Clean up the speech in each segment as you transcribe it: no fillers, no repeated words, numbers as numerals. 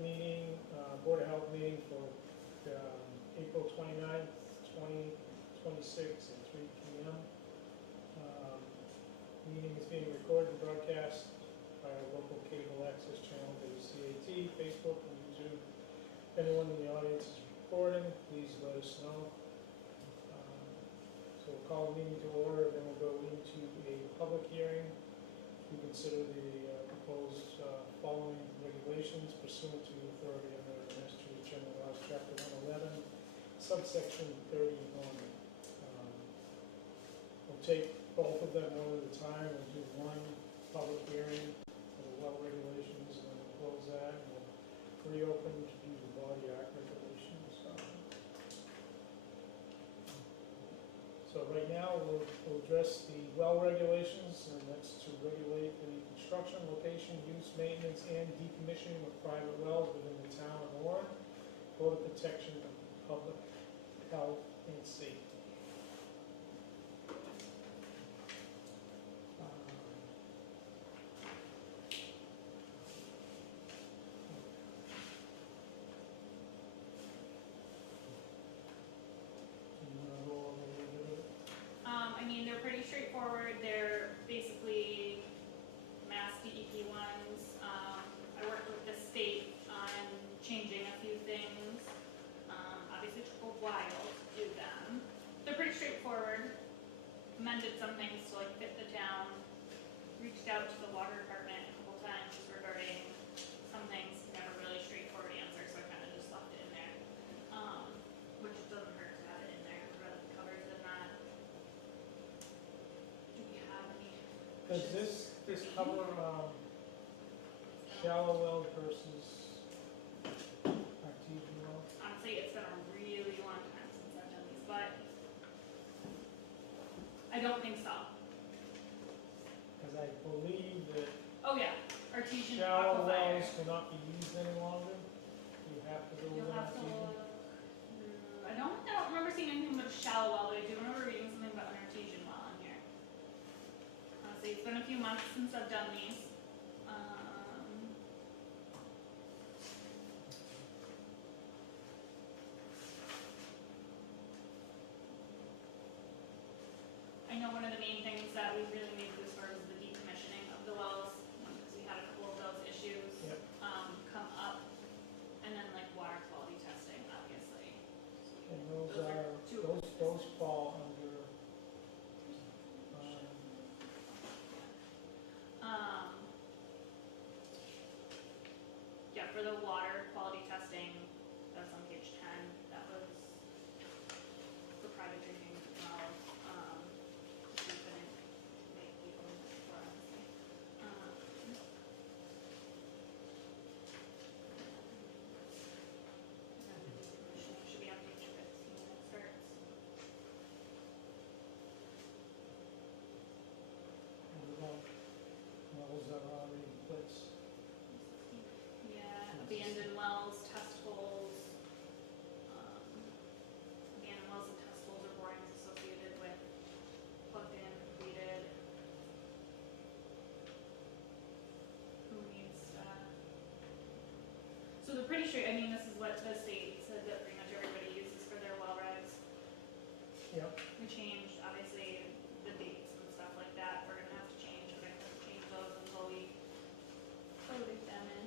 meeting, Board of Health meeting for April 29th, 2026 at 3 p.m. Meeting is being recorded and broadcast by our local cable access channel, WCAT, Facebook, and YouTube. If anyone in the audience is recording, please let us know. So we'll call the meeting to order, then we'll go into a public hearing to consider the proposed following regulations pursuant to authority under Massachusetts General Laws, Chapter 111, subsection 31. We'll take both of them one at a time. We'll do one public hearing for the well regulations, and then we'll close that, and we'll reopen to do the body art regulations. So right now, we'll address the well regulations, and that's to regulate the construction, location, use, maintenance, and decommissioning of private wells within the town of Warren for the protection of public health and safety. I mean, they're pretty straightforward. They're basically Mass DEP ones. I worked with the state on changing a few things. Obviously, it took a while to do them. They're pretty straightforward. Amended some things to like fit the town. Reached out to the water department a couple times regarding some things. Never really straightforward answer, so I kind of just left it in there. Which doesn't hurt to have it in there. It really covers it not. Do we have any? Does this cover shallow wells versus artesian wells? Honestly, it's been a really long time since I've done these, but I don't think so. Because I believe that Oh yeah, artesian shallow aquifer. wells cannot be used any longer. You have to go with You'll an have to artesian. look. I don't remember seeing anything about a shallow well, but I do remember reading something about an artesian well in here. Honestly, it's been a few months since I've done these. I know one of the main things that we really need to do as far as the decommissioning of the wells, because we had a couple of those issues Yep. come up, and then like water quality testing, obviously. And those Those are are, two of those fall under, Yeah, for the water quality testing, that's on page 10. That was for private drinking wells. We couldn't make legal for us. Should be on page 15 when it starts. wells that are already in place. Yeah, abandoned wells, test holes, abandoned wells and test holes or borings associated with plugged in, completed. Who needs, so they're pretty straight. I mean, this is what the state said that pretty much everybody uses for their well regs. Yep. We changed, obviously, the dates and stuff like that. We're gonna have to change. We're gonna have to change those until we coded them in.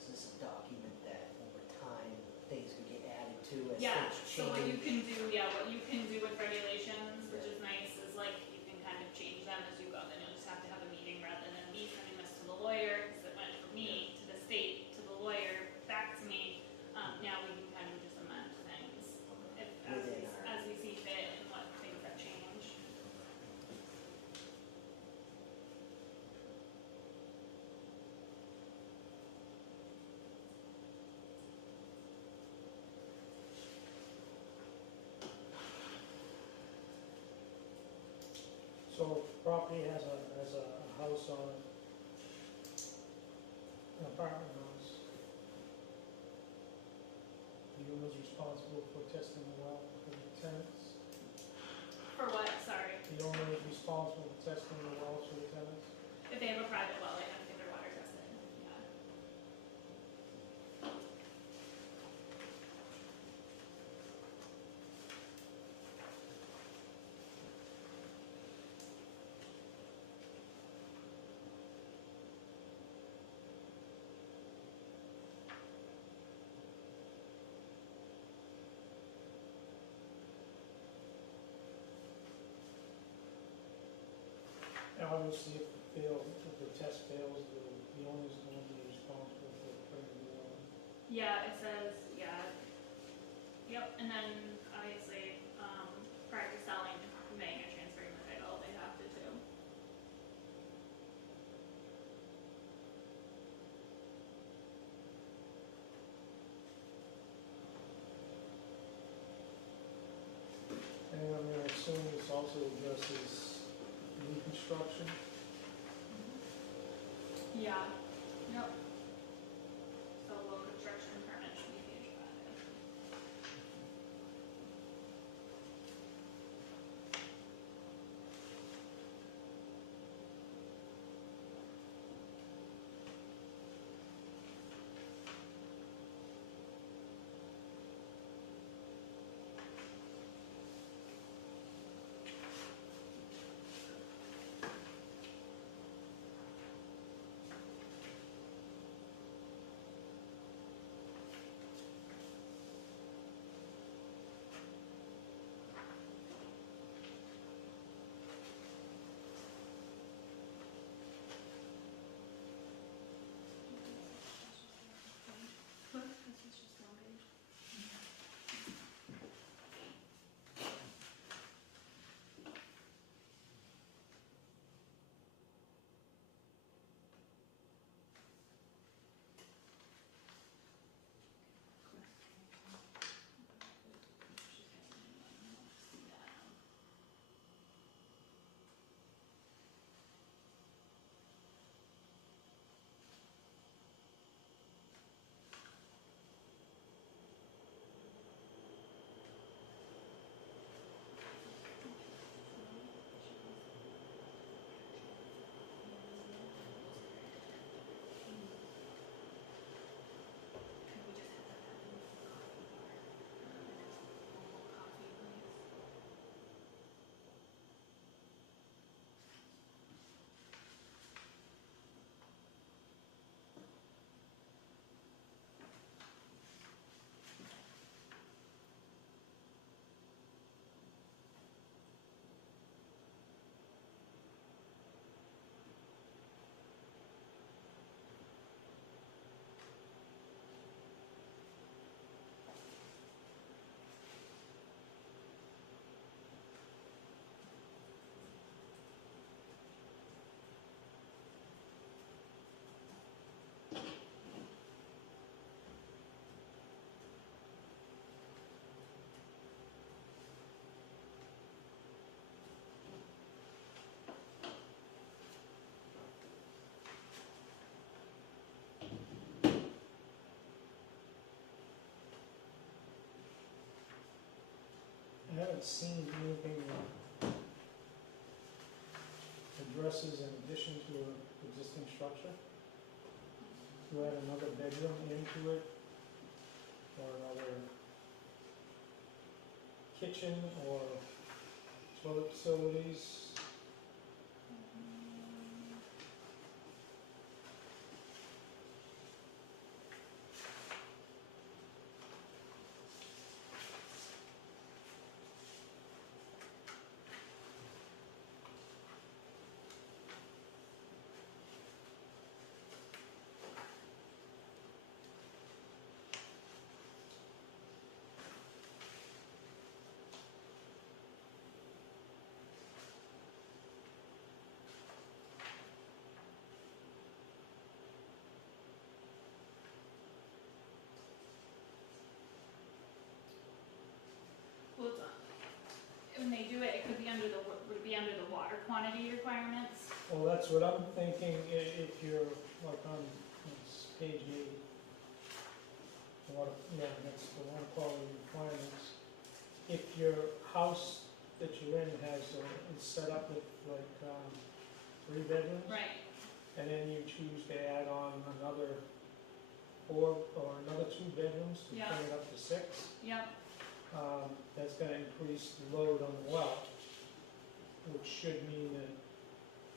Is this a document that over time things can get added to as Yeah, things so what you change? can do, what you can do with regulations, which is nice, is like you can kind of change them as you go. Then you'll just have to have a meeting rather than me sending this to the lawyer, because it went from me to the state, to the lawyer, back to me. Now we can kind of just amend things if, Within our- as we see fit and what things have changed. So property has a house on it, an apartment house. You Bedroom is responsible for testing the well for the tenants. For what, sorry? The owner is responsible for testing the wells for the tenants. If they have a private well, they have to get their water tested, yeah. And obviously, if it fails, if the test fails, the owner's going to be responsible for putting the well in. Yeah, it says, yeah, yep, and then obviously, prior to selling, conveying or transferring the title, they have to too. And I'm gonna assume this also addresses new construction. Yeah, yep. So low construction permit should be issued by it. What? This is just one page. I haven't seen anything that addresses in addition to an existing structure. To add another bedroom into it, or another kitchen, or toilet facilities. Well, when they do it, it could be under the, would it be under the water quantity requirements? Well, that's what I'm thinking, if you're like on page 8, water, yeah, that's the water quality requirements. If your house that you're in has, is set up with like, 3 bedrooms, Right, and then you choose to add on another 4 or another 2 bedrooms to Yeah. bring it up to 6, yep, that's gonna increase the load on the well, which should mean that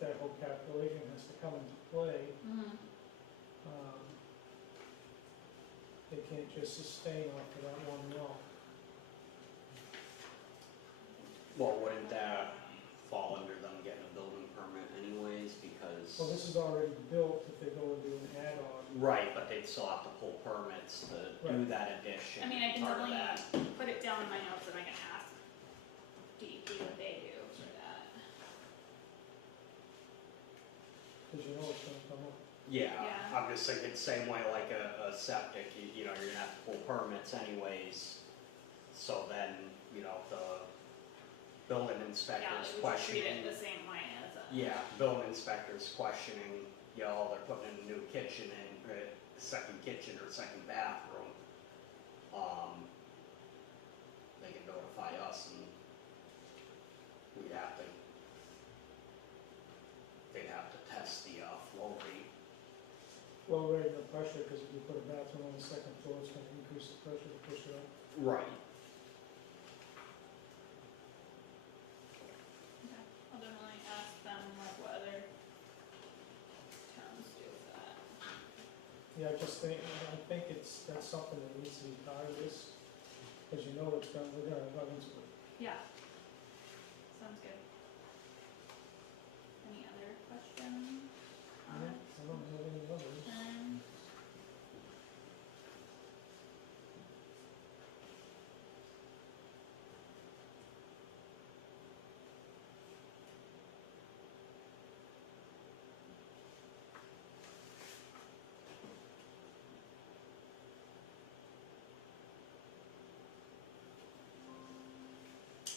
that whole calculation has to come into play. mhm, They can't just sustain off of that one well. Well, wouldn't that fall under them getting a building permit anyways, because? Well, this is already built if they go and do an add-on. Right, but they'd still have to pull permits to do Right. that addition, I mean, I can part of that. definitely put it down in my notes and I can ask DEP what they do for that. Because you know it's gonna come up. Yeah, Yeah. I'm just thinking same way like a septic, you know, you're gonna have to pull permits anyways. So then, you know, the building Yeah, inspector's we would treat questioning. it the same way as a. Yeah, building inspector's questioning, you know, they're putting in a new kitchen in, a second kitchen or second bathroom. They can notify us and we'd have to, they'd have to test the, flow rate. Well, rate of pressure, because if you put a bathroom on the second floor, it's gonna increase the pressure to push it up. Right. Okay, I'll definitely ask them like what other towns do with that. Yeah, I just think, I think that's something that needs to be part of this, because you know it's gonna, we're gonna run into it. Yeah. Sounds good. Any other questions? I don't have any others.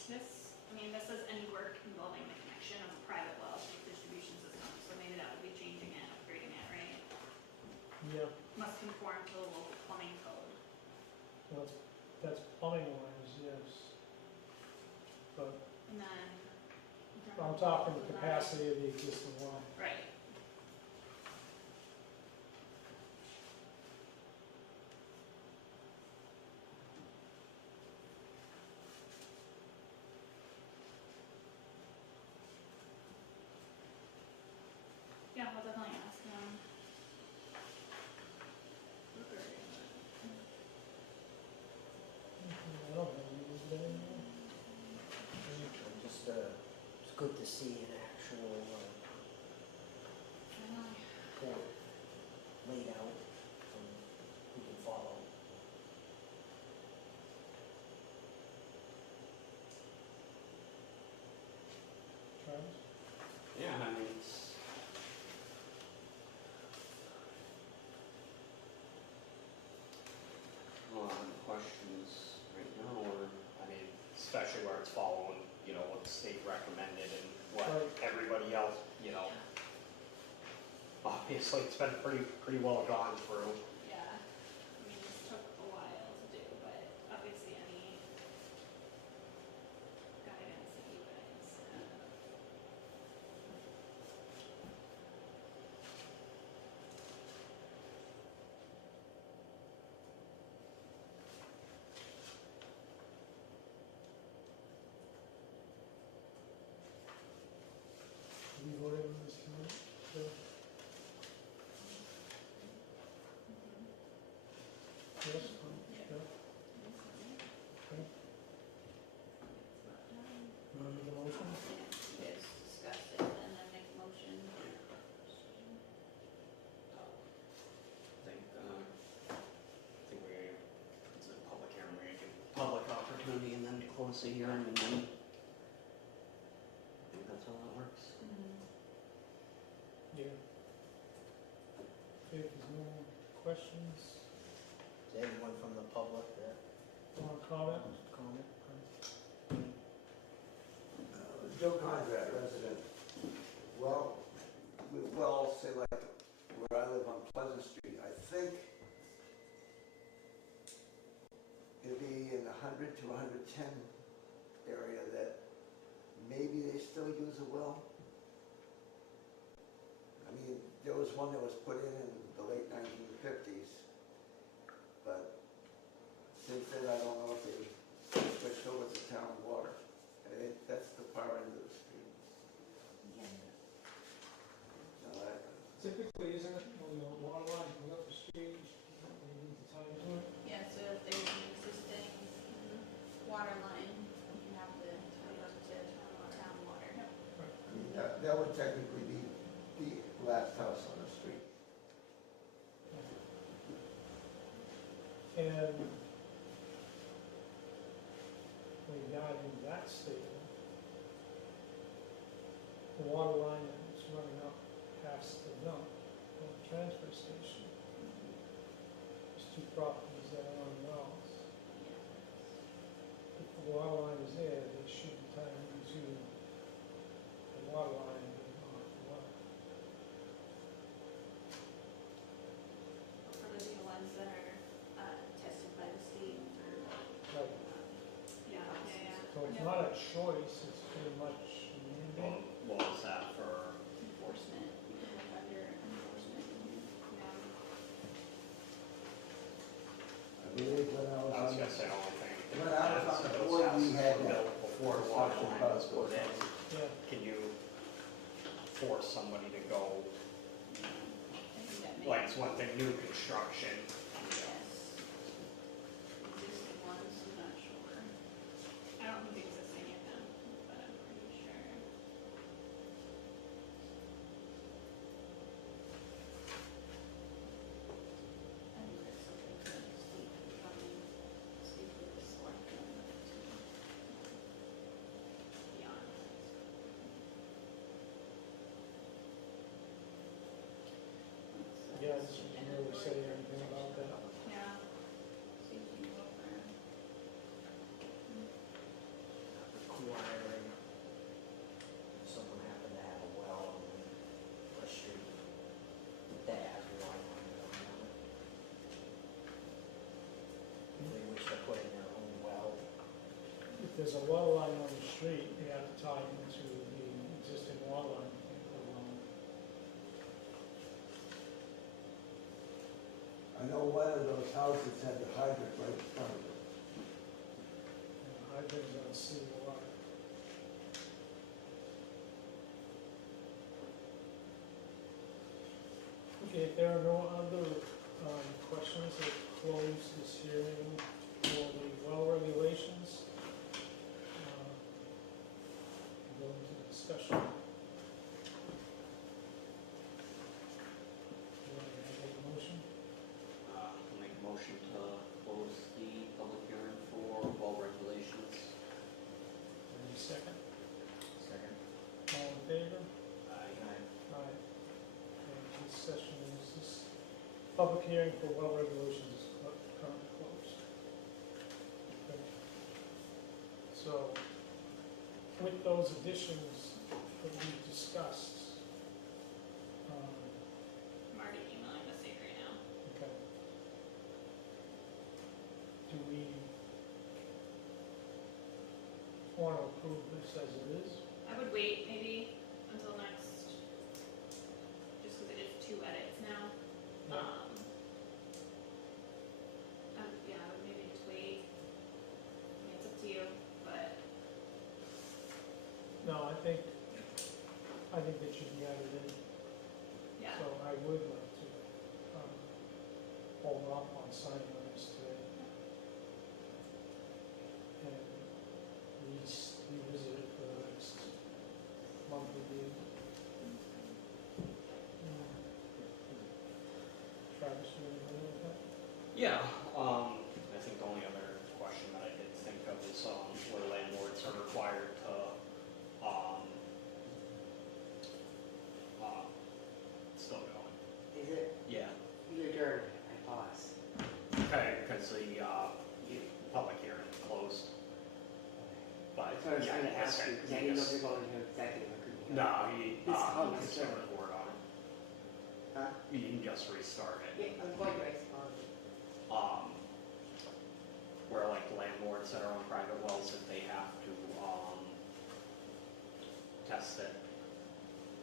This, I mean, this says any work involving the connection of a private well to a distribution system, so maybe that would be changing it, upgrading it, right? Yeah, Must conform to the local plumbing code. well, that's plumbing wise, yes. But And then. in terms I'm of talking the design- capacity of the existing well. Right. Yeah, I'll definitely ask them. I don't have any, is there any? Just, it's good to see an actual, report laid out, so we can follow. Travis? Yeah, I mean, it's. Questions right now, or, I mean, especially where it's following, you know, what the state recommended and what Right. everybody else, you know. Obviously, it's been pretty well gone through. Yeah, I mean, this took a while to do, but obviously any guidance that you guys have. We voted on this tonight, so, yes, yeah, okay. You want to make a motion? You guys discuss it and then make a motion. I think we, it's a public hearing, we give public opportunity and then close the hearing and then. I think that's how that works. Yeah. Okay, if there's no more questions, Is there anyone from the public that want to comment? wants to comment? Joe Conrad, resident. Well, say like where I live on Pleasant Street, I think to 110 area that maybe they still use a well. I mean, there was one that was put in the late 1950s, but since then, I don't know if they switched over to town water. And that's the far end of the street. Now, Typically, isn't it, when the water line comes up the street, you need to tie into it? Yeah, so if there's an existing water line, you have to tie up to town water. I mean, that would technically be the last house on the street. And regarding that statement, the water line that's running up past the dump, or the transfer station, there's two properties that are on wells. If the water line is there, they should be tying into the water line and getting off the well. For the ones that are tested by the state for, Right. Yeah, yeah, yeah. So it's not a choice, it's pretty much mandate. What was that for? enforcement, under enforcement. I believe when I was I was on gonna say, the only thing. When I was on the those board, we houses had were that built before the water line was put in. Yeah, Can you force somebody to go, I think that like, makes, it's one thing, new construction, yes. Existing ones, I'm not sure. I don't think existing in them, but I'm pretty sure. I think that's something that the state can come and speak with the selectmen to be honest. yeah, I just didn't really say anything about that. Yeah. Safety welfare. Requiring if someone happened to have a well on the street that has a water line going on it. If they wish to put in their own well, If there's a water line on the street, you have to tie into the existing water line. You can't put it on. I know one of those houses had the hydrant right in front of it. Hydrants on city water. Okay, if there are no other questions, I'll close this hearing for the well regulations. Go into discussion. Do I have a motion? make a motion to close the public hearing for well regulations. Any second? second. All in favor? Aye. Aye. And this session is, this public hearing for well regulations is currently closed. Okay. So, with those additions that we discussed, I'm already emailing the state right now. okay. Do we want to approve this as it is? I would wait maybe until next, just because it is 2 edits now. Yeah, I would maybe just wait. I mean, it's up to you, but No, I think that should be added in. yeah. So I would like to hold off on signing on this today. And revisit it for the next month or two. Travis, you agree with that? Yeah, I think the only other question that I did think of is, where landlords are required to, still going. Is it? Yeah. Your turn, I pause. Okay, because the, public hearing closed, but. That's what I was yeah, trying to ask you, because I didn't know if just- you're going to executive or couldn't hear. No, you This is how can it's still done. record on it. Huh? You can just restart it. Yeah, I'm going to respond. Where where like landlords that are on private wells, if they have to,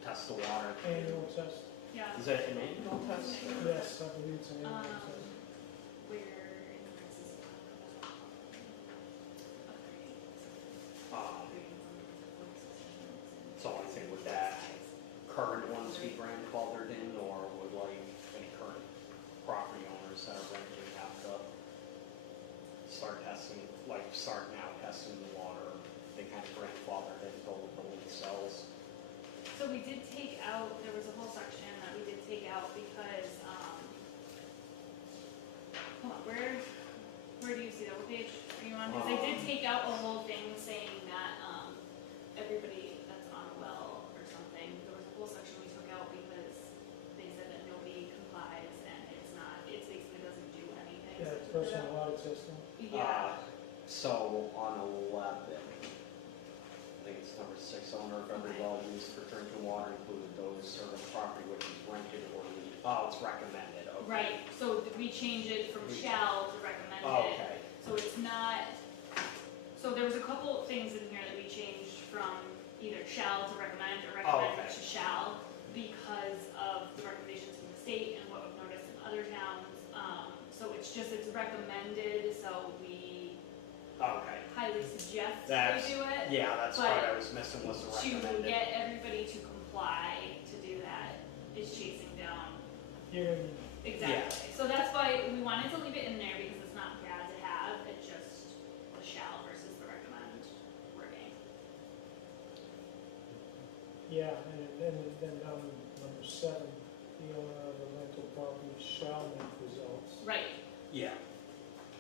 test the water. Annual test, Yeah. Is it an annual test? yes, I believe it's an annual test. Where in this is. So I think with that, current ones be grandfathered in, or would like any current property owners that are renting have to start testing, like start now testing the water? They kind of grandfathered in until the lease sells. So we did take out, there was a whole section that we did take out because, hold on, where do you see that? What page are you on? Because they did take out a whole thing saying that, everybody that's on a well or something, there was a whole section we took out because they said that nobody complies and it's not, it basically doesn't do anything. Yeah, So we took it personal out. water testing. Yeah, So on 11, I think it's number 6, owner of every well used for drinking water, including those serving property which is rented or leased. Oh, it's recommended, okay. right, so we changed it from shall to recommended. Oh, okay. So it's not, so there was a couple of things in here that we changed from either shall to recommend or recommended okay. to shall because of the recommendations from the state and what we've noticed in other towns. So it's just, it's recommended, so we Okay. highly suggest That's- they do it. Yeah, that's But what I was missing, was the To recommended. get everybody to comply to do that is chasing down. Given, Exactly. So that's why we wanted to leave it in there because it's not bad to have, it's just the shall versus the recommend wording. yeah, and then number 7, the owner of the rental property shall make results Right, Yeah,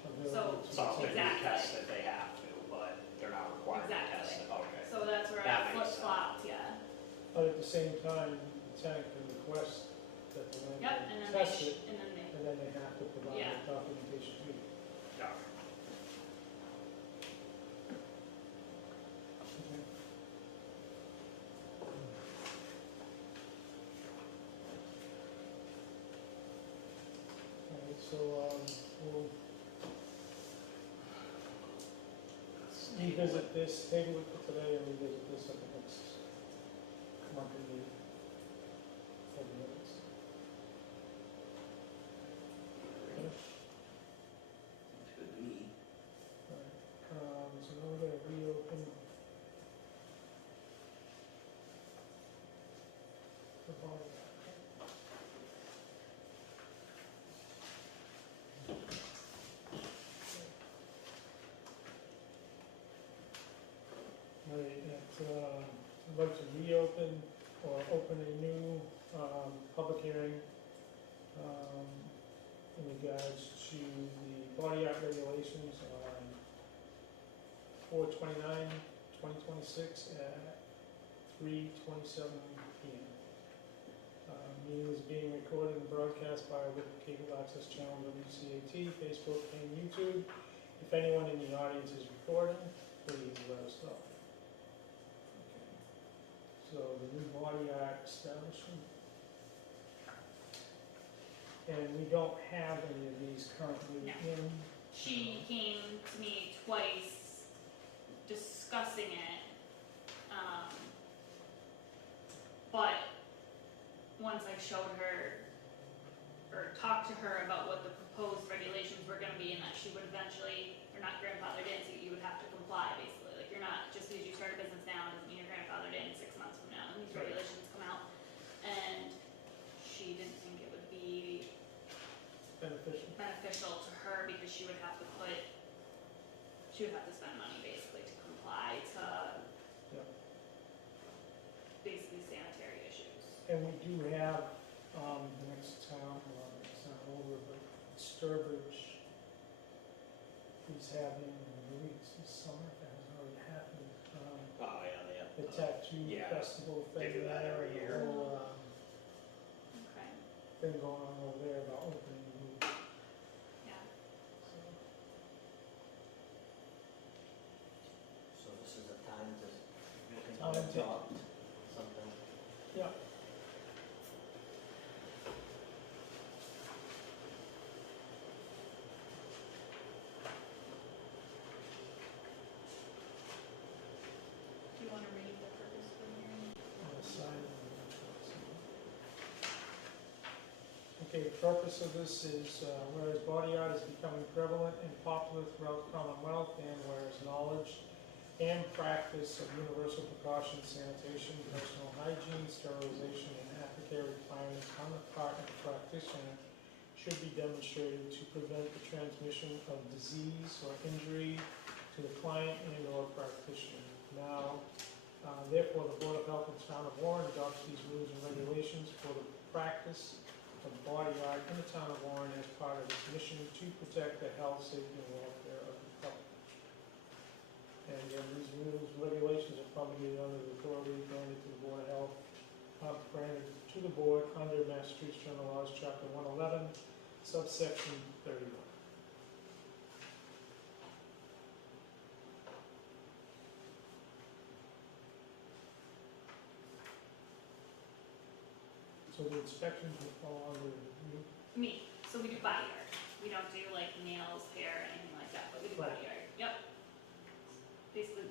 available to so if they the Exactly. test it, they have to, but they're not required to test it, okay. so that's where That I makes flip flopped, yeah. But at the same time, the tenant can request that the Yep, landlord and then test they, it, and then they, and then they have to provide Yeah. the documentation to you. Yeah. Okay. All right, so, we'll revisit this, table it for today, and revisit this at the next monthly meeting. For the minutes. Okay? That's good to me. Alright, so now we're gonna reopen the body. Alright, I'd like to reopen or open a new, public hearing, in regards to the body art regulations on 4/29/2026 at 3:27 PM. Meeting is being recorded and broadcast by the cable access channel WCAT, Facebook, and YouTube. If anyone in the audience is recording, please let us know. Okay. So the new body art establishment. And we don't have any of these currently No. in. she came to me twice discussing it. But once I showed her or talked to her about what the proposed regulations were gonna be and that she would eventually, you're not grandfathered in, so you would have to comply basically. Like you're not, just because you start a business now doesn't mean you're grandfathered in 6 months from now and these Right. regulations come out. And she didn't think it would be beneficial to her because she would have to spend money basically to comply to Yeah. basically sanitary issues. And we do have, the next town, well, it's not over, but Sturbridge is having, I believe it's this summer, if that hasn't already happened, Oh, yeah, they have. the tattoo yeah, festival they thing do that there, every and the year. whole, Okay, thing going on over there about opening the new, yeah. so. So this is a time to look Time into to- adopt something. Yeah. Okay, the purpose of this is, whereas body art is becoming prevalent and popular throughout the Commonwealth, and whereas knowledge and practice of universal precautions, sanitation, personal hygiene, sterilization, and aftercare requirements on the part of the practitioner should be demonstrated to prevent the transmission of disease or injury to the client and/or practitioner. Now, therefore, the Board of Health in the Town of Warren adopts these rules and regulations for the practice of body art in the Town of Warren as part of its mission to protect the health, safety, and welfare of the public. And again, these rules and regulations are promulgated under the authority granted to the Board of Health, granted to the Board under Massachusetts General Laws, Chapter 111, subsection 31. So the inspections will fall under you. Me, so we do body art. We don't do like nails, hair, anything like that, but we do body art. Yep. Basically,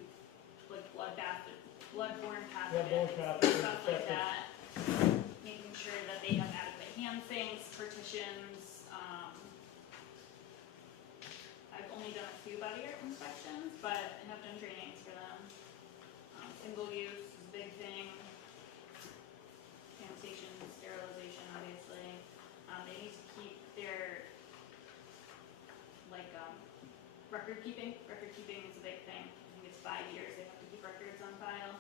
like bloodborne Bloodborne pathogens, pathogens, stuff like infected. that. Making sure that they have adequate hand sinks, partitions. I've only done a few body art inspections, but I have done trainings for them. Single use is a big thing. Sanitation, sterilization, obviously. They need to keep their, like, record keeping. Record keeping is a big thing. I think it's 5 years they have to keep records on file.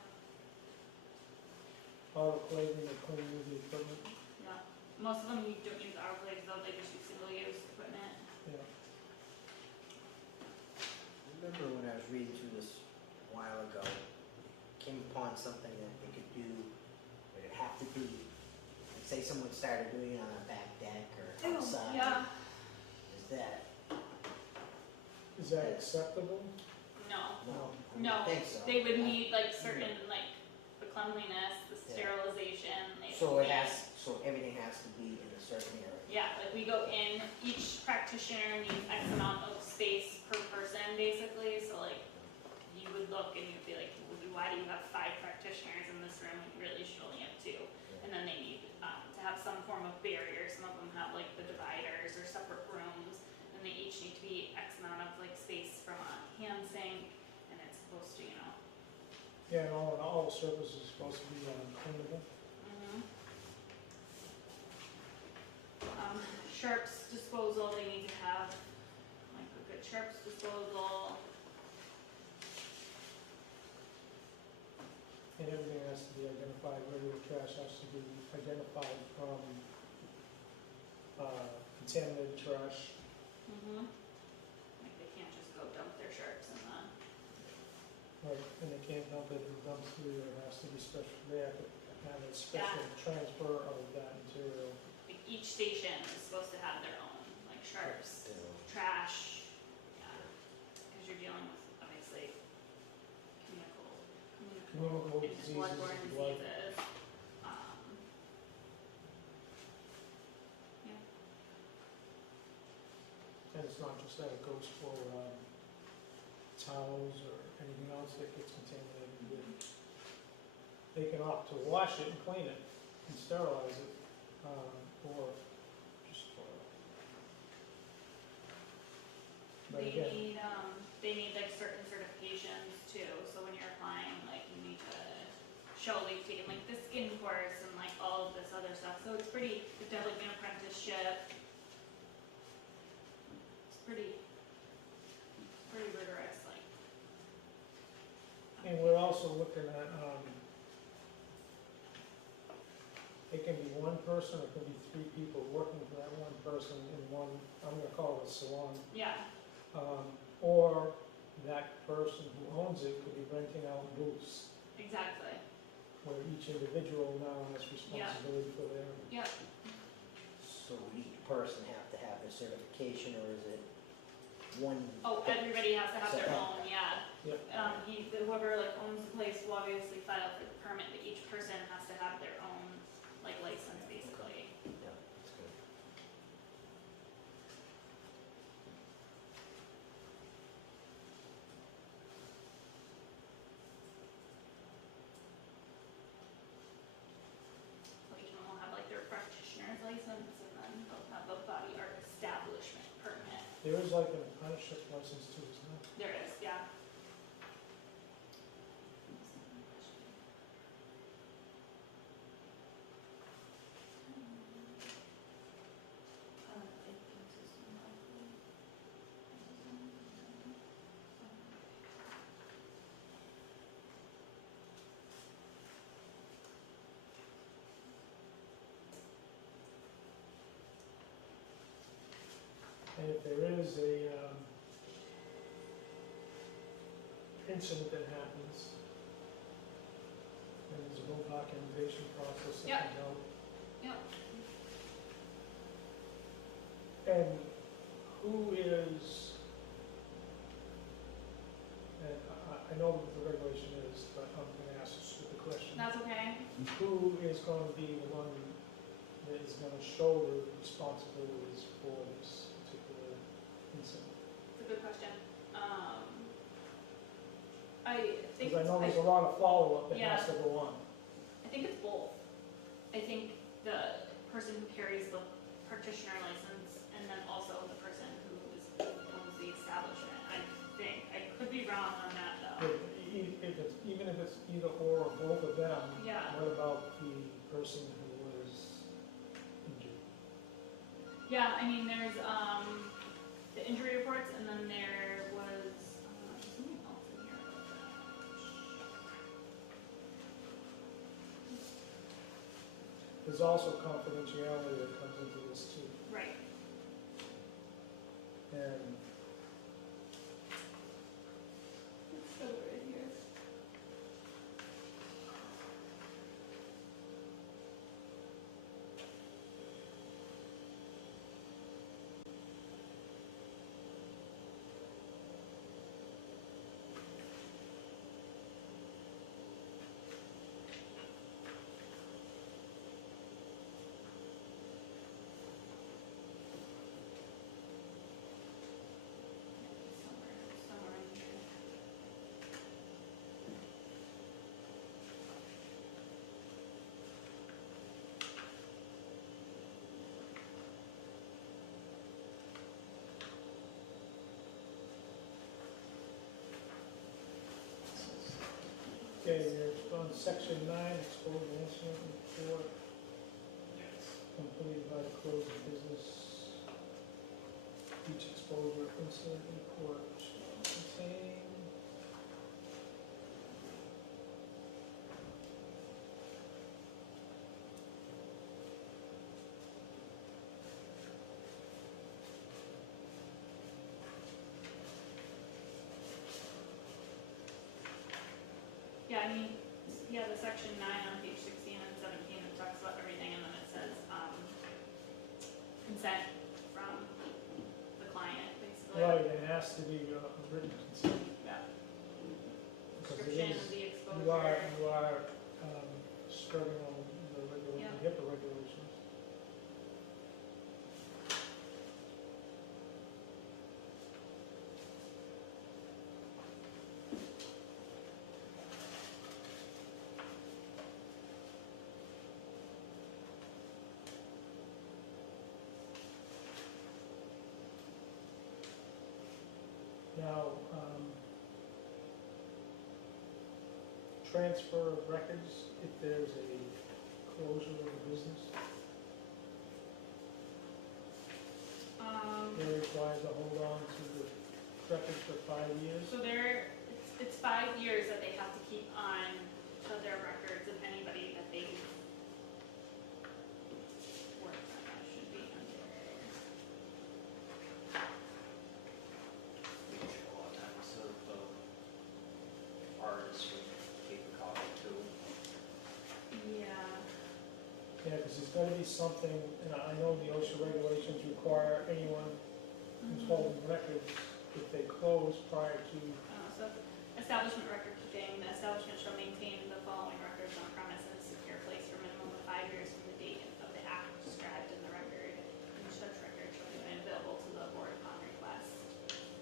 Autoclaving and cleaning the equipment. Yeah. Most of them you don't use autoclaves though, they just use single-use equipment. Yeah. Remember when I was reading through this a while ago, came upon something that they could do, but it'd have to be, like, say someone started doing it on a back deck or outside. Yeah. Is that, Is that acceptable? No. no, I No, don't think so. they would need like certain, like, the cleanliness, the sterilization. They So would it need- has, so everything has to be in a certain area. Yeah, like we go in, each practitioner needs X amount of space per person, basically, so like, you would look and you'd be like, well, why do you have 5 practitioners in this room when you really should only have 2? And then they need, to have some form of barrier, some of them have like the dividers or separate rooms, and they each need to be X amount of like space from a hand sink, and it's supposed to, you know. Yeah, and all surfaces are supposed to be cleanable. Sharps disposal, they need to have like a good sharps disposal. And everything has to be identified, regular trash has to be identified from contaminated trash. Like they can't just go dump their sharps in the, Right, and they can't dump it in the dumpster, it has to be special, they have to have a special transfer of that material. like each station is supposed to have their own, like sharps, trash, yeah. Cause you're dealing with obviously Communicable and diseases, bloodborne blood. diseases. And it's not just that, it goes for towels or anything else that gets contaminated with. They can opt to wash it and clean it and sterilize it, or just throw it. But They again, need like certain certifications too, so when you're applying, like you need to show like you've taken like the skin course and like all of this other stuff, so it's pretty, it's definitely like an apprenticeship. It's pretty rigorous, like. and we're also looking at, it can be one person, it can be 3 people working for that one person in one, I'm gonna call it a salon. Yeah, Or that person who owns it could be renting out booths, exactly, where each individual now has responsibility for their. yep. So would each person have to have the certification, or is it one? Oh, everybody has to have their So- own, yeah. Yep. Whoever like owns the place will obviously file for the permit, but each person has to have their own like license basically. Yeah, that's good. So each one will have like their practitioner's license and then they'll There is like an apprenticeship license too, isn't there? There is, yeah. And if there is a, incident that happens, then there's a whole documentation process that Yep. comes out. Yep. And who is, and I know what the regulation is, but I'm gonna ask a stupid question. That's okay. Who is gonna be the one that is gonna shoulder responsibilities for this particular incident? It's a good question. I think, Because I know I there's a lot of follow-up that has Yeah. to go on. think it's both. I think the person who carries the practitioner license and then also the person who owns the establishment. I think, I could be wrong on that though. Even if it's either or both of them, Yeah. what about the person who was injured? Yeah, I mean, there's, the injury reports and then there was, something else in here about that. There's also confidentiality that comes into this too. Right. And It's still right here. Somewhere in here. okay, you're on section 9, exposure incident report completed by the close of business. Each exposure incident report shall contain Yeah, I mean, yeah, the section 9 on page 16 and 17, it talks about everything, and then it says, consent from the client, basically. right, and it has to be a written consent. Yeah. Because it Description is, of the you are, exposure. skirting on the Yeah. HIPAA regulations. Now, transfer of records, if there's a closure of a business, they're required to hold on to the records for 5 years. So it's 5 years that they have to keep on to their records of anybody that they've worked on, that should be under. We can show a lot of times of the artists would keep a copy too. Yeah. Yeah, because there's gotta be something, and I know the OSHA regulations require anyone who's holding records, if they close prior to, So establishment record keeping, the establishment shall maintain the following records on premise in a secure place for a minimum of 5 years from the date of the act described in the record. And such record shall be made available to the board upon request.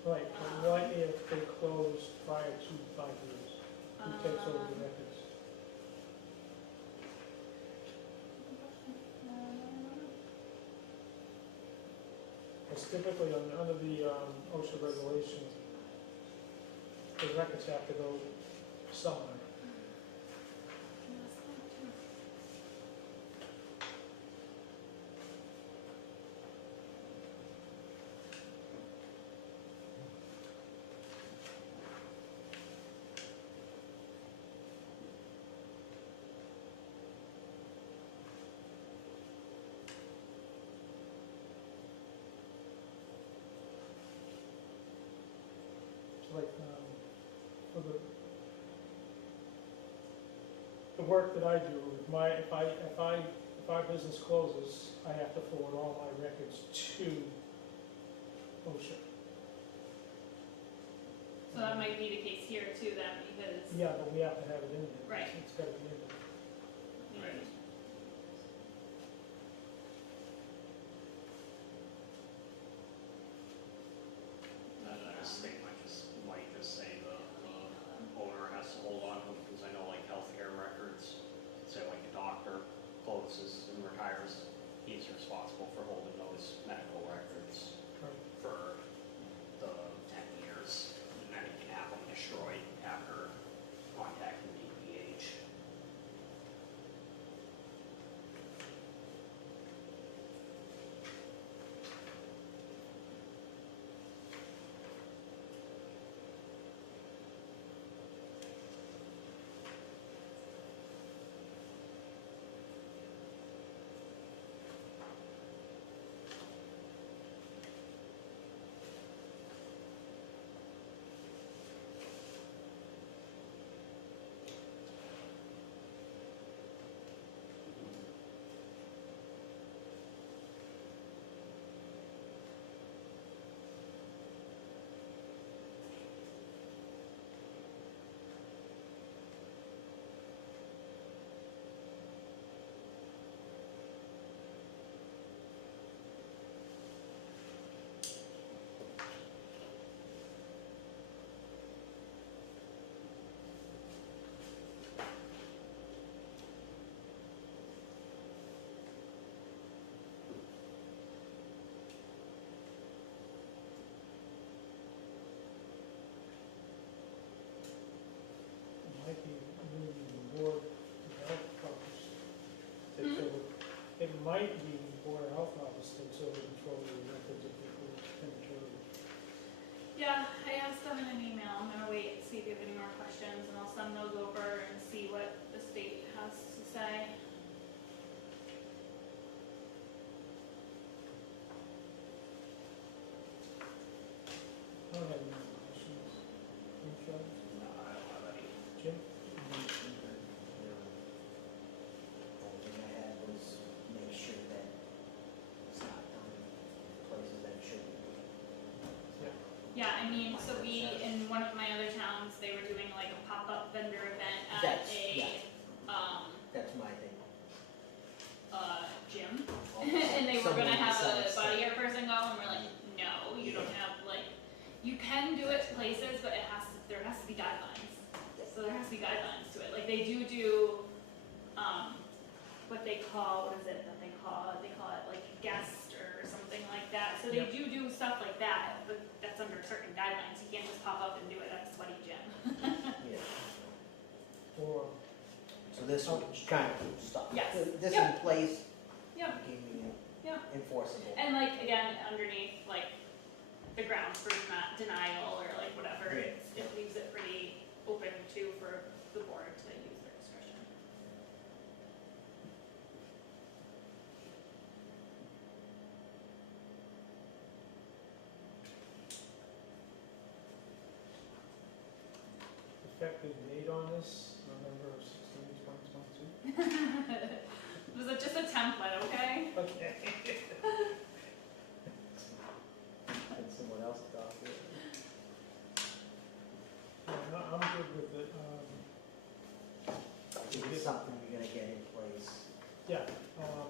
right, but what if they close prior to 5 years? Who takes over the records? Because typically under the OSHA regulations, the records have to go somewhere. Like, for the work that I do, if our business closes, I have to forward all my records to OSHA. So that might be the case here too then, because, Yeah, but we have to have it in there. Right. It's gotta be in there. you know, That state might just say the owner has to hold on to them, because I know like healthcare records, say like a doctor closes and retires, he's responsible for holding those medical records for the 10 years, and then he can have them destroyed after contacting DPH. It might be moving the board of health office takes over. It might be the board of health office takes over control of the records if people prematurely. Yeah, I asked them in an email, I'm gonna wait and see if you have any more questions, and I'll send those over and see what the state has to say. I don't have any more questions. You, Travis? No, I don't have any. Jim? Only thing I had was make sure that it's not done in places that it shouldn't be. Yeah, I mean, so in one of my other towns, they were doing like a pop-up vendor event at That's- a, yeah. um, That's my thing. gym. And they were gonna Someone have a decides body to- hair person go, and we're like, no, you don't have, like, you can do it places, but there has to be guidelines. So there has to be guidelines to it, like, they do, what they call, what is it that they call it like guest or something like that. So they Yep. do stuff like that, but that's under certain guidelines, you can't just pop up and do it at a sweaty gym. Yeah. Or, So this would kind of stop. Yes. This Yep. in place, Yep. became Yep. enforceable. And like, again, underneath, like, the grounds for denial or like whatever, Yeah. it leaves it pretty open to for the board to use their discretion. effective date on this, November 16, 2022. Was it just a template, okay? Okay. And someone else talk it. I'm good with it. It's something you're gonna get in place. Yeah,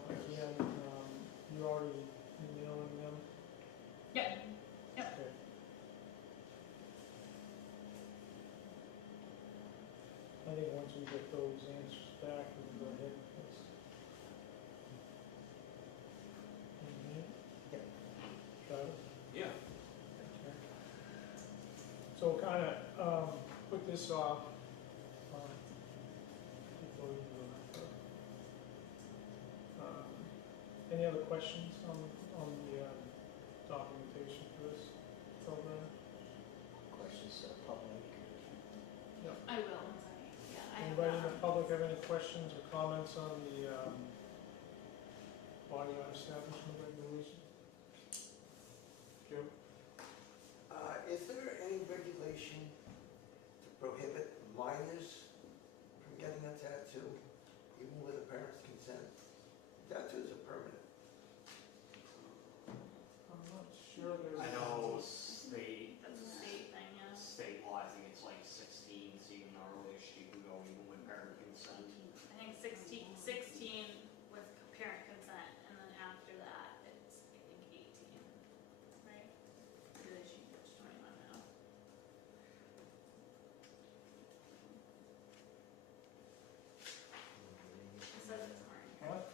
again, you already emailing them? Yep. Yep. Okay. I think once we get those answers back, we can go ahead and post. Yep. Travis? put this off, before we go further. Any other questions on the documentation for this program? Questions to the public? I will, once I Anybody in the public have any questions or comments on the body art establishment regulation? Joe? Is there any regulation to prohibit minors from getting a tattoo, even with a parent's consent? Tattoos are permanent. I'm not sure there's. I know state, That's a state thing, yeah. state law, I think it's like 16, so you can already you can go even with parent consent. I think 16 with parent consent, and then after that, it's, I think 18, right? Or did they change it to 21 now? It says it's orange. What?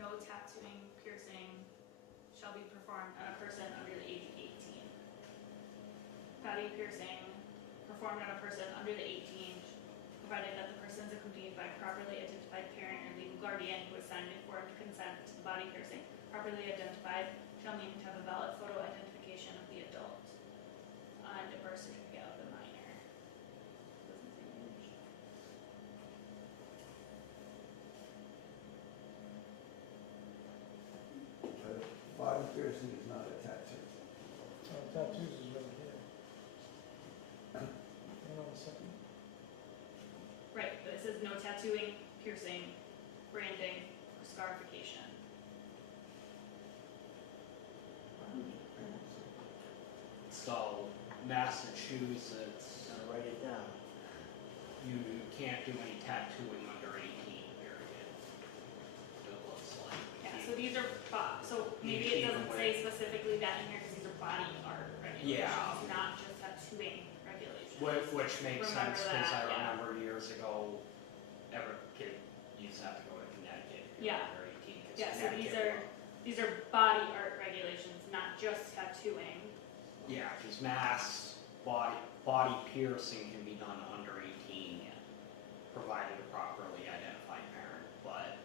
No tattooing, piercing shall be performed on a person under the age of 18. Body piercing performed on a person under the 18, provided that the person is accompanied by a properly identified parent or legal guardian who has signed informed consent to the body piercing. Properly identified shall mean to have a valid photo identification of the adult and a birth certificate of the minor. Doesn't say age. But body piercing is not a tattoo. Tattoos is right here. Hang on a second. Right, but it says no tattooing, piercing, branding, or scarification. So Massachusetts, Gotta write it down. you can't do any tattooing under 18, period. It looks like. Yeah, so these are, so maybe it doesn't say specifically that in here because these are body art regulations, Yeah. not just tattooing regulations. Which makes Remember sense, because I that, yeah. remember years ago, every kid used to have to go to Connecticut if you're Yeah. under 18. 'cause Yeah, so Connecticut these are body art regulations, not just tattooing. Yeah, because mass body piercing can be done under 18, Yeah. provided a properly identified parent, but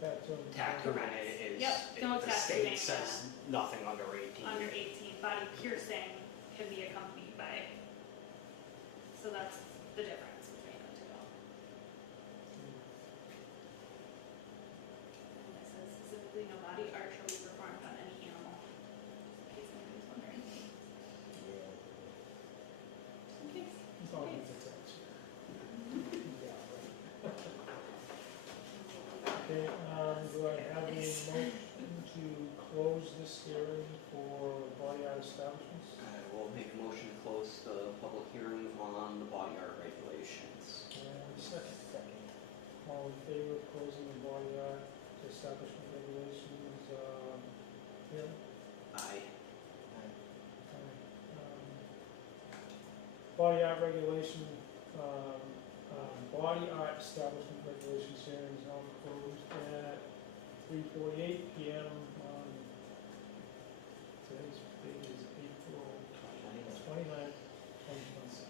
tattooing is, Yep, no the tattooing, state says nothing under 18. Under 18, body piercing can be accompanied by, so that's the difference between the two. And it says specifically, no body art shall be performed on any animal, just in case anybody's wondering. Yeah. In case. It's all good to touch. Yeah, right. Okay, do I have a motion to close this hearing for body art establishments? I will make a motion to close the public hearing on the body art regulations. And second, Second. all in favor of closing the body art establishment regulations, here? Aye. Body art regulation, body art establishment regulations hearing is now closed at 3:48 PM on, today's date is April 29th, 2026.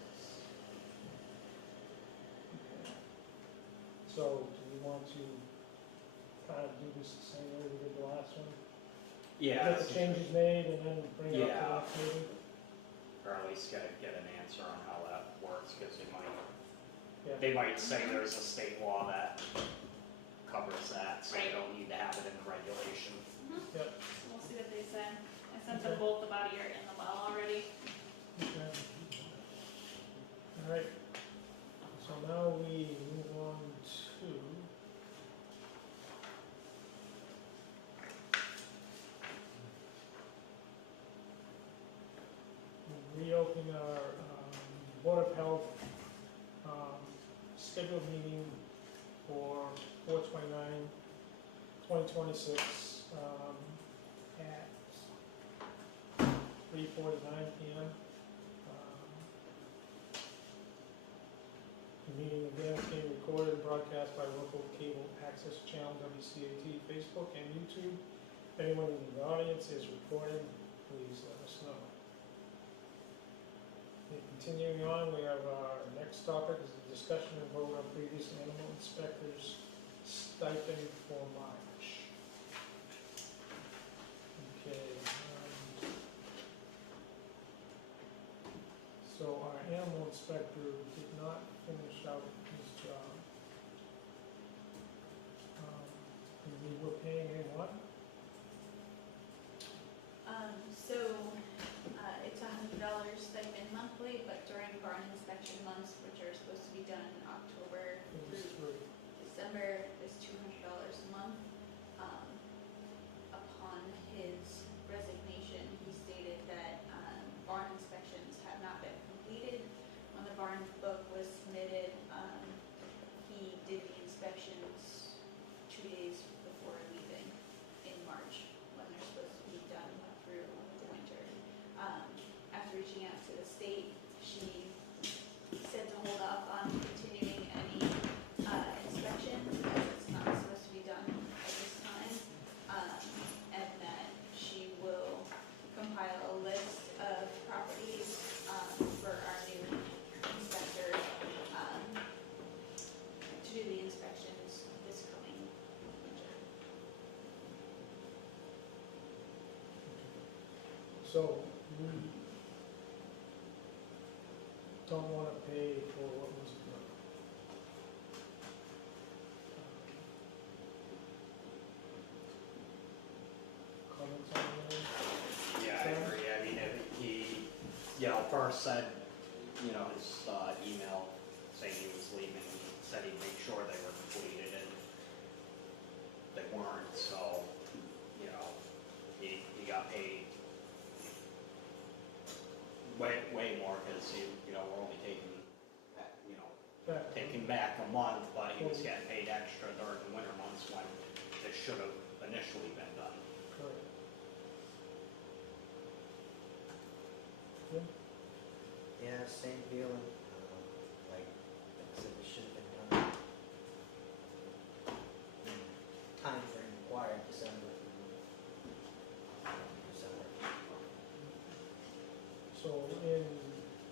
Okay. So, do we want to kind of do this the same way we did the last one? Yeah. Get the changes made and then bring it up to Yeah. the next meeting? Or at least get an answer on how that works, because Yeah. they might say there's a state law that covers that, so you Right. don't need to have it in the regulation. Yep. So we'll see what they say. I sent them both the body art and the well already. Okay. All right, so now we move on to reopen our Board of Health scheduled meeting for 4/29/2026 at 3:49 PM. The meeting again is being recorded and broadcast by local cable access channel WCAT, Facebook, and YouTube. anyone in the audience is recording, please let us know. Okay, continuing on, we have our next topic is a discussion and vote on previous animal inspectors stipend for March. Okay, so our animal inspector did not finish out his job. And we were paying him what? It's $100 stipend monthly, but during barn inspection months, which are supposed to be done October It was through three. December, is $200 a month. Upon his resignation, he stated that barn inspections have not been completed. When the barn book was submitted, he did the inspections 2 days before leaving in March, when they're supposed to be done through the winter. After reaching out to the state, she said to hold off on continuing any inspections, as it's not supposed to be done at this time. And that she will compile a list of properties for our new inspector to do the inspections this coming winter. So we don't want to pay for what was done. Comments on that? Yeah, I agree. I mean, if he, first said, his email saying he was leaving, he said he'd make sure they were completed, and they weren't, so, he got paid way more, because we're only taking back a month, but he was getting paid extra during the winter months when this should have initially been done. Correct. Jim? Yeah, same feeling, like I said, it should have been done. Time frame required December. So in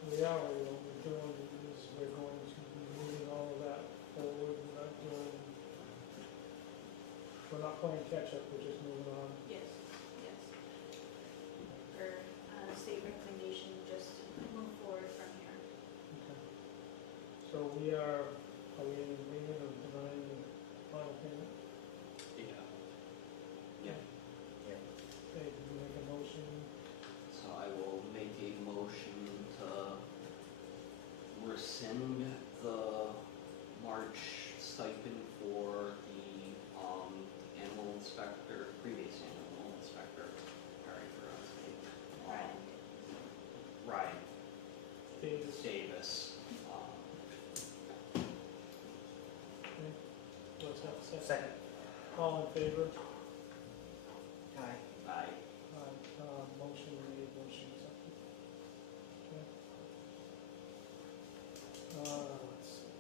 reality, what we're doing is we're going to be moving all of that forward, we're not playing catch up, we're just moving on. Yes, yes. For state recommendation, just move forward from here. Okay. So are we in agreement of denying the final payment? Yeah. Okay, do we make a motion? So I will make a motion to rescind the March stipend for the animal inspector, previous animal inspector. Sorry for his name. Ryan. Ryan Davis? Davis. Okay. Let's have a second. Second. All in favor? Aye. Aye. Motion made, motion accepted. Okay. Let's see.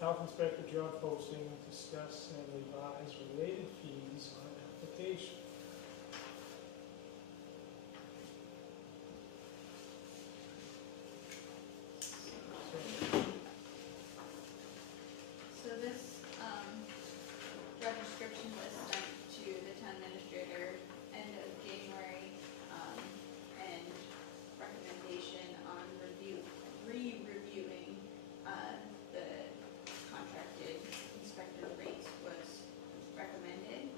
Health inspector job posting, discuss and revise related fees on application. So this job description was sent to the town administrator end of January, and recommendation on re-reviewing the contracted inspector rates was recommended.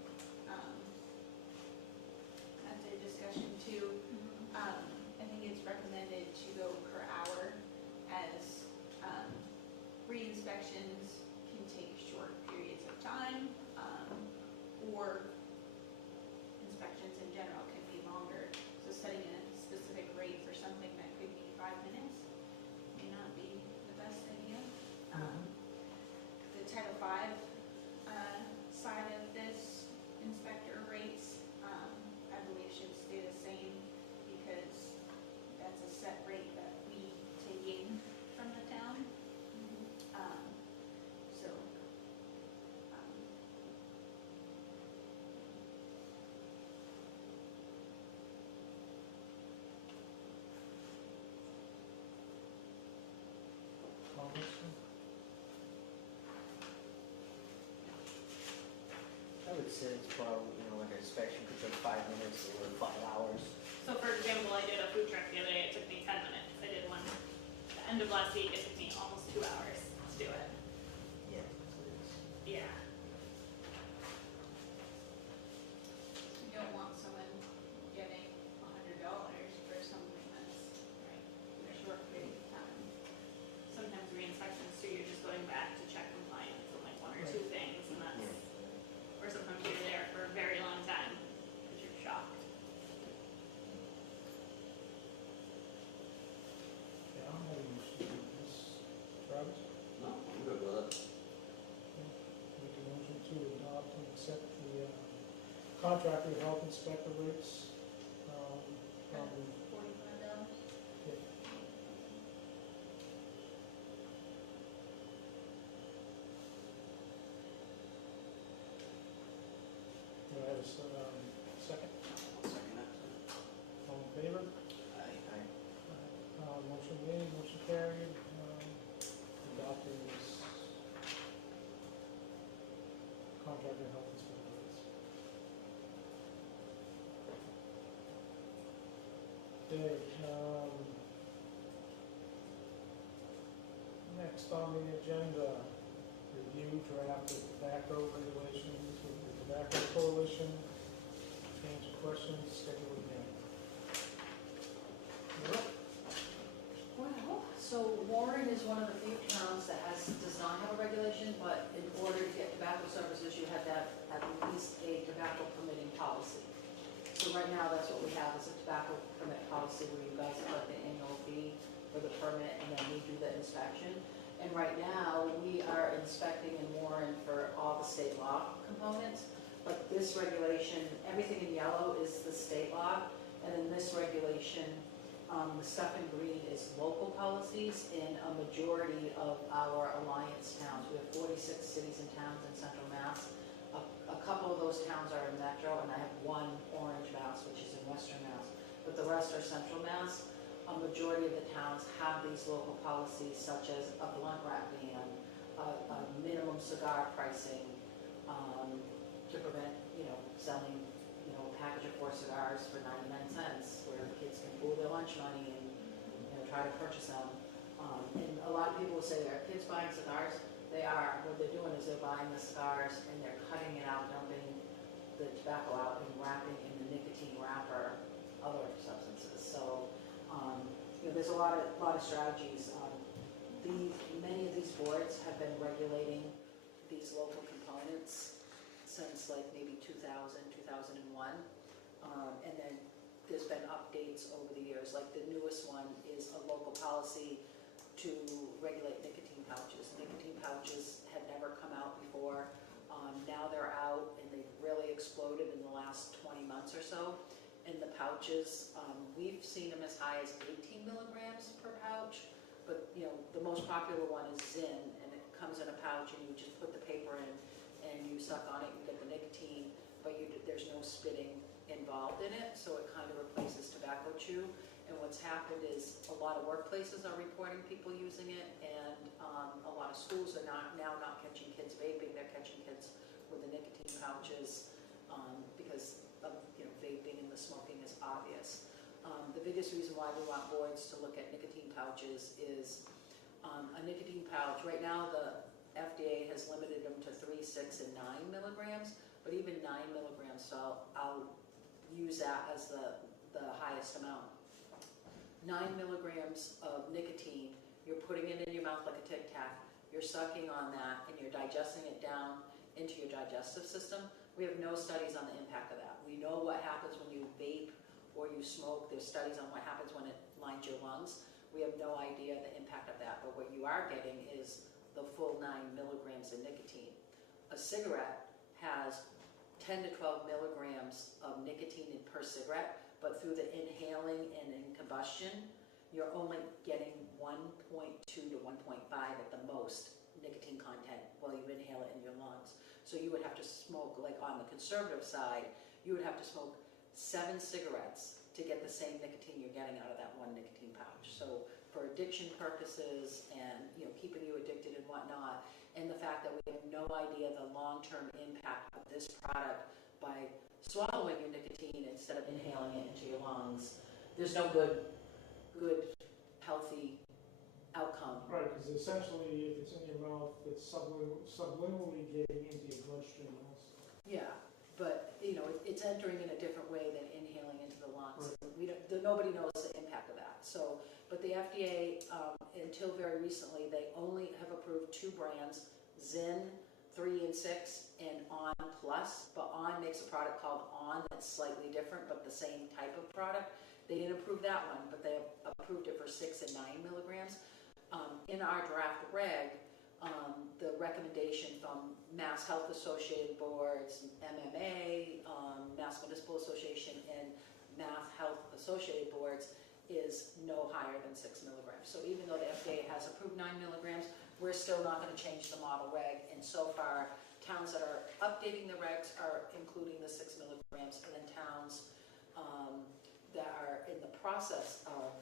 purposes, well, you know, like an inspection could take 5 minutes or 5 hours. So for example, I did a food truck the other day, it took me 10 minutes. I did one, the end of last week, it took me almost 2 hours to do it. Yeah. So it's- Yeah. You don't want someone getting $100 for something that's in a short period of time. Sometimes re-inspections too, you're just going back to check compliance on like one or two things and that's, or sometimes you're there for a very long time because you're shocked. Yeah, I'm having issues with this. Travis, No, I'm good with it. make a motion to adopt and accept the contractor health inspector rates. Probably, $45. yeah. Do I have a second? I'll second it. All in favor? I- Motion made, motion carried, adopting this contractor health inspector rates. Okay, next on the agenda, review draft of tobacco regulations with the Tobacco Coalition. Answer questions, schedule a hearing. You're up. Well, so Warren is one of the few towns that does not have a regulation, but in order to get tobacco services, you have to have at least a tobacco permitting policy. So right now, that's what we have, is a tobacco permit policy where you guys collect the annual fee for the permit and then we do the inspection. And right now, we are inspecting in Warren for all the state law components, but this regulation, everything in yellow is the state law, and in this regulation, the stuff in green is local policies in a majority of our alliance towns. We have 46 cities and towns in central Mass. A couple of those towns are in Metro, and I have one Orange Mass, which is in western Mass, but the rest are central Mass. A majority of the towns have these local policies such as a blunt wrap ban, a minimum cigar pricing, to prevent, selling, a package of 4 cigars for 99 cents, where kids can pool their lunch money and, try to purchase them. And a lot of people will say, are kids buying cigars? They are. What they're doing is they're buying the cigars and they're cutting it out, dumping the tobacco out and wrapping in the nicotine wrapper, other substances. So, there's a lot of strategies. Many of these boards have been regulating these local components since like maybe 2000, 2001. And then there's been updates over the years. Like the newest one is a local policy to regulate nicotine pouches. Nicotine pouches had never come out before. Now they're out and they've really exploded in the last 20 months or so. And the pouches, we've seen them as high as 18 milligrams per pouch. But, the most popular one is Zyn, and it comes in a pouch and you just put the paper in and you suck on it, you get the nicotine, but there's no spitting involved in it, so it kind of replaces tobacco chew. And what's happened is a lot of workplaces are reporting people using it, and a lot of schools are now not catching kids vaping, they're catching kids with the nicotine pouches because of, vaping and the smoking is obvious. The biggest reason why we want boards to look at nicotine pouches is a nicotine pouch. Right now, the FDA has limited them to 3, 6, and 9 milligrams, but even 9 milligrams, so I'll use that as the highest amount. 9 milligrams of nicotine, you're putting it in your mouth like a Tic Tac, you're sucking on that, and you're digesting it down into your digestive system. We have no studies on the impact of that. We know what happens when you vape or you smoke. There's studies on what happens when it lines your lungs. We have no idea the impact of that, but what you are getting is the full 9 milligrams of nicotine. A cigarette has 10 to 12 milligrams of nicotine per cigarette, but through the inhaling and in combustion, you're only getting 1.2 to 1.5 at the most nicotine content while you inhale it in your lungs. So you would have to smoke, like on the conservative side, you would have to smoke 7 cigarettes to get the same nicotine you're getting out of that one nicotine pouch. So for addiction purposes and keeping you addicted and whatnot, and the fact that we have no idea the long-term impact of this product by swallowing your nicotine instead of inhaling it into your lungs. There's no good, healthy outcome. Right, because essentially, if it's in your mouth, it's subliminally getting into your bloodstream also. Yeah, but, you know, it's entering in a different way than inhaling into the lungs. We don't, nobody knows the impact of that. So, but the FDA, until very recently, they only have approved 2 brands, Zyn 3 and 6, and On Plus. But On makes a product called On that's slightly different, but the same type of product. They didn't approve that one, but they approved it for 6 and 9 milligrams. In our draft reg, the recommendation from Mass Health Associated Boards, MMA, Mass Municipal Association, and Mass Health Associated Boards is no higher than 6 milligrams. So even though the FDA has approved 9 milligrams, we're still not going to change the model reg. And so far, towns that are updating the regs are including the 6 milligrams, and then towns that are in the process of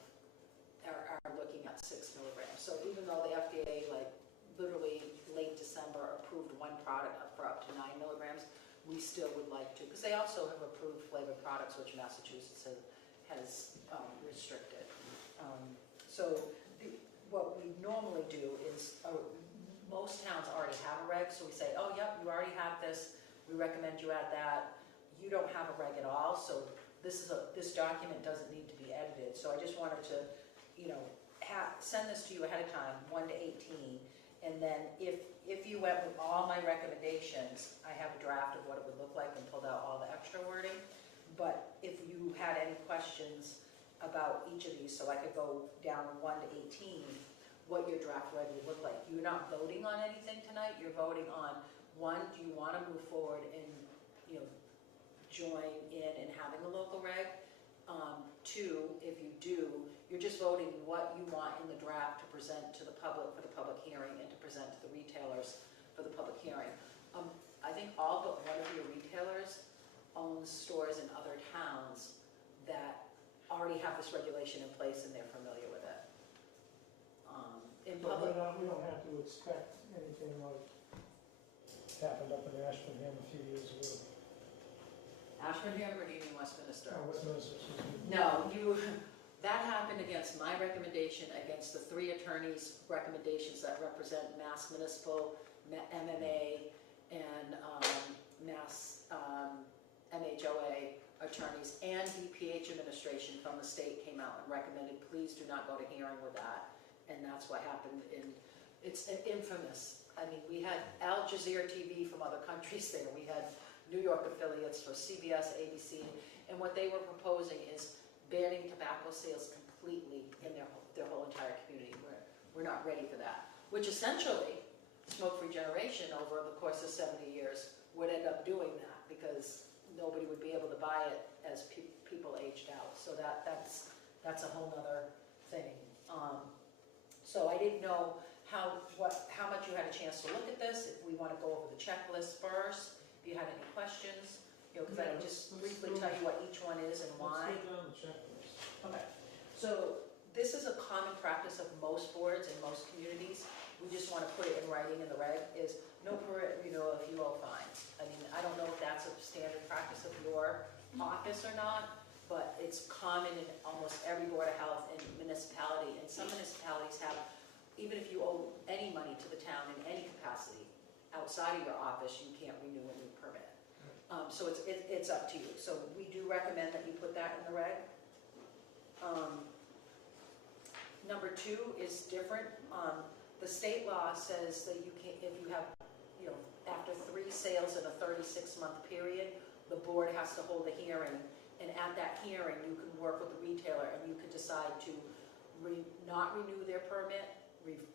are looking at 6 milligrams. So even though the FDA, like literally late December, approved one product for up to 9 milligrams, we still would like to, because they also have approved flavored products, which Massachusetts has restricted. What we normally do is, most towns already have a reg, so we say, oh, yep, you already have this, we recommend you add that. You don't have a reg at all, so this document doesn't need to be edited. So I just wanted to, you know, send this to you ahead of time, 1 to 18, and then if you went with all my recommendations, I have a draft of what it would look like and pulled out all the extra wording. But if you had any questions about each of these, so I could go down 1 to 18, what your draft reg would look like. You're not voting on anything tonight, you're voting on, 1, do you want to move forward and, you know, join in and having a local reg? 2, if you do, you're just voting what you want in the draft to present to the public for the public hearing and to present to the retailers for the public hearing. I think all but one of your retailers owns stores in other towns that already have this regulation in place and they're familiar with it. In But public, we don't have to expect anything like happened up in Ashburnham a few years ago. Ashburnham or do you mean Westminster? Westminster, excuse me. No, that happened against my recommendation, against the 3 attorneys' recommendations that represent Mass Municipal, MMA, and Mass MHOA attorneys, and DPH administration from the state came out and recommended, please do not go to hearing with that. And that's what happened it's infamous. I mean, we had Al Jazeera TV from other countries there. We had New York affiliates for CBS, ABC, and what they were proposing is banning tobacco sales completely in their whole entire community. We're not ready for that. Which essentially, smoke-free generation over the course of 70 years would end up doing that because nobody would be able to buy it as people aged out. So that's a whole other thing. So I didn't know how much you had a chance to look at this. If we want to go over the checklist first, if you had any questions, you know, because I can just briefly tell you what each one is and why. Let's go down the checklist. Okay, so this is a common practice of most boards and most communities. We just want to put it in writing in the reg, is no permit renewal if you owe fines. I mean, I don't know if that's a standard practice of your office or not, but it's common in almost every board of health and municipality. And some municipalities have, even if you owe any money to the town in any capacity, outside of your office, you can't renew a new permit. So it's up to you. So we do recommend that you put that in the reg. Number 2 is different. The state law says that you can, if you have, you know, after 3 sales in a 36-month period, the board has to hold a hearing, and at that hearing, you can work with the retailer and you can decide to not renew their permit,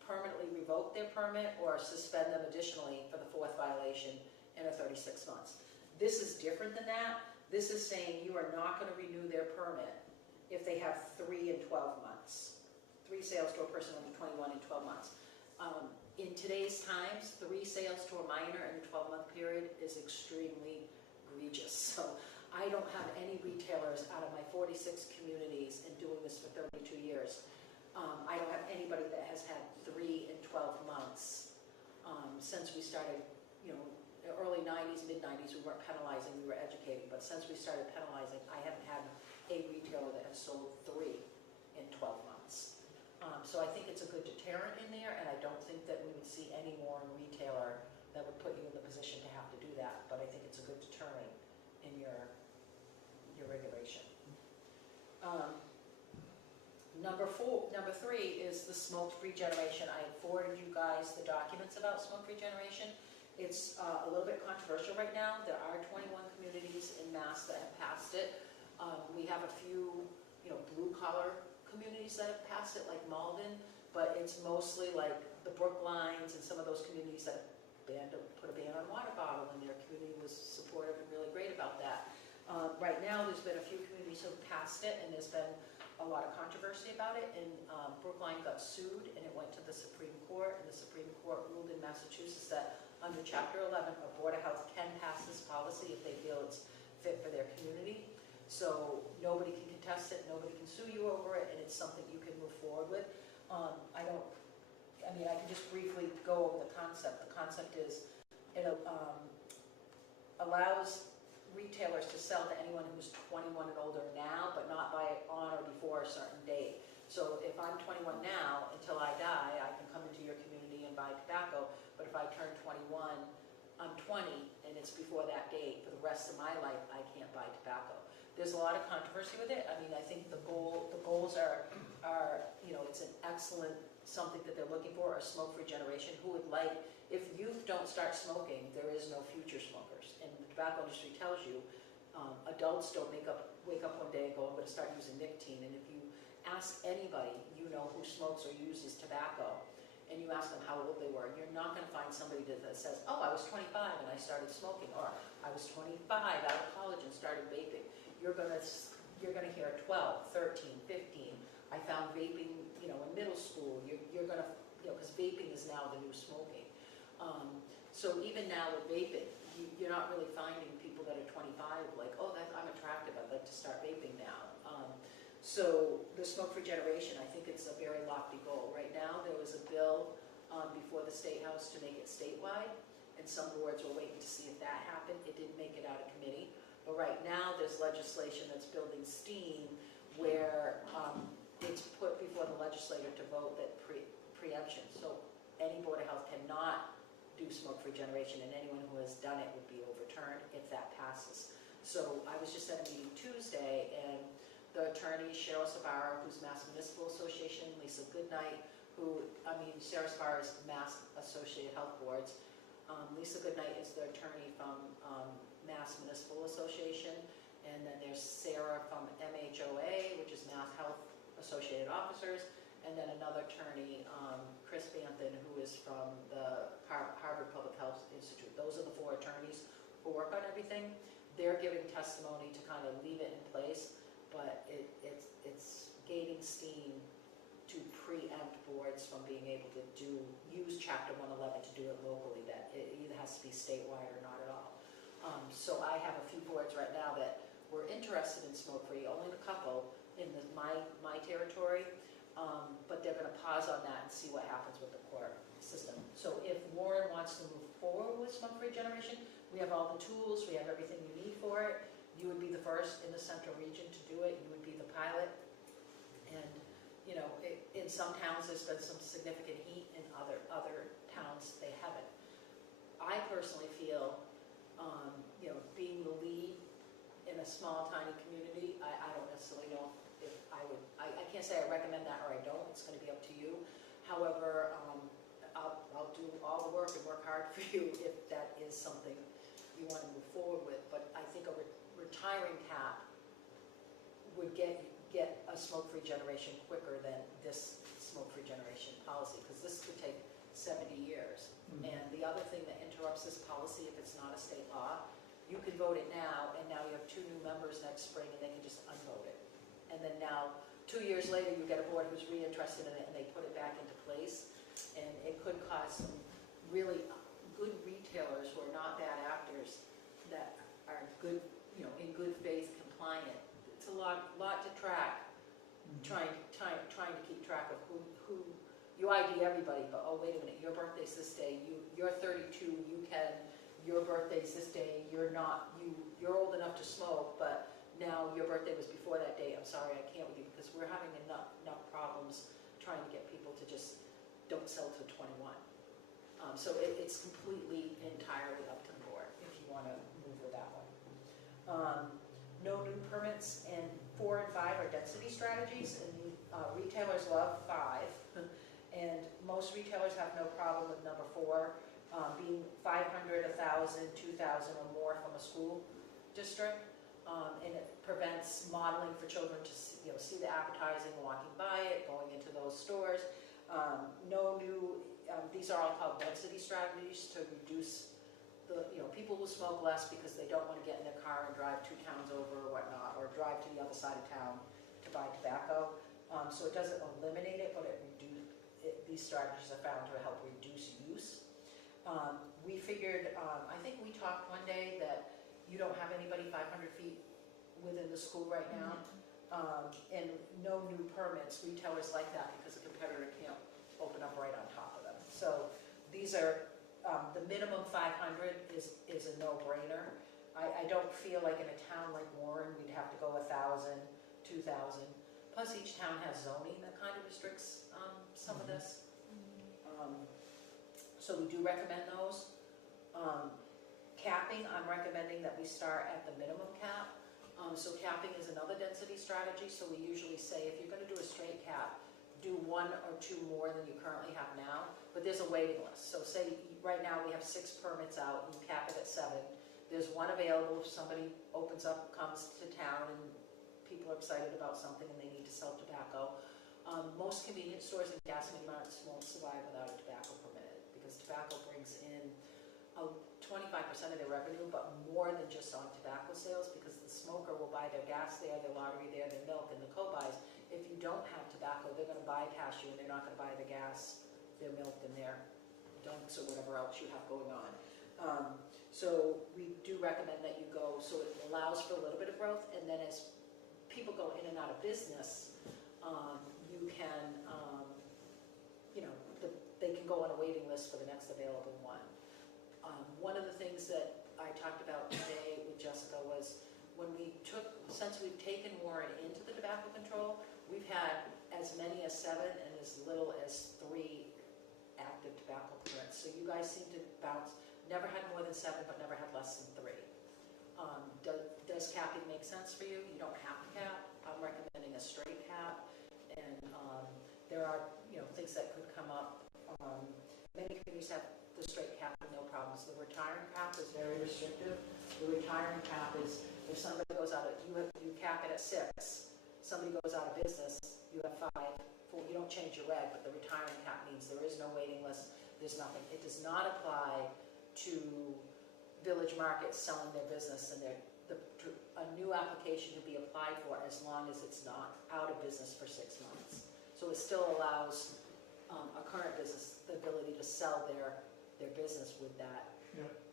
permanently revoke their permit, or suspend them additionally for the 4th violation in a 36 months. This is different than that. This is saying you are not going to renew their permit if they have 3 and 12 months. 3 sales to a person under 21 in 12 months. In today's times, 3 sales to a minor in a 12-month period is extremely egregious. So I don't have any retailers out of my 46 communities and doing this for 32 years. I don't have anybody that has had 3 and 12 months Since we started, you know, early 90s, mid-90s, we weren't penalizing, we were educating, but since we started penalizing, I haven't had a retailer that has sold 3 in 12 months. So I think it's a good deterrent in there, and I don't think that we would see any more retailer that would put you in the position to have to do that, but I think it's a good deterrent in your regulation. Number 3 is the smoke-free generation. I forwarded you guys the documents about smoke-free generation. It's a little bit controversial right now. There are 21 communities in Mass that have passed it. We have a few, you know, blue-collar communities that have passed it, like Malden, but it's mostly like the Brooklines and some of those communities that put a ban on water bottle, and their community was supportive and really great about that. Right now, there's been a few communities who have passed it, and there's been a lot of controversy about it, and Brookline got sued, and it went to the Supreme Court, and the Supreme Court ruled in Massachusetts that under Chapter 11, a Board of Health can pass this policy if they feel it's fit for their community. So nobody can contest it, nobody can sue you over it, and it's something you can move forward with. I can just briefly go over the concept. The concept is it allows retailers to sell to anyone who's 21 and older now, but not on or before a certain date. So if I'm 21 now, until I die, I can come into your community and buy tobacco, but if I turn 21, I'm 20, and it's before that date, for the rest of my life, I can't buy tobacco. There's a lot of controversy with it. I mean, I think the goals are, you know, it's an excellent, something that they're looking for, a smoke-free generation. Who would like, if youth don't start smoking, there is no future smokers. And the tobacco industry tells you, adults don't wake up one day and go, I'm going to start using nicotine. And if you ask anybody you know who smokes or uses tobacco, and you ask them how old they were, you're not going to find somebody that says, oh, I was 25 and I started smoking, or I was 25 out of college and started vaping. You're going to hear 12, 13, 15. I found vaping, you know, in middle school. You're going to, you know, because vaping is now the new smoking. So even now with vaping, you're not really finding people that are 25 like, oh, I'm attractive, I'd like to start vaping now. So the smoke-free generation, I think it's a very lofty goal. Right now, there was a bill before the State House to make it statewide, and some boards were waiting to see if that happened. It didn't make it out of committee. But right now, there's legislation that's building steam where it's put before the legislator to vote that preemption. So any Board of Health cannot do smoke-free generation, and anyone who has done it would be overturned if that passes. So I was just at a meeting Tuesday, and the attorney, Cheryl Sabara, who's Mass Municipal Association, Lisa Goodnight, Sarah Sabara is Mass Associated Health Boards. Lisa Goodnight is the attorney from Mass Municipal Association, and then there's Sarah from MHOA, which is Mass Health Associated Officers, and then another attorney, Chris Banthen, who is from the Harvard Public Health Institute. Those are the 4 attorneys who work on everything. They're giving testimony to kind of leave it in place, but it's gaining steam to preempt boards from being able to use Chapter 111 to do it locally, that it either has to be statewide or not at all. So I have a few boards right now that were interested in smoke-free, only a couple in my territory, but they're going to pause on that and see what happens with the court system. So if Warren wants to move forward with smoke-free generation, we have all the tools, we have everything you need for it. You would be the first in the central region to do it. You would be the pilot. And, you know, in some towns there's been some significant heat. In other towns they haven't. I personally feel, you know, being the lead in a small, tiny community, I don't necessarily know if I would, I can't say I recommend that or I don't. It's going to be up to you. However, I'll do all the work and work hard for you if that is something you want to move forward with. But I think a retiring cap would get a smoke-free generation quicker than this smoke-free generation policy, because this could take 70 years. And the other thing that interrupts this policy, if it's not a state law, you can vote it now, and now you have 2 new members next spring, and they can just unvote it. And then now, 2 years later, you get a board who's reinterested in it, and they put it back into place. And it could cause some really good retailers who are not bad actors that are good, you know, in good faith compliant. It's a lot to track, trying to keep track of who you ID everybody, but oh, wait a minute, your birthday's this day, you're 32, you can, your birthday's this day, you're not, you're old enough to smoke, but now your birthday was before that date, I'm sorry, I can't with you, because we're having enough problems trying to get people to just don't sell to 21. So it's completely, entirely up to the board, if you wanna move with that one. No new permits, and 4 and 5 are density strategies, and retailers love 5. And most retailers have no problem with number 4, being 500, 1,000, 2,000 or more from a school district. And it prevents modeling for children to see the advertising, walking by it, going into those stores. No new, these are all called density strategies to reduce the, people will smoke less because they don't want to get in their car and drive 2 towns over or whatnot, or drive to the other side of town to buy tobacco. So it doesn't eliminate it, but these strategies are found to help reduce use. We figured, I think we talked one day that you don't have anybody 500 feet within the school right now. And no new permits, retailers like that because the competitor can't open up right on top of them. So these are, the minimum 500 is a no-brainer. I don't feel like in a town like Warren, we'd have to go 1,000, 2,000. Plus each town has zoning that kind of restricts some of this. So we do recommend those. Capping, I'm recommending that we start at the minimum cap. So capping is another density strategy. So we usually say if you're going to do a straight cap, do 1 or 2 more than you currently have now, but there's a waiting list. So say right now we have 6 permits out, and you cap it at 7. There's 1 available if somebody opens up, comes to town, and people are excited about something and they need to sell tobacco. Most convenience stores and gas mini marts won't survive without a tobacco permit because tobacco brings in 25% of their revenue, but more than just on tobacco sales, because the smoker will buy their gas there, their lottery there, their milk, and the co-buys. If you don't have tobacco, they're going to bypass you and they're not going to buy the gas, their milk, and their dunks or whatever else you have going on. So we do recommend that you go, so it allows for a little bit of growth, and then as people go in and out of business, you can, they can go on a waiting list for the next available one. One of the things that I talked about today with Jessica was since we've taken Warren into the tobacco control, we've had as many as 7 and as little as 3 active tobacco permits. So you guys seem to bounce, never had more than 7, but never had less than 3. Does capping make sense for you? You don't have to cap. I'm recommending a straight cap. And there are, things that could come up. Many communities have the straight cap with no problems. The retiring cap is very restrictive. The retiring cap is if somebody goes out of, you cap it at 6, somebody goes out of business, you have 5, 4, you don't change your reg, but the retiring cap means there is no waiting list, there's nothing. It does not apply to village markets selling their business, and a new application to be applied for as long as it's not out of business for 6 months. So it still allows a current business the ability to sell their business with that,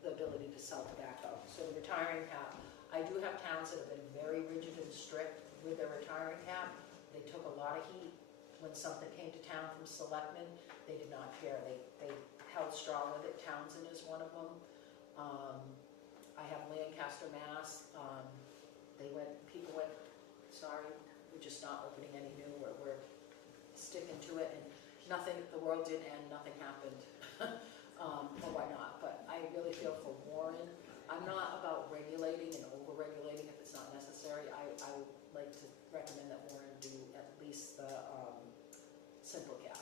the ability to sell tobacco. So the retiring cap, I do have towns that have been very rigid and strict with their retiring cap. They took a lot of heat when something came to town from selectmen. They did not care. They held strong with it. Townsend is one of them. I have Lancaster, Mass. People went, sorry, we're just not opening any new. We're sticking to it, and nothing, the world did end, nothing happened. Or why not? But I really feel for Warren. I'm not about regulating and over-regulating if it's not necessary. I would like to recommend that Warren do at least the simple cap.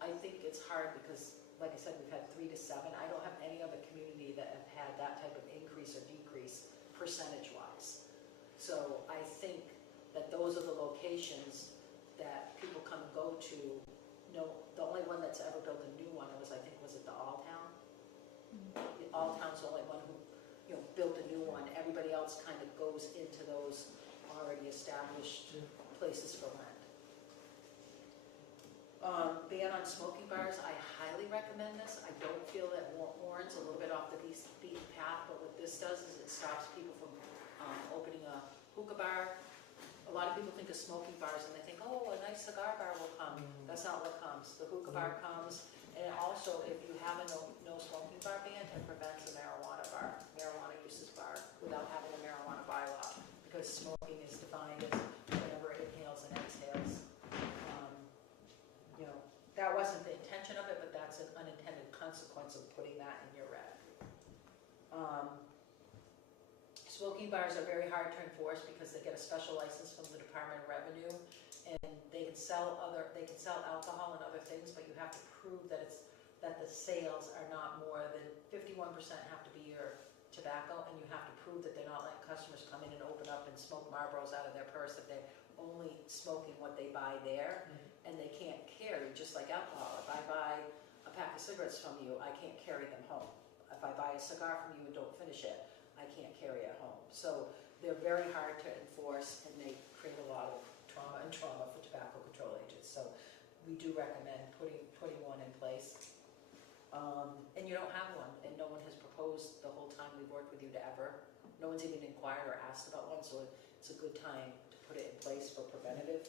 I think it's hard because, like I said, we've had 3 to 7. I don't have any other community that have had that type of increase or decrease percentage-wise. So I think that those are the locations that people come and go to. The only one that's ever built a new one was it the Alltown? The Alltown's the only one who, built a new one. Everybody else kind of goes into those already established places for rent. Ban on smoking bars, I highly recommend this. I don't feel that Warren's a little bit off the beaten path, but what this does is it stops people from opening a hookah bar. A lot of of people think of smoking bars and they think, oh, a nice cigar bar will come. That's not what comes. The hookah bar comes, and also if you have a no smoking bar ban, it prevents a marijuana uses bar, without having a marijuana bylaw, because smoking is defined as whatever it inhales and exhales. You know, that wasn't the intention of it, but that's an unintended consequence of putting that in your reg. Smoking bars are very hard to enforce because they get a special license from the Department of Revenue, and they can sell alcohol and other things, but you have to prove that the sales are not more than 51% have to be your tobacco, and you have to prove that they're not letting customers come in and open up and smoke Marlboros out of their purse, that they're only smoking what they buy there, and they can't carry, just like alcohol. If I buy a pack of cigarettes from you, I can't carry them home. If I buy a cigar from you and don't finish it, I can't carry it home. So they're very hard to enforce, and they create a lot of trauma for tobacco control agents. So we do recommend putting one in place. And you don't have one, and no one has proposed the whole time we've worked with you to ever. No one's even inquired or asked about one, so it's a good time to put it in place for preventative.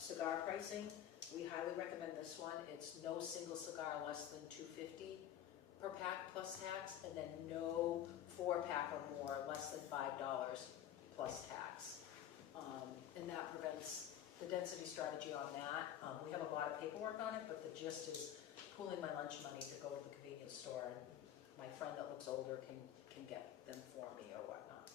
Cigar pricing, we highly recommend this one. It's no single cigar less than $2.50 per pack plus tax, and then no 4-pack or more less than $5 plus tax. And that prevents the density strategy on that. We have a lot of paperwork on it, but the gist is pooling my lunch money to go to the convenience store, and my friend that looks older can get them for me or whatnot.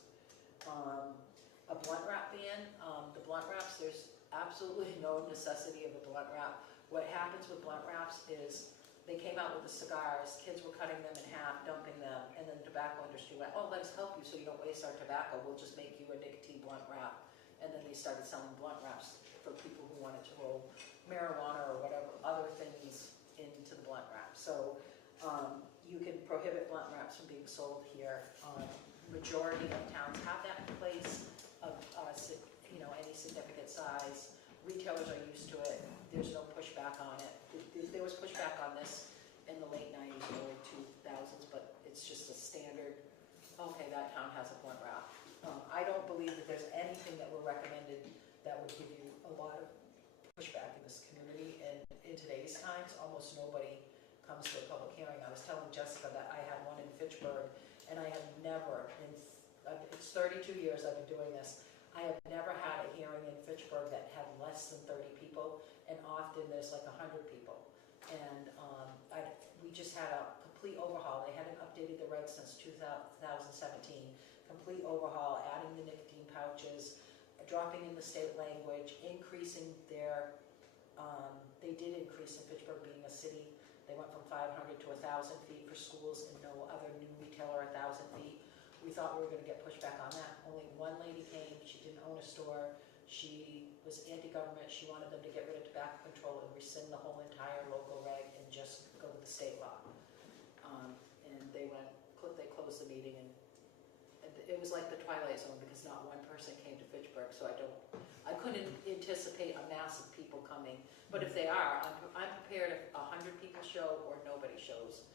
A blunt wrap ban, the blunt wraps, there's absolutely no necessity of a blunt wrap. What happens with blunt wraps is they came out with the cigars, kids were cutting them in half, dumping them, and then the tobacco industry went, oh, let us help you so you don't waste our tobacco, we'll just make you a nicotine blunt wrap. And then they started selling blunt wraps for people who wanted to roll marijuana or whatever other things into the blunt wrap. So you can prohibit blunt wraps from being sold here. Majority of towns have that in place, of any significant size. Retailers are used to it. There's no pushback on it. There was pushback on this in the late 90s, early 2000s, but it's just a standard, okay, that town has a blunt wrap. I don't believe that there's anything that were recommended that would give you a lot of pushback in this community, and in today's times, almost nobody comes to a public hearing. I was telling Jessica that I had one in Fitchburg, and I have never, it's 32 years I've been doing this, I have never had a hearing in Fitchburg that had less than 30 people, and often there's like 100 people. And we just had a complete overhaul. They hadn't updated the regs since 2017. Complete overhaul, adding the nicotine pouches, dropping in the state language, increasing their, they did increase in Fitchburg being a city. They went from 500 to 1,000 feet for schools, and no other new retailer 1,000 feet. We thought we were going to get pushback on that. Only one lady came. She didn't own a store. She was anti-government. She wanted them to get rid of tobacco control and rescind the whole entire local reg and just go with the state law. And they closed the meeting, and it was like the Twilight Zone because not one person came to Fitchburg. So I couldn't anticipate a mass of people coming. But if they are, I'm prepared if 100 people show or nobody shows.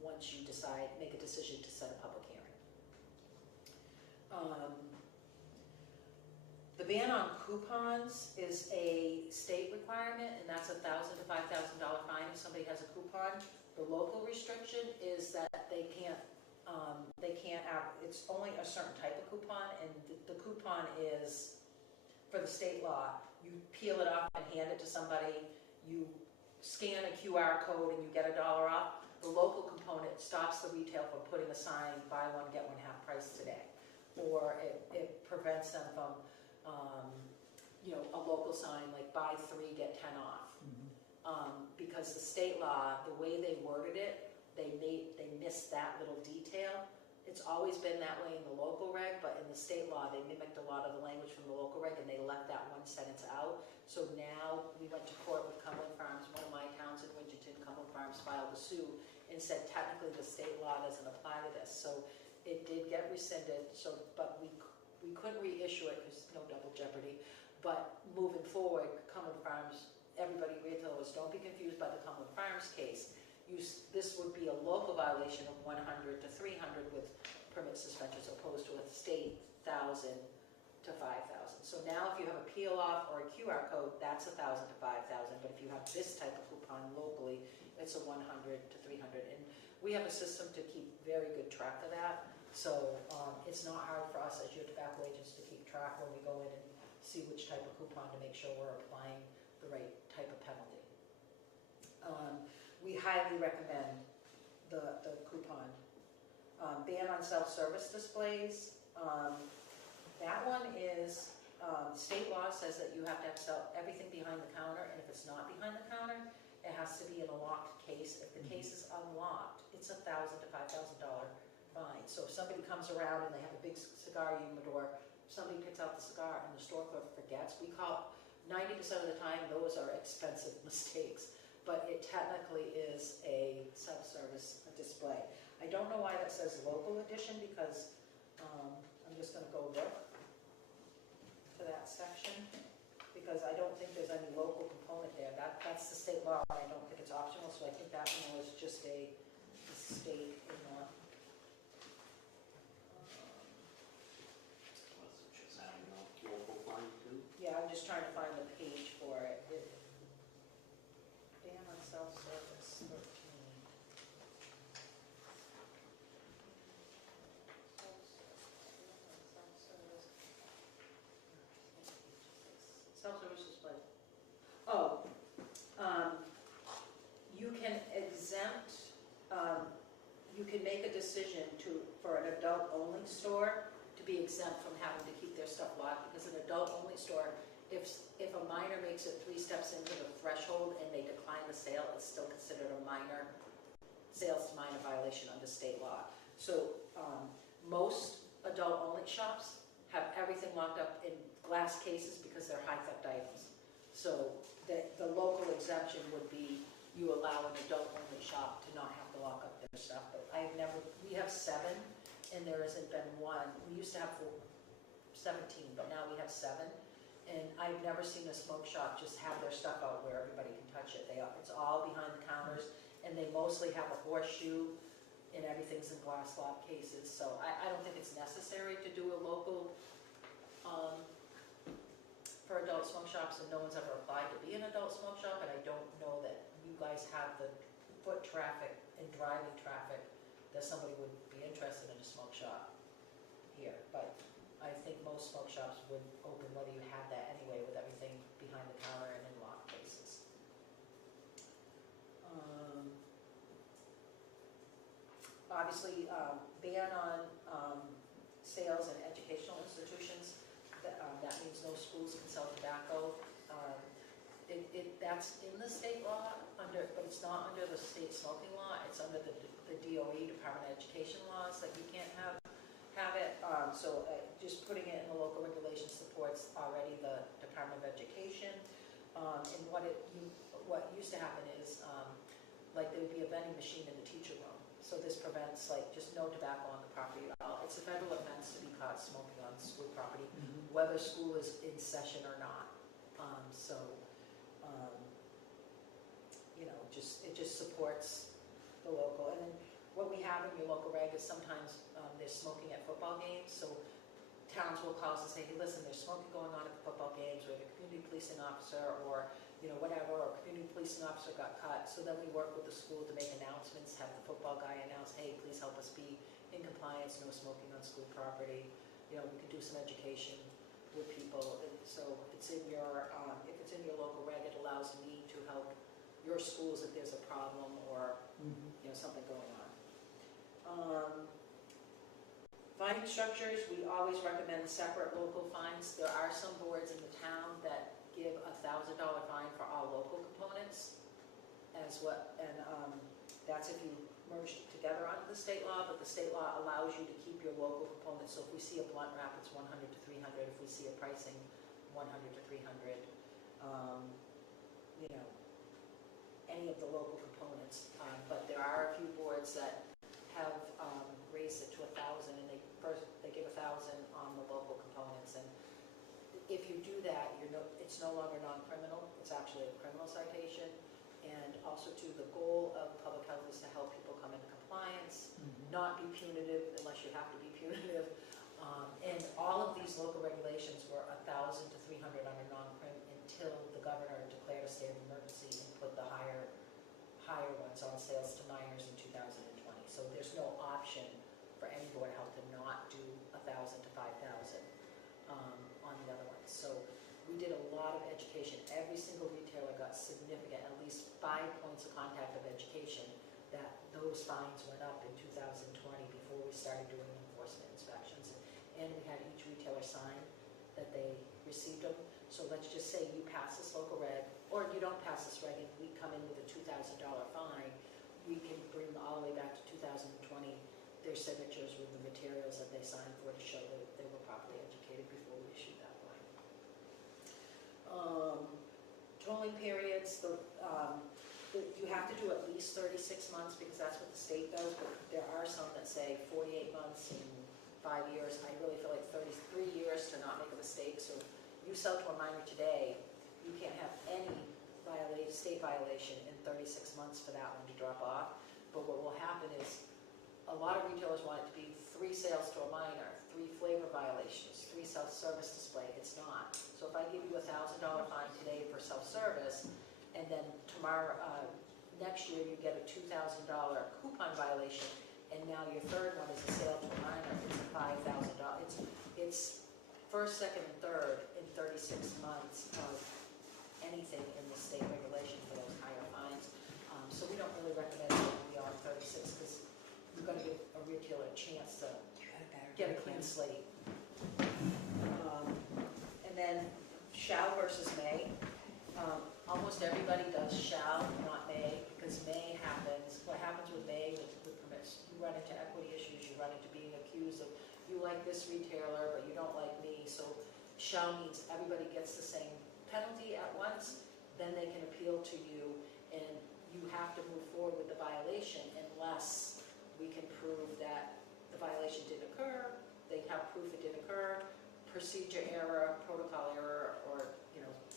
Once you make a decision to set a public hearing. The ban on coupons is a state requirement, and that's $1,000 to $5,000 fine if somebody has a coupon. The local restriction is that they can't have, it's only a certain type of coupon, and the coupon is, for the state law, you peel it off and hand it to somebody, you scan a QR code and you get $1 off. The local component stops the retail from putting a sign, buy one, get one half price today. Or it prevents them from, a local sign like buy 3, get 10 off. Because the state law, the way they worded it, they missed that little detail. It's always been that way in the local reg, but in the state law, they mimicked a lot of the language from the local reg and they left that one sentence out. So now we went to court with Cumberland Farms, one of my towns in Winchton. Cumberland Farms filed a suit and said technically the state law doesn't apply to this. So it did get rescinded, but we couldn't reissue it because no double jeopardy. But moving forward, Cumberland Farms, everybody, retailers, don't be confused by the Cumberland Farms case. This would be a local violation of 100 to 300 with permit suspensions, opposed to a state 1,000 So now if you have a peel off or a QR code, that's 1,000 to 5,000, but if you have this type of coupon locally, it's a 100 to 300. And we have a system to keep very good track of that. So it's not hard for us as your tobacco agents to keep track when we go in and see which type of coupon to make sure we're applying the right type of penalty. We highly recommend the coupon. Ban on self-service displays. That one is, state law says that you have to have everything behind the counter, and if it's not behind the counter, it has to be in a locked case. If the case is unlocked, it's $1,000 to $5,000 fine. So if somebody comes around and they have a big cigar humidor, somebody picks out the cigar and the store clerk forgets, we call 90% of the time, those are expensive mistakes, but it technically is a self-service display. I don't know why that says local edition, because I'm just gonna go look to that section, because I don't think there's any local component there. That's the state law, and I don't think it's optional, so I think that one was just a mistake in the, Just adding a local fine too. yeah, I'm just trying to find the page for it. Ban on self-service, 13. Self-service display. Oh, you can exempt, you can make a decision for an adult-only store to be exempt from having to keep their stuff locked, because an adult-only store, if a minor makes it 3 steps into the threshold and they decline the sale, it's still considered a minor, sales to minor violation under state law. So most adult-only shops have everything locked up in glass cases because they're high theft items. So the local exemption would be you allow an adult-only shop to not have to lock up their stuff. But we have 7, and there hasn't been one. We used to have 17, but now we have 7. And I've never seen a smoke shop just have their stuff out where everybody can touch it. It's all behind the counters, and they mostly have a horseshoe, and everything's in glass lock cases. So I don't think it's necessary to do a local for adult smoke shops, and no one's ever applied to be an adult smoke shop, and I don't know that you guys have the foot traffic and driving traffic that somebody would be interested in a smoke shop here. But I think most smoke shops would open whether you had that anyway, with everything behind the counter and in locked cases. Obviously, ban on sales in educational institutions. That means no schools can sell tobacco. That's in the state law, but it's not under the state smoking law. It's under the DOE, Department of Education laws, that you can't have it. So just putting it in the local regulation supports already the Department of Education. And what used to happen is, like, there would be a vending machine in the teacher room. So this prevents, like, just no tobacco on the property at all. It's a federal offense to be caught smoking on school property, whether school is in session or not. It just supports the local. And then what we have in your local reg is sometimes there's smoking at football games. So towns will call us and say, hey, listen, there's smoking going on at the football games. We have a community policing officer, or whatever, or community policing officer got cut. So then we work with the school to make announcements, have the football guy announce, hey, please help us be in compliance, no smoking on school property. We could do some education with people. And so if it's in your local reg, it allows me to help your schools if there's a problem or something going on. Fine structures, we always recommend separate local fines. There are some boards in the town that give a $1,000 fine for all local components, and that's if you merge together under the state law, but the state law allows you to keep your local components. So if we see a blunt wrap, it's 100 to 300. If we see a pricing, 100 to 300. Any of the local components. But there are a few boards that have raised it to 1,000, and they give 1,000 on the local components. And if you do that, it's no longer non-criminal. It's actually a criminal citation. And also, too, the goal of public health is to help people come into compliance, not be punitive unless you have to be punitive. And all of these local regulations were $1,000 higher ones on sales to minors in 2020. So there's no option for any Board of Health to not do 1,000 to 5,000 on the other ones. So we did a lot of education. Every single retailer got significant, at least 5 points of contact of education, that those fines went up in 2020 before we started doing enforcement inspections. And we had each retailer sign that they received them. So let's just say you pass this local reg, or you don't pass this reg, and we come in with a $2,000 fine, we can bring them all the way back to 2020, their signatures with the materials that they signed for to show that they were properly educated before we issued that fine. Tolling periods, you have to do at least 36 months because that's what the state does, but there are some that say 48 months and 5 years. I really feel like 33 years to not make a mistake. So you sell to a minor today, you can't have any state violation in 36 months for that one to drop off. But what will happen is a lot of retailers want it to be 3 sales to a minor, 3 flavor violations, 3 self-service display. It's not. So if I give you a $1,000 fine today for self-service, and then tomorrow, next year you get a $2,000 coupon violation, and now your third one is a sale to a minor, it's a $5,000. It's first, second, and third in 36 months of anything in the state regulation for those higher fines. So we don't really recommend going beyond 36 because we're going to give a retailer a chance to get a clean slate. And then shall versus may. Almost everybody does shall, not may, because may happens. What happens with may with permits? You run into equity issues, you run into being accused of, you like this retailer, but you don't like me. So shall means everybody gets the same penalty at once, then they can appeal to you, and you have to move forward with the violation unless we can prove that the violation did occur, they have proof it did occur, procedure error, protocol error, or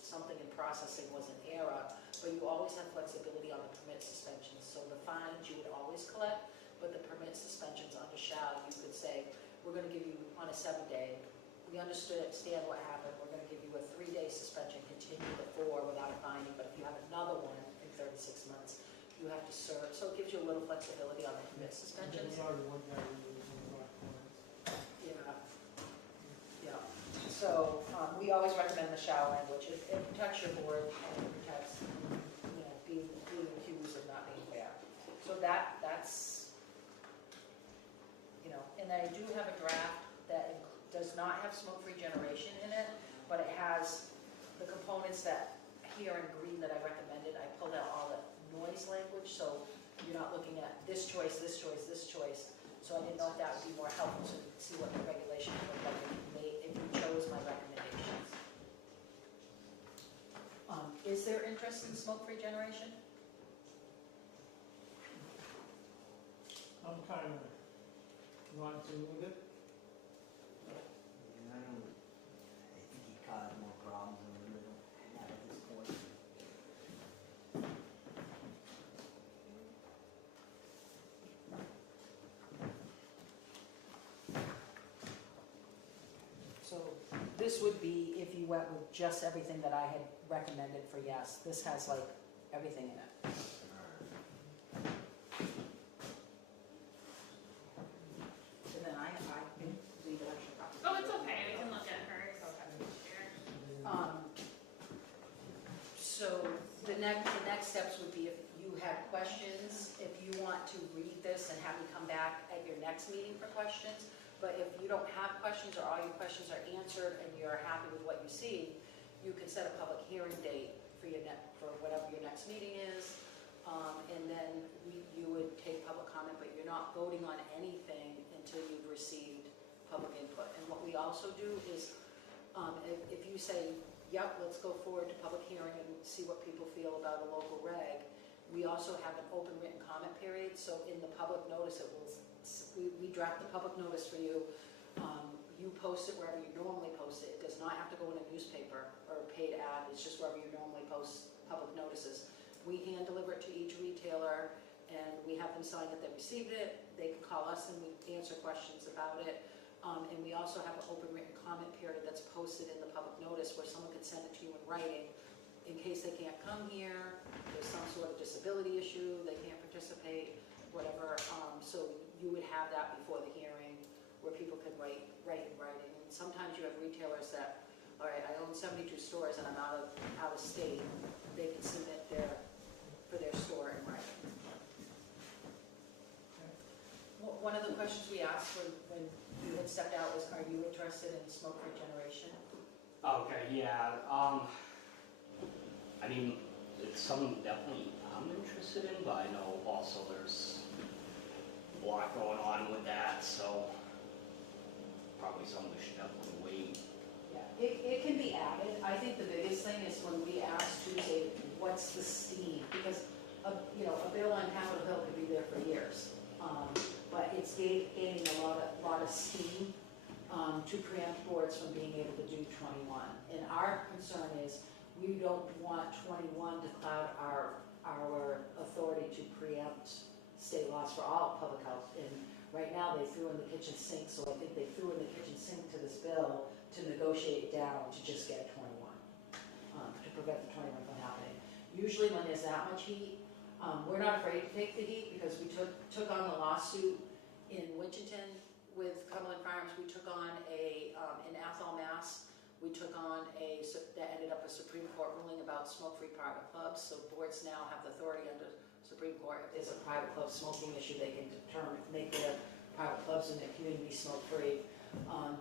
something in processing was an error, but you always have flexibility on the permit suspensions. So the fines you would always collect, but the permit suspensions under shall, you could say, we're going to give you on a 7-day. We understand what happened. We're going to give you a 3-day suspension, continue the 4 without a finding, but if you have another one in 36 months, you have to serve. So it gives you a little flexibility on the permit suspensions. There's already one guy who was one of our clients. Yeah. Yeah. So we always recommend the shall language. It protects your board and it protects, being accused of not being fair. So that's, and I do have a draft that does not have smoke-free generation in it, but it has the components that here in green that I recommended. I pulled out all the noise language, so you're not looking at this choice, this choice, this choice. So I didn't know if that would be more helpful so you can see what the regulation would look like if you chose my recommendations. Is there interest in smoke-free generation? I'm kind of wanting to move it. I think he caused more problems than we really have at this point. So this would be if you went with just everything that I had recommended for yes. This has like everything in it. And then I can leave an extra copy. Oh, it's okay, we can look at hers. So the next steps would be if you had questions, if you want to read this and have me come back at your next meeting for questions. But if you don't have questions or all your questions are answered and you're happy with what you see, you can set a public hearing date for whatever your next meeting is. And then you would take public comment, but you're not voting on anything until you've received public input. And what we also do is, if you say, yep, let's go forward to public hearing and see what people feel about a local reg, we also have an open written comment period. So in the public notice, we draft the public notice for you. You post it wherever you normally post it. It does not have to go in a newspaper or a paid ad. It's just wherever you normally post public notices. We hand deliver it to each retailer, and we have them sign that they received it. They can call us and we answer questions about it. And we also have an open written comment period that's posted in the public notice where someone can send it to you in writing in case they can't come here, there's some sort of disability issue, they can't participate, whatever. So you would have that before the hearing where people could write in writing. And sometimes you have retailers that, all right, I own 72 stores and I'm out of state, they can submit for their store in writing. One of the questions we asked when you had stepped out was, are you interested in smoke-free generation? Okay, yeah, I mean, it's something definitely I'm interested in, but I know also there's a lot going on with that, so probably something we should definitely wait. Yeah, it can be added. I think the biggest thing is when we asked Tuesday, what's the steam? Because, a bill on Capitol Hill could be there for years. But it's gaining a lot of steam to preempt boards from being able to do 21. And our concern is we don't want 21 to cloud our authority to preempt state laws for all public health. And right now they threw in the kitchen sink, so I think they threw in the kitchen sink to this bill to negotiate down to just get 21, to prevent the 21 from happening. Usually when there's that much heat, we're not afraid to take the heat because we took on the lawsuit in Winchendon with Cumberland Farms. We took on in Athol, Mass. We took on that ended up a Supreme Court ruling about smoke-free private clubs. So boards now have the authority under Supreme Court. If there's a private club smoking issue, they can make their private clubs in their community smoke-free.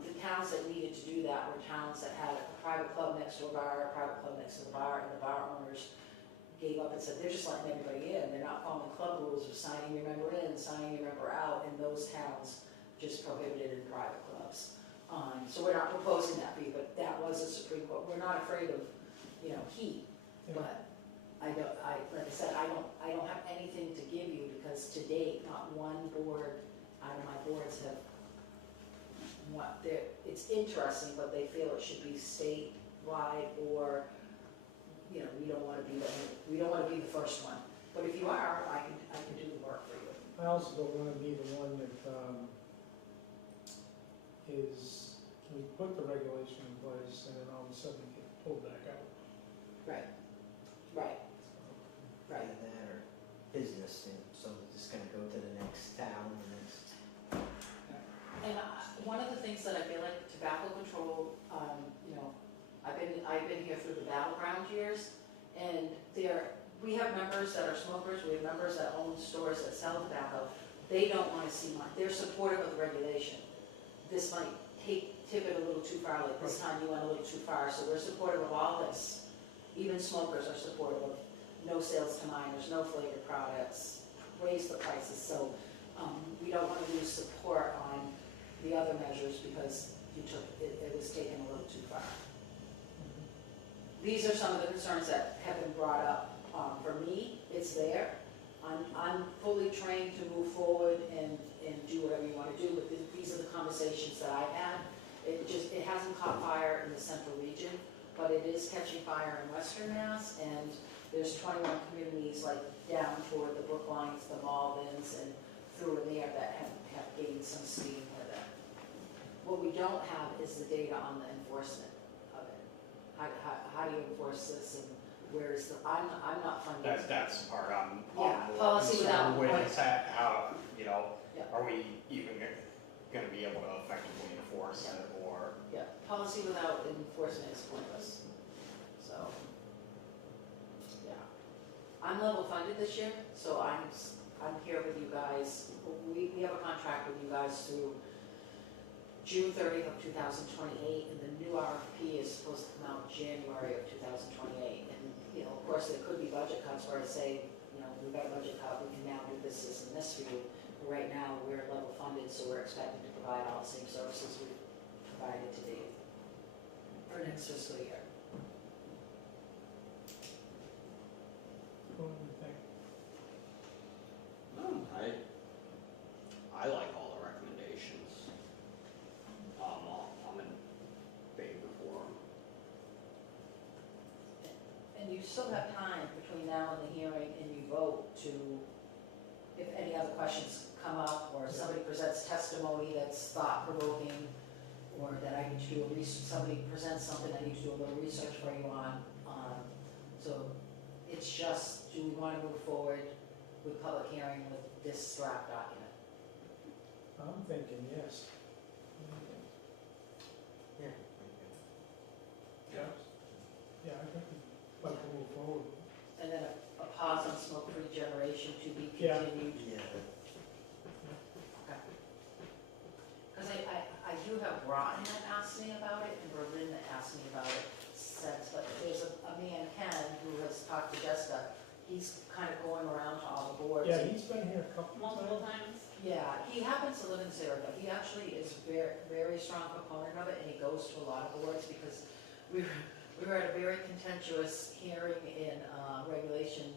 The towns that needed to do that were towns that had a private club next to a bar, a private club next to the bar, and the bar owners gave up and said, they're just letting everybody in. They're not following club rules of signing your member in, signing your member out, and those towns just prohibited in private clubs. So we're not proposing that fee, but that was a Supreme Court. We're not afraid of, heat, but like I said, I don't have anything to give you because to date, not one board out of my boards have it's interesting, but they feel it should be statewide or we don't want to be the first one. But if you are, I can do the work for you. I also don't want to be the one that we put the regulation in place and then all of a sudden get pulled back out. Right. Either that or business, and so it's just gonna go to the next town, the next. And one of the things that I feel like tobacco control, I've been here through the battleground years, and we have members that are smokers, we have members that own stores that sell tobacco. They don't want to see they're supportive of the regulation. This might tip it a little too far, like this time you went a little too far, so we're supportive of all this. Even smokers are supportive of no sales to minors, no flavored products, raise the prices, so we don't want to lose support on the other measures because it was taken a little too far. These are some of the concerns that have been brought up. For me, it's there. I'm fully trained to move forward and do whatever you want to do, but these are the conversations that I've had. It hasn't caught fire in the central region, but it is catching fire in Western Mass, and there's 21 communities like down toward the Brooklines, the Malvins, and through in there that have gained some steam with it. What we don't have is the data on the enforcement of it. How do you enforce this, and where is I'm not funding. That's the part I'm Yeah, more policy concerned without with, is that how, Yeah. are we even gonna be able to effectively enforce it, or? Yeah, policy without enforcement is pointless. So, yeah. I'm level funded this year, so I'm here with you guys. We have a contract with you guys through June 30th of 2028, and the new RFP is supposed to come out January of 2028. And, of course, there could be budget cuts where I say, we've got a budget cut, we can now do this, this, and this for you. But right now, we're level funded, so we're expected to provide all the same services we've provided to date for next fiscal year. What do you think? I like all the recommendations. I'm in favor for them. And you still have time between now and the hearing and you vote to, if any other questions come up or somebody presents testimony that's thought-provoking or that I need to do somebody presents something I need to do a little research for you on. So it's just, do we want to move forward with public hearing with this draft document? I'm thinking yes. Yeah. Yeah, yeah, I think we'd like to move forward. And then a pause on smoke-free generation to be Yeah. continued. Yeah. Because I do have Groton that asked me about it, and Berlin that asked me about it since, but there's a man, Ken, who has talked to Jessica. He's kind of going around to all the boards. Yeah, he's been here a couple of Multiple times. times. Yeah, he happens to live in Sarah, but he actually is very, very strong proponent of it, and he goes to a lot of boards, because we were at a very contentious hearing in, regulation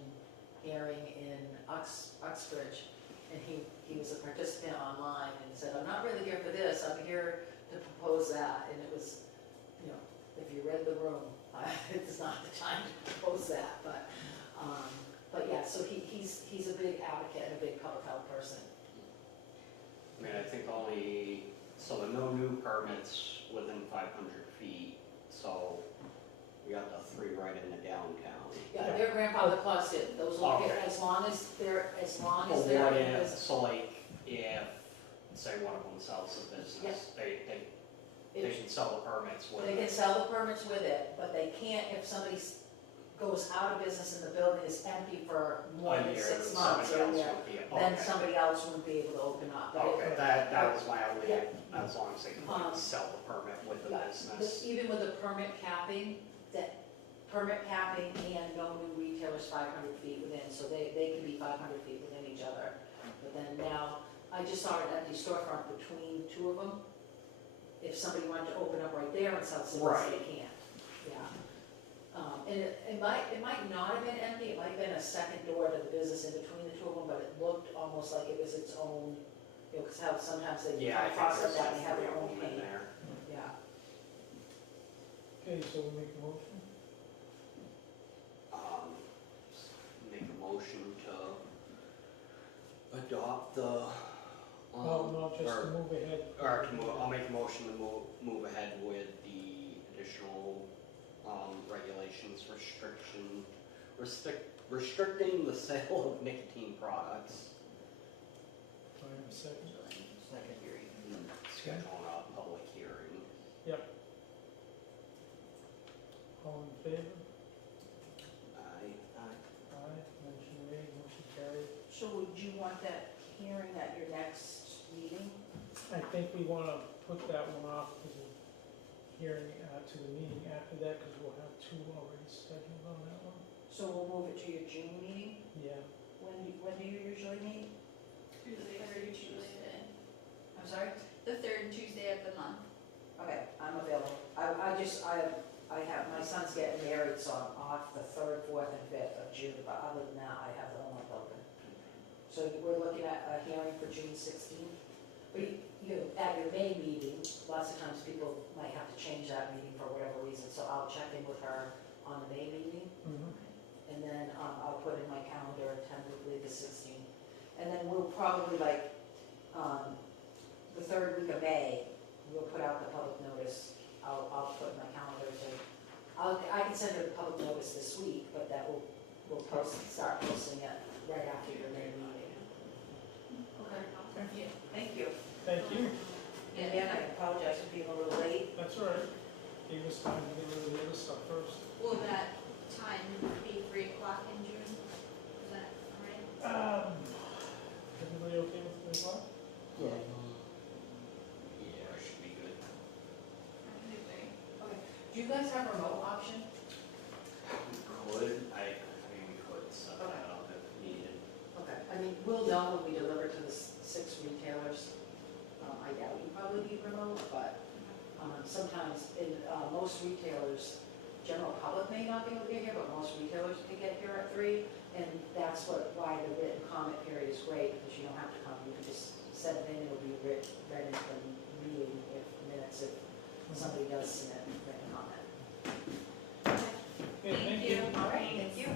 hearing in Uxbridge, and he was a participant online, and said, I'm not really here for this, I'm here to propose that, and it was, you know, if you read the room, it's not the time to propose that, but yeah, so he's a big advocate and a big public health person. I mean, I think only, so the no new permits within 500 feet, so we got the 3 right in the downtown. Yeah, their grandfather clause it, those will get, Okay. as long as they're But what in if, business. so like, if, say one of them sells the business, they can sell the permits with They can it. sell the permits with it, but they can't if somebody goes out of business and the building is empty for more than 6 months or a year, then somebody else wouldn't be able to open up. But if- Okay, that was my only, Yeah. as long as they can like sell the permit with the Yeah, business. Even with the permit capping, and no new retailers 500 feet within, so they can be 500 feet within each other. But then now, I just saw an empty storefront between 2 of them. If somebody wanted to open up right there and sell cigarettes, they can't, yeah. And it might not have been empty, it might have been a second door to the business in between the 2 of them, but it looked almost like it was its own, you know, because how sometimes they Yeah, I think cross there's up that like and have 3 their of own them in paint, there. yeah. Okay, so we make a motion? Make a motion to adopt the, No, just to move ahead. or to move, I'll make a motion to move ahead with the additional, regulations, restricting the sale of nicotine products. Do I have a second? Second hearing. Scheduling a public hearing. All in favor? Aye. Aye, motion made, motion carried. So would you want that hearing at your next meeting? I think we want to put that one off to the hearing, to the meeting after that, because we'll have 2 already scheduled on that one. So we'll move it to your June meeting? Yeah, When do you usually meet? Tuesday, third Tuesday. I'm sorry? The third Tuesday of the month. Okay, I'm available. I have, my son's getting married, so I'm off the 3rd, 4th, and 5th of June, but other than that, I have the whole month open. So we're looking at a hearing for June 16th. But at your May meeting, lots of times people might have to change that meeting for whatever reason, so I'll check in with her on the May meeting. And then I'll put in my calendar tentatively the 16th. And then we'll probably the 3rd week of May, we'll put out the public notice. I'll put in my calendar I can send her the public notice this week, but that we'll start posting it right after your May meeting. Okay. Thank you. thank you. And again, I apologize for being a little late. That's all right. Gave us time to get rid of the other stuff first. Will that time be 3 o'clock in June? Is that all right? Everybody okay with 3 o'clock? Yeah. Yeah, should be good. I can do 3. Do you guys have a remote option? I mean, we could set that up if needed. Okay. I mean, we'll know when we deliver to the 6 retailers. I doubt you probably need remote, but sometimes in most retailers, general public may not be able to get here, but most retailers can get here at 3. And that's why the written comment period is great, because you don't have to come, you can just send it in, it'll be read into the meeting if minutes, if somebody does submit written comment. Okay, thank you. All right, thank you.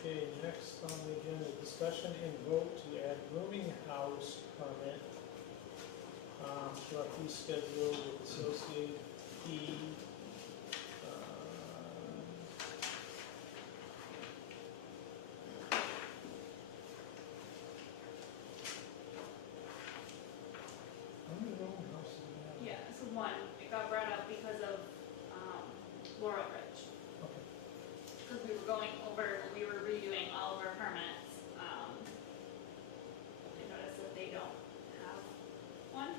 Okay, next on the agenda, discussion and vote to add rooming house permit to our fee schedule with associated How many room houses do we have? Yeah, so one, it got brought up because of, Laurel Ridge. Okay. Because we were going over, when we were redoing all of our permits, they noticed that they don't have one.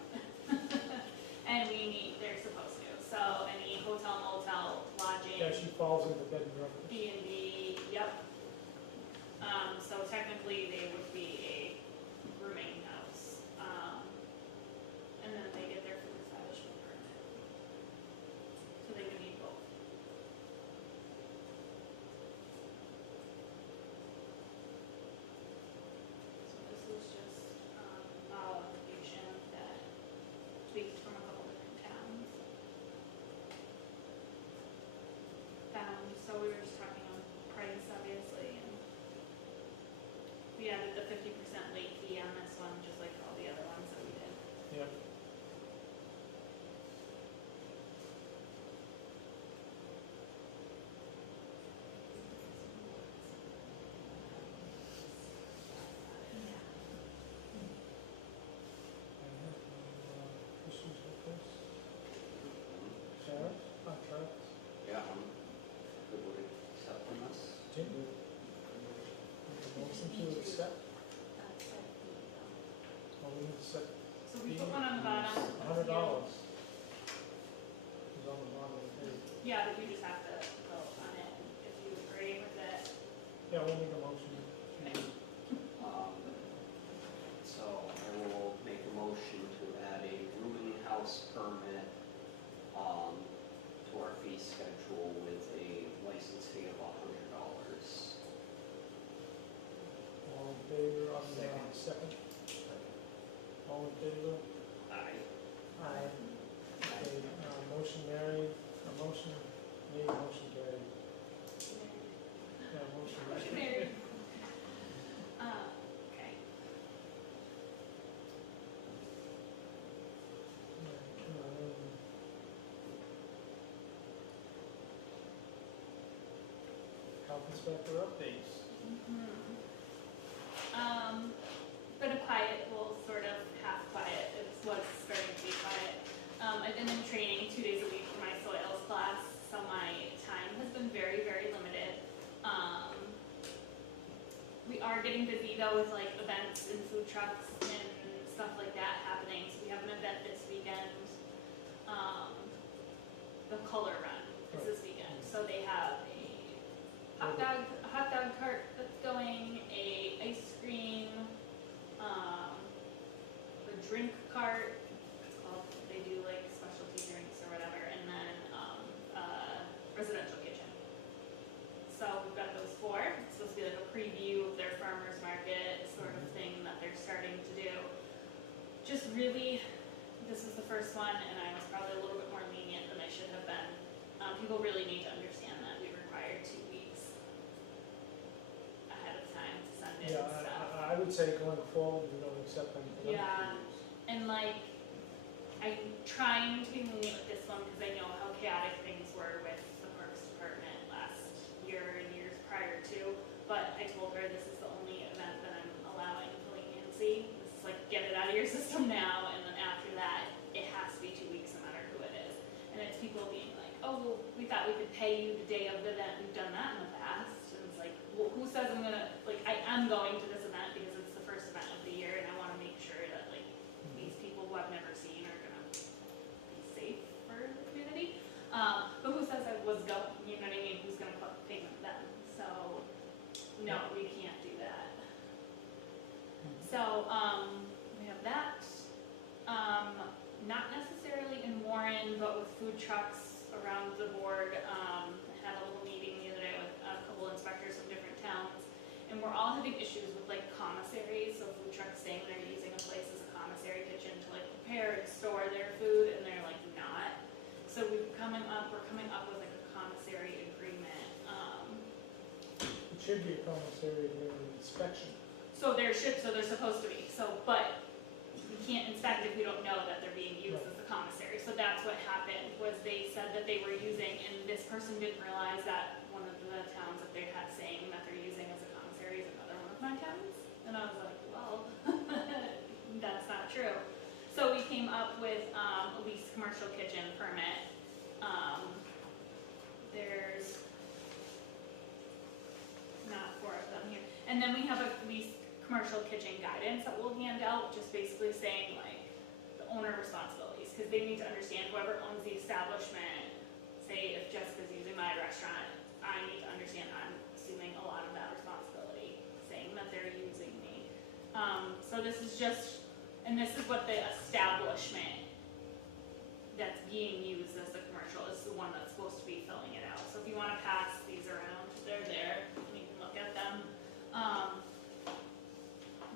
And they're supposed to, so any hotel, motel, lodging, Yeah, she falls into bed and breakfast. B&B, yep. So technically they would be a rooming house, and then they get their food establishment permit. So they would need both. So this is just, our application that tweaked from a couple different towns. So we were just talking on price, obviously, and we added the 50% late fee on this one, just like all the other ones that we did. Yep. Issues with this? Sheriff, contract, Yeah, I'm good with accepting this. Jim, motion to accept, well, we need to set So we put one on the bottom. $100. Is on the bottom of the page. Yeah, but you just have to vote on it if you agree with it. Yeah, we'll make a motion to, So I will make a motion to add a rooming house permit, to our fee schedule with a license fee of $100. all in favor on the second? All in favor? Aye. Aye. Okay, motion carried, motion made, motion carried. Yeah, motion Motion carried. carried. Okay. Health inspector updates. Been a quiet, well, sort of half quiet, it was starting to be quiet. I've been in training 2 days a week for my soils class, so my time has been very, very limited. We are getting busy though with like events and food trucks and stuff like that happening, so we have an event this weekend. The Color Run is this weekend, so they have a hot dog cart that's going, a ice cream, a drink cart, it's called, they do like specialty drinks or whatever, and then, residential kitchen. So we've got those 4, it's supposed to be like a preview of their farmer's market sort of thing that they're starting to do. Just really, this is the first one, and I was probably a little bit more lenient than I should have been. People really need to understand that we require 2 weeks ahead of time to send in Yeah, stuff. I would say going forward, we don't accept them for them. Yeah. And like, I'm trying to be lenient with this one because I know how chaotic things were with the Parks Department last year and years prior to. But I told her this is the only event that I'm allowing for leniency. This is like, get it out of your system now, and then after that, it has to be 2 weeks no matter who it is. And it's people being like, oh, well, we thought we could pay you the day of the event. We've done that in the past. And it's like, well, who says I'm gonna, like, I am going to this event because it's the first event of the year, and I wanna make sure that, like, these people who I've never seen are gonna be safe for the community. But who says I was going, you know what I mean? Who's gonna put payment then? So, no, we can't do that. So, we have that. Not necessarily in Warren, but with food trucks around the board. I had a little meeting the other day with a couple inspectors from different towns, and we're all having issues with like commissaries, so food trucks saying they're using a place as a commissary kitchen to like prepare and store their food, and they're like not. So we're coming up with like a commissary agreement. It should be a commissary during the inspection. So they're supposed to be, but we can't inspect if we don't know that they're being used as a commissary. So that's what happened, was they said that they were using, and this person didn't realize that one of the towns that they had saying that they're using as a commissary is another one of my towns. And I was like, well, that's not true. So we came up with a leased commercial kitchen permit. There's not 4 of them here. And then we have a leased commercial kitchen guidance that we'll hand out, just basically saying like the owner responsibilities, because they need to understand whoever owns the establishment. Say if Jessica's using my restaurant, I need to understand I'm assuming a lot of that responsibility, saying that they're using me. So this is just, and this is what the establishment that's being used as the commercial is the one that's supposed to be filling it out. So if you want to pass these around, they're there, and you can look at them.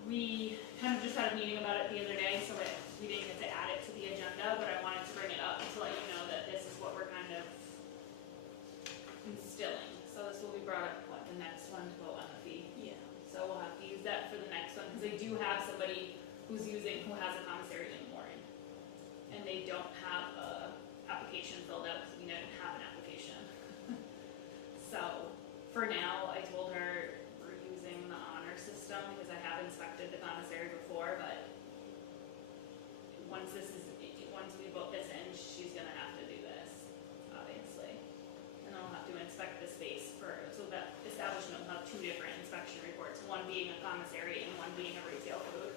We kind of just had a meeting about it the other day, so we didn't get to add it to the agenda, but I wanted to bring it up to let you know that this is what we're kind of instilling. So this will be brought up, what, the next one to vote on the fee? Yeah. So we'll have to use that for the next one, because they do have somebody who has a commissary in Warren. And they don't have a application filled out, because we didn't have an application. So, for now, I told her we're using the honor system, because I have inspected the commissary before, but once we vote this in, she's gonna have to do this, obviously. And I'll have to inspect the space so that establishment will have 2 different inspection reports, one being a commissary and one being a retail food.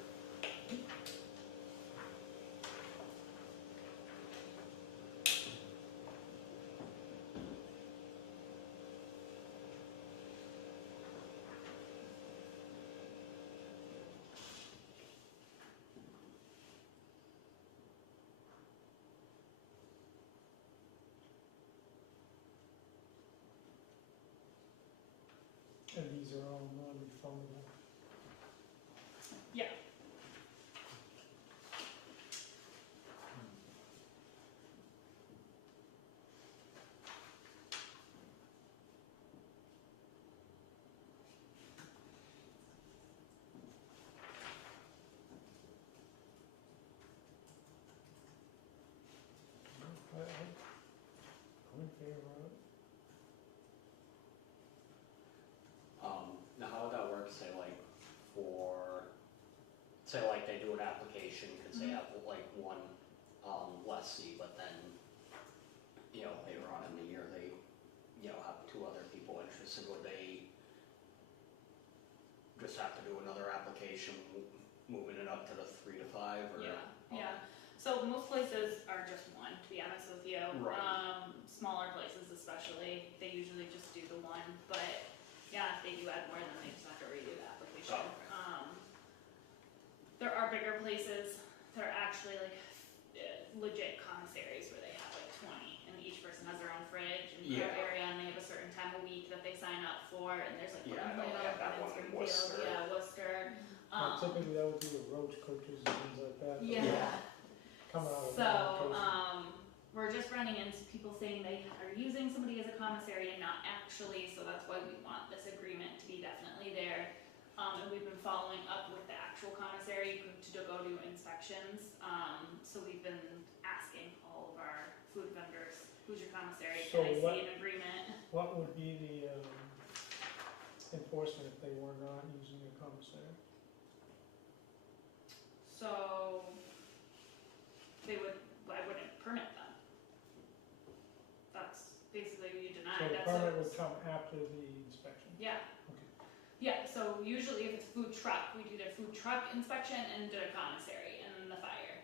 And these are all non-refundable. Yeah. I'm in favor of it. Now how would that work, say like they do an application, cause they have like one, lessee, but then, later on in the year, they, have 2 other people interested, would they just have to do another application, moving it up to the 3 to 5, or? Yeah. So most places are just one, to be honest with you. Right. Smaller places especially, they usually just do the one, but yeah, if they do add more, then they just have to redo the application. Oh, okay. There are bigger places that are actually like legit commissaries where they have like 20 and each person has their own fridge and Yeah. area, and they have a certain time of week that they sign up for, and there's like Yeah, I one know in they have that Springfield, one in Worcester. Yeah, Worcester. Typically, that would be the roach coaches and things like that. Yeah. Coming out of So, that location. we're just running into people saying they are using somebody as a commissary and not actually, so that's why we want this agreement to be definitely there. And we've been following up with the actual commissary to go do inspections. So we've been asking all of our food vendors, who's your commissary? So Can I what- see an agreement? What would be the enforcement if they were not using a commissary? So I wouldn't permit them. That's basically you deny. So the That's permit a- would come after the inspection? Yeah. Okay. Yeah, so usually if it's a food truck, we do their food truck inspection and the commissary and then the fire.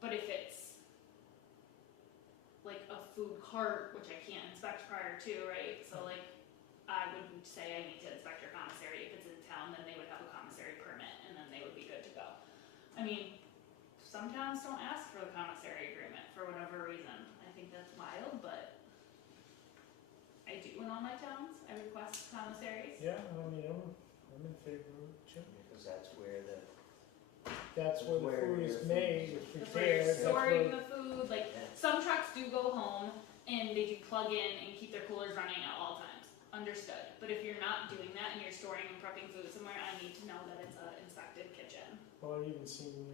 But if it's like a food cart, which I can't inspect prior to, right? So like, I would say I need to inspect your commissary. If it's in town, then they would have a commissary permit and then they would be good to go. I mean, some towns don't ask for the commissary agreement for whatever reason. I think that's wild, but I do in all my towns. I request commissaries. Yeah, I mean, I'm in favor of it, too. Because that's where the, That's where the Where food your is food- made, it's That's where you're prepared, that's storing where, the food. Like Yeah. some trucks do go home and they do plug in and keep their coolers running at all times. Understood. But if you're not doing that and you're storing and prepping food somewhere, I need to know that it's an inspected kitchen. well, I've even seen,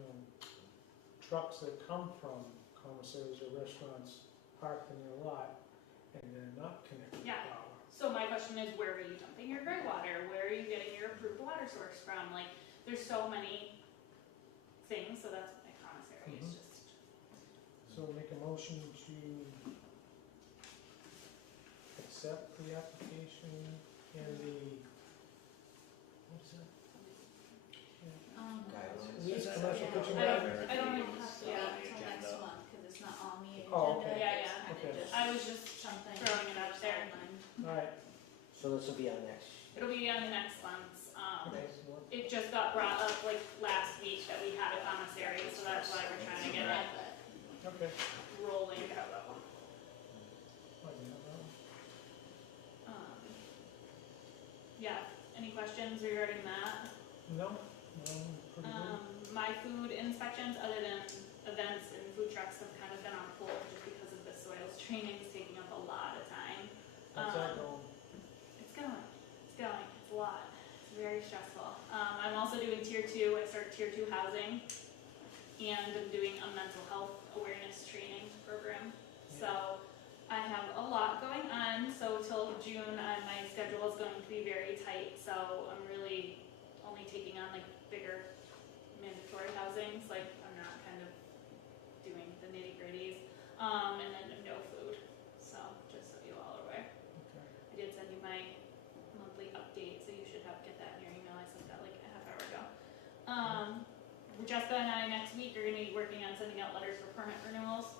trucks that come from commissaries or restaurants parked in their lot and they're not connected to Yeah. power. So my question is, where are you dumping your gray water? Where are you getting your approved water source from? Like, there's so many things, so that's what my commissary is Mhm. just. So make a motion to accept the application and the, what's that? Guidelines. Least commercial pitching I don't- guidelines? I don't We'll even- have to yeah. wait until next month, cause it's not on the Oh, agenda. okay. Yeah, It's yeah. kinda Okay. just I was just something. throwing it out there. Alright, So this will be on next. It'll be on the next month's, okay, so what- it just got brought up like last week that we had a commissary, so that's why we're trying to get it okay. rolling. Might be that one. Yeah, any questions regarding that? No, pretty good. My food inspections, other than events and food trucks, have kind of been on hold just because of the soils training is taking up a lot of time. How's that going? It's a lot, it's very stressful. I'm also doing tier 2, I started tier 2 housing, and I'm doing a mental health awareness training program. So I have a lot going on, so till June, my schedule is going to be very tight, so I'm really only taking on like bigger mandatory housings, like I'm not kind of doing the nitty gritties, and then no food, so just so you all are aware. Okay. I did send you my monthly update, so you should get that in your email. I sent that like a half hour ago. Jessica and I next week are gonna be working on sending out letters for permit renewals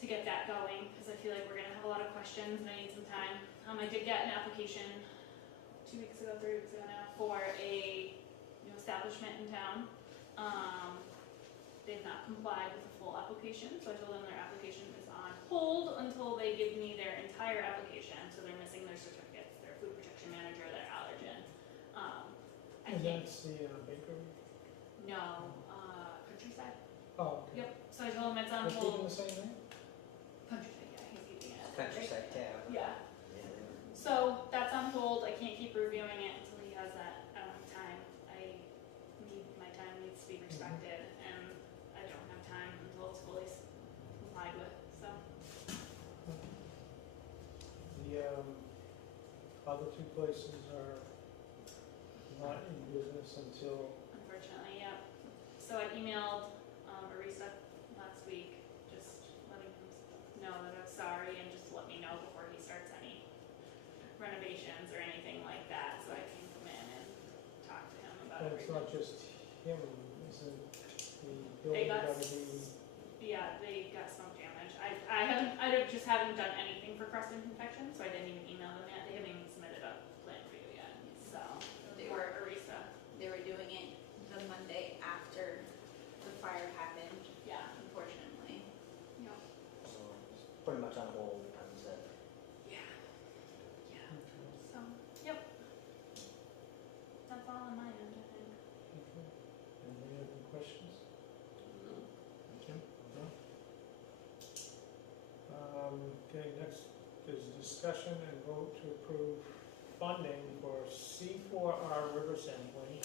to get that going, because I feel like we're gonna have a lot of questions and I need some time. I did get an application 3 weeks ago now, for a new establishment in town. They've not complied with the full application, so I told them their application is on hold until they give me their entire application, so they're missing their certificates, their food protection manager, their allergen. I And can't, that's the bakery? no, Countryside, Oh, okay. yep, so I told them it's on They're keeping hold. the same name? Countryside, yeah, he's keeping it. Countryside Tab. Yeah, Yeah, they were- so that's on hold, I can't keep reviewing it until he has that, I don't have time. My time needs to be respected, and I don't have time until it's fully complied with, so. The other two places are not in business until, Unfortunately, yeah. So I emailed Arisa last week, just letting him know that I'm sorry and just let me know before he starts any renovations or anything like that, so I can come in and talk to him about and it's everything. not just him, isn't the They building got, gotta be, yeah, they got smoke damage. I just haven't done anything for crust and confection, so I didn't even email them yet. They haven't even submitted a plan for you yet, so. They Or were, Arisa, they were doing it the Monday after the fire happened, yeah. unfortunately. Yep. So it's pretty much on hold, I would say. Yeah. Yeah. So, yep. That's all on my end, I think. okay. Anybody have any questions? Jim? No? Okay, next is discussion and vote to approve funding for C4R river sampling,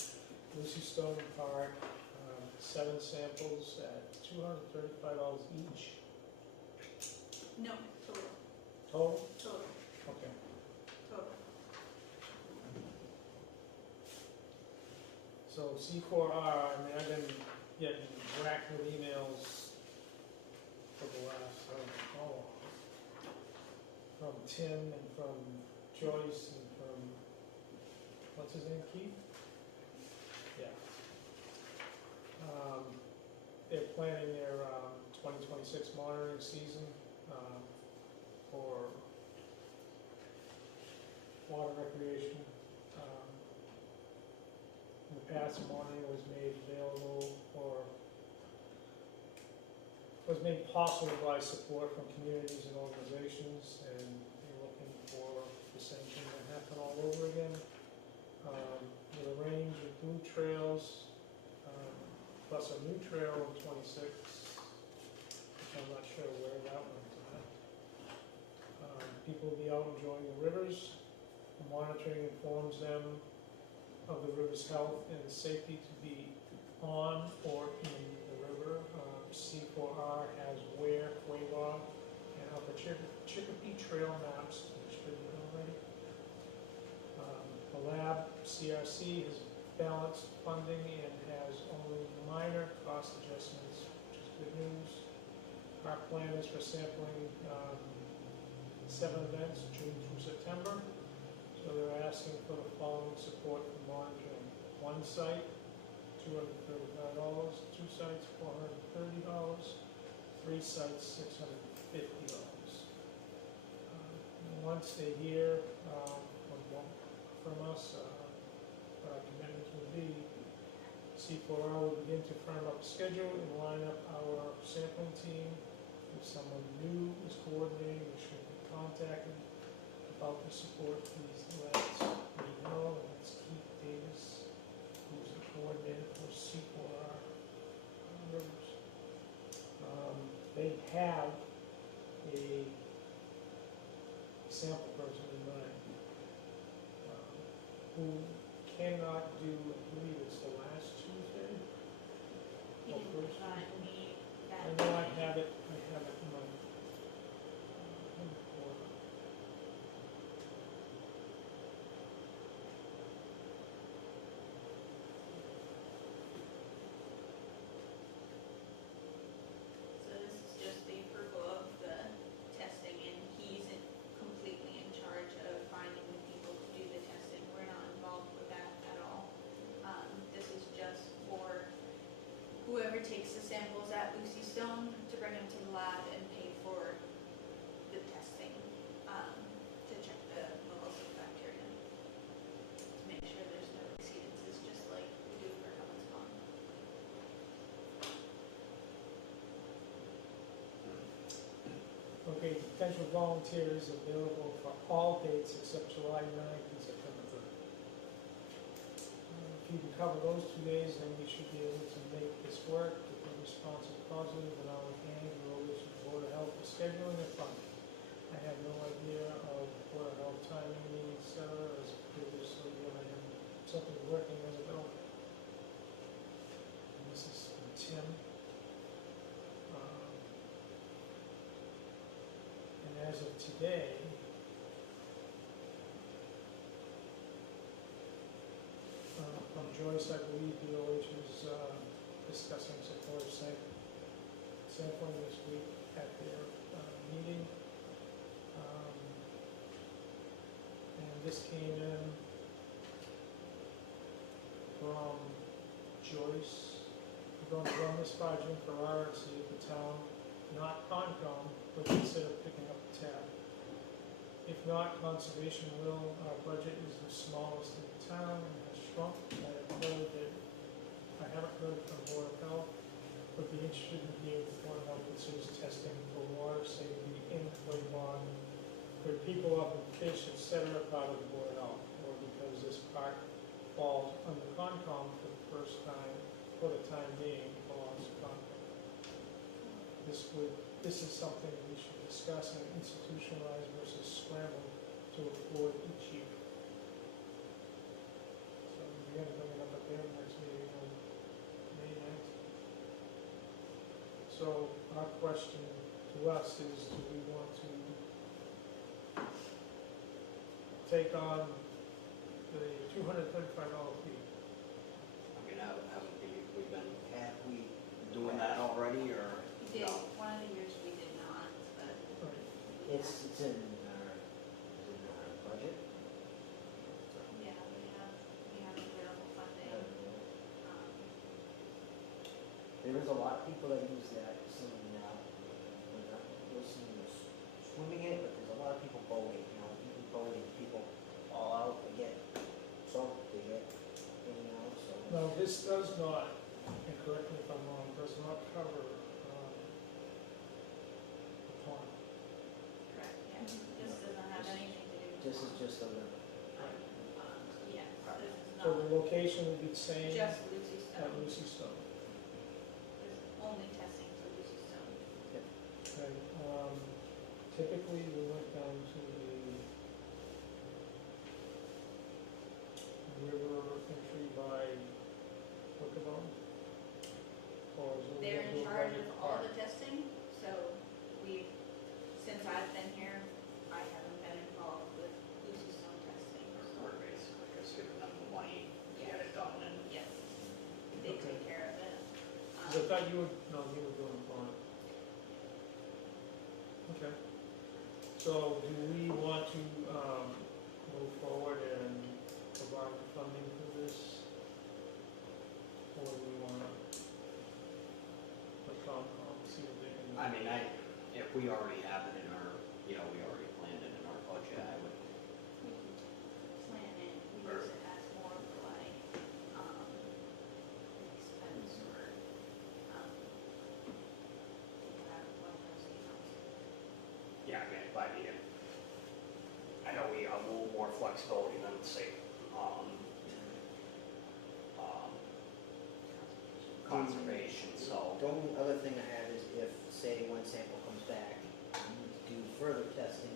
Lucy Stone Park, 7 samples at $235 each. No, total, Total? total, Okay. total. So C4R, I mean, I've been getting whacked with emails for the last, from Tim and from Joyce and from, what's his name, Keith? Yeah. They're planning their 2026 monitoring season for water recreation. In the past, monitoring was made available or was made possible by support from communities and organizations, and they're looking for the same thing to happen all over again. With a range of blue trails, plus a new trail in 26, which I'm not sure where that one's at. People will be out enjoying the rivers. The monitoring informs them of the river's health and safety to be on or in the river. C4R has waymarks for Chicopee Trail maps distributed already. The lab, CRC, has balanced funding and has only minor cost adjustments, which is good news. Our plan is for sampling 7 events, June through September. So they're asking for the following support for monitoring. 1 site, $235, 2 sites, $430, 3 sites, $650. Once they hear from us, what our commitments will be, C4R will begin to firm up a schedule and line up our sampling team. If someone new is coordinating, we should be contacted about the support these labs. We know, and that's Keith Davis, who's the coordinator for C4R Rivers. They have a sample person in mind, who cannot do, I believe it's the last Tuesday. He Oh, didn't first. provide me that. I know I have it in my, report. So this is just the approval of the testing, and he's completely in charge of finding the people to do the testing. We're not involved with that at all. This is just for whoever takes the samples at Lucy Stone to bring them to the lab and pay for the testing, to check the levels of bacteria. To make sure there's no exceedances, just like we do for Hellman's Pond. Okay, potential volunteers available for all dates except July 9th and September 3rd. If you can cover those 2 days, then we should be able to make this work. If the response is positive, then I'll hand you over to the Board of Health for scheduling and funding. I have no idea of Board of Health timing needs, et cetera, as previously I am simply working as a builder. And this is from Tim. And as of today, from Joyce, I believe DOH is discussing supportive sampling this week at their meeting. And this came in from Joyce. We're going to run this by Jim Ferrara and see if the town, not Concom, would consider picking up the tab. If not, conservation will. Our budget is the smallest in the town and has shrunk. I haven't heard from Board of Health, but be interested in hearing if Board of Health considers testing for water safety in Clay Pond for people up in fish, etc., part of the Board of Health, or because this park falls under Concom for the first time, for the time being, belongs to Concom. This is something we should discuss and institutionalize versus scramble to afford each year. So we're going to bring it up at their next meeting on May 9th. So our question to us is, do we want to take on the $235 fee? I mean, haven't we been Have we, doing that already, or? We did, No? one of the years we did not, but. Right. it's in our budget? Yeah, we have available funding. There is a lot of people that use that, some, swimming in it, but there's a lot of people boating, people boating, people all out, they get soaked, they get, so. Now, this does not, and correct me if I'm wrong, does not cover the pond. Correct, yeah. This doesn't have anything to do with. This is pond. just a river. Yes, this is So the not, location would be the same just Lucy at Stone. Lucy Stone. This is only testing for Lucy Stone. Right, typically, we went down to the river entry by Wickabone. Or is it? They're in Wickabone charge by of all Park? the testing, so we, since I've 'Cause I thought you were, no, you were doing the bond. Okay. So do we want to, move forward and provide the funding for this? Or do we wanna, let Concom see what they can do? I mean, if we already have it in our, we already planned it in our budget, I would, We can plan it, we use it as more of like, an expense or, take it out of one of those accounts. yeah, I know we have a little more flexibility than say, conservation, so. The only other thing I have is if, say, one sample comes back, we need to do further testing,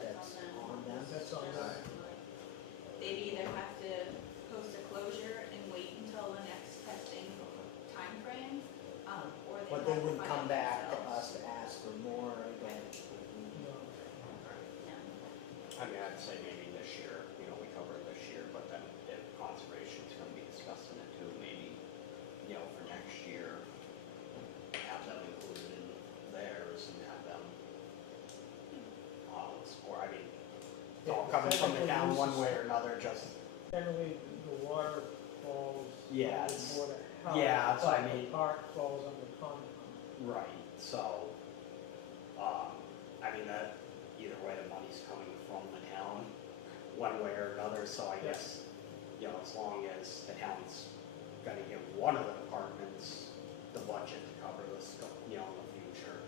that's on them. That's on them. They'd either have to post a closure and wait until the next testing timeframe, or they But have they to wouldn't come fund it back to themselves. us to ask for more again. No. No. I mean, I'd say maybe this year, we cover it this year, but then if conservation's gonna be discussing it too, maybe, for next year, have them included in theirs and have them, support, I mean, it's all Yeah, coming from the town one technically way or another, just, Generally, the water falls. Yeah, under it's- Board of Health, yeah, that's what I but mean. The park falls under Concom. right, so, I mean, that, either way, the money's coming from the town, one way or another, so I Yeah. guess, as long as the town's gonna give one of the departments the budget to cover this, in the future.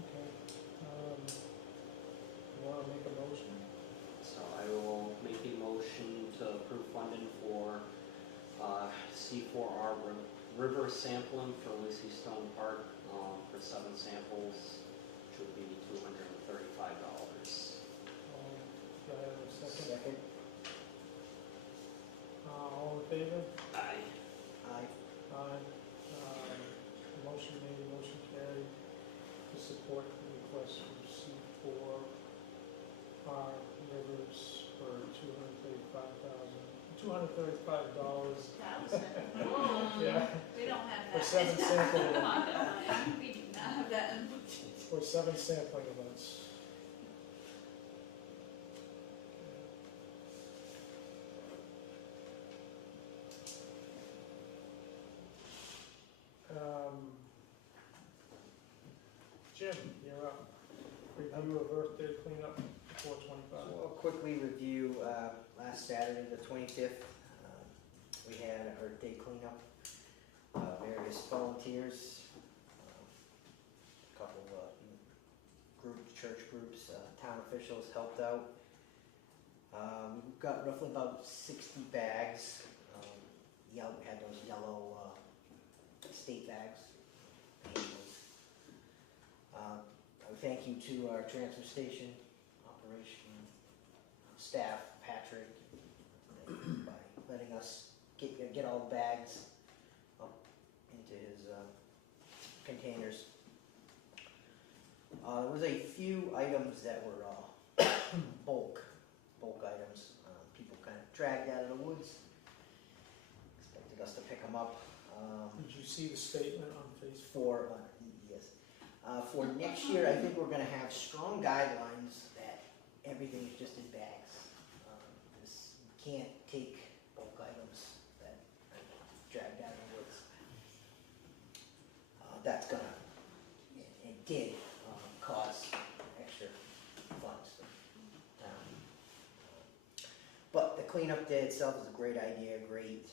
Okay. You wanna make a motion? So I will make a motion to approve funding for, C4R river sampling for Lucy Stone Park, for 7 samples, which would be $235. Do I have a second? Second, All in favor? Aye. aye. Aye. Motion made, motion carried to support the request from C4 R Rivers for $235. Yeah, We don't have For that. 7 sample, We do not have that in budget. for 7 sampling events. Jim, you're up. Review of Earth Day cleanup, 425. So I'll quickly review, last Saturday, the 25th, we had our day cleanup, various volunteers, a couple, church groups, town officials helped out. We've got roughly about 60 bags, we had those yellow, state bags. Thank you to our transfer station operation staff, Patrick, by letting us get all the bags up into his containers. There was a few items that were bulk items. People kind of dragged out of the woods, expected us to pick them up. Did you see the statement on Facebook? For next year, I think we're gonna have strong guidelines that everything is just in bags. You can't take bulk items that are dragged out of the woods. That's gonna, it did cause extra funds for town. But the cleanup day itself is a great idea, great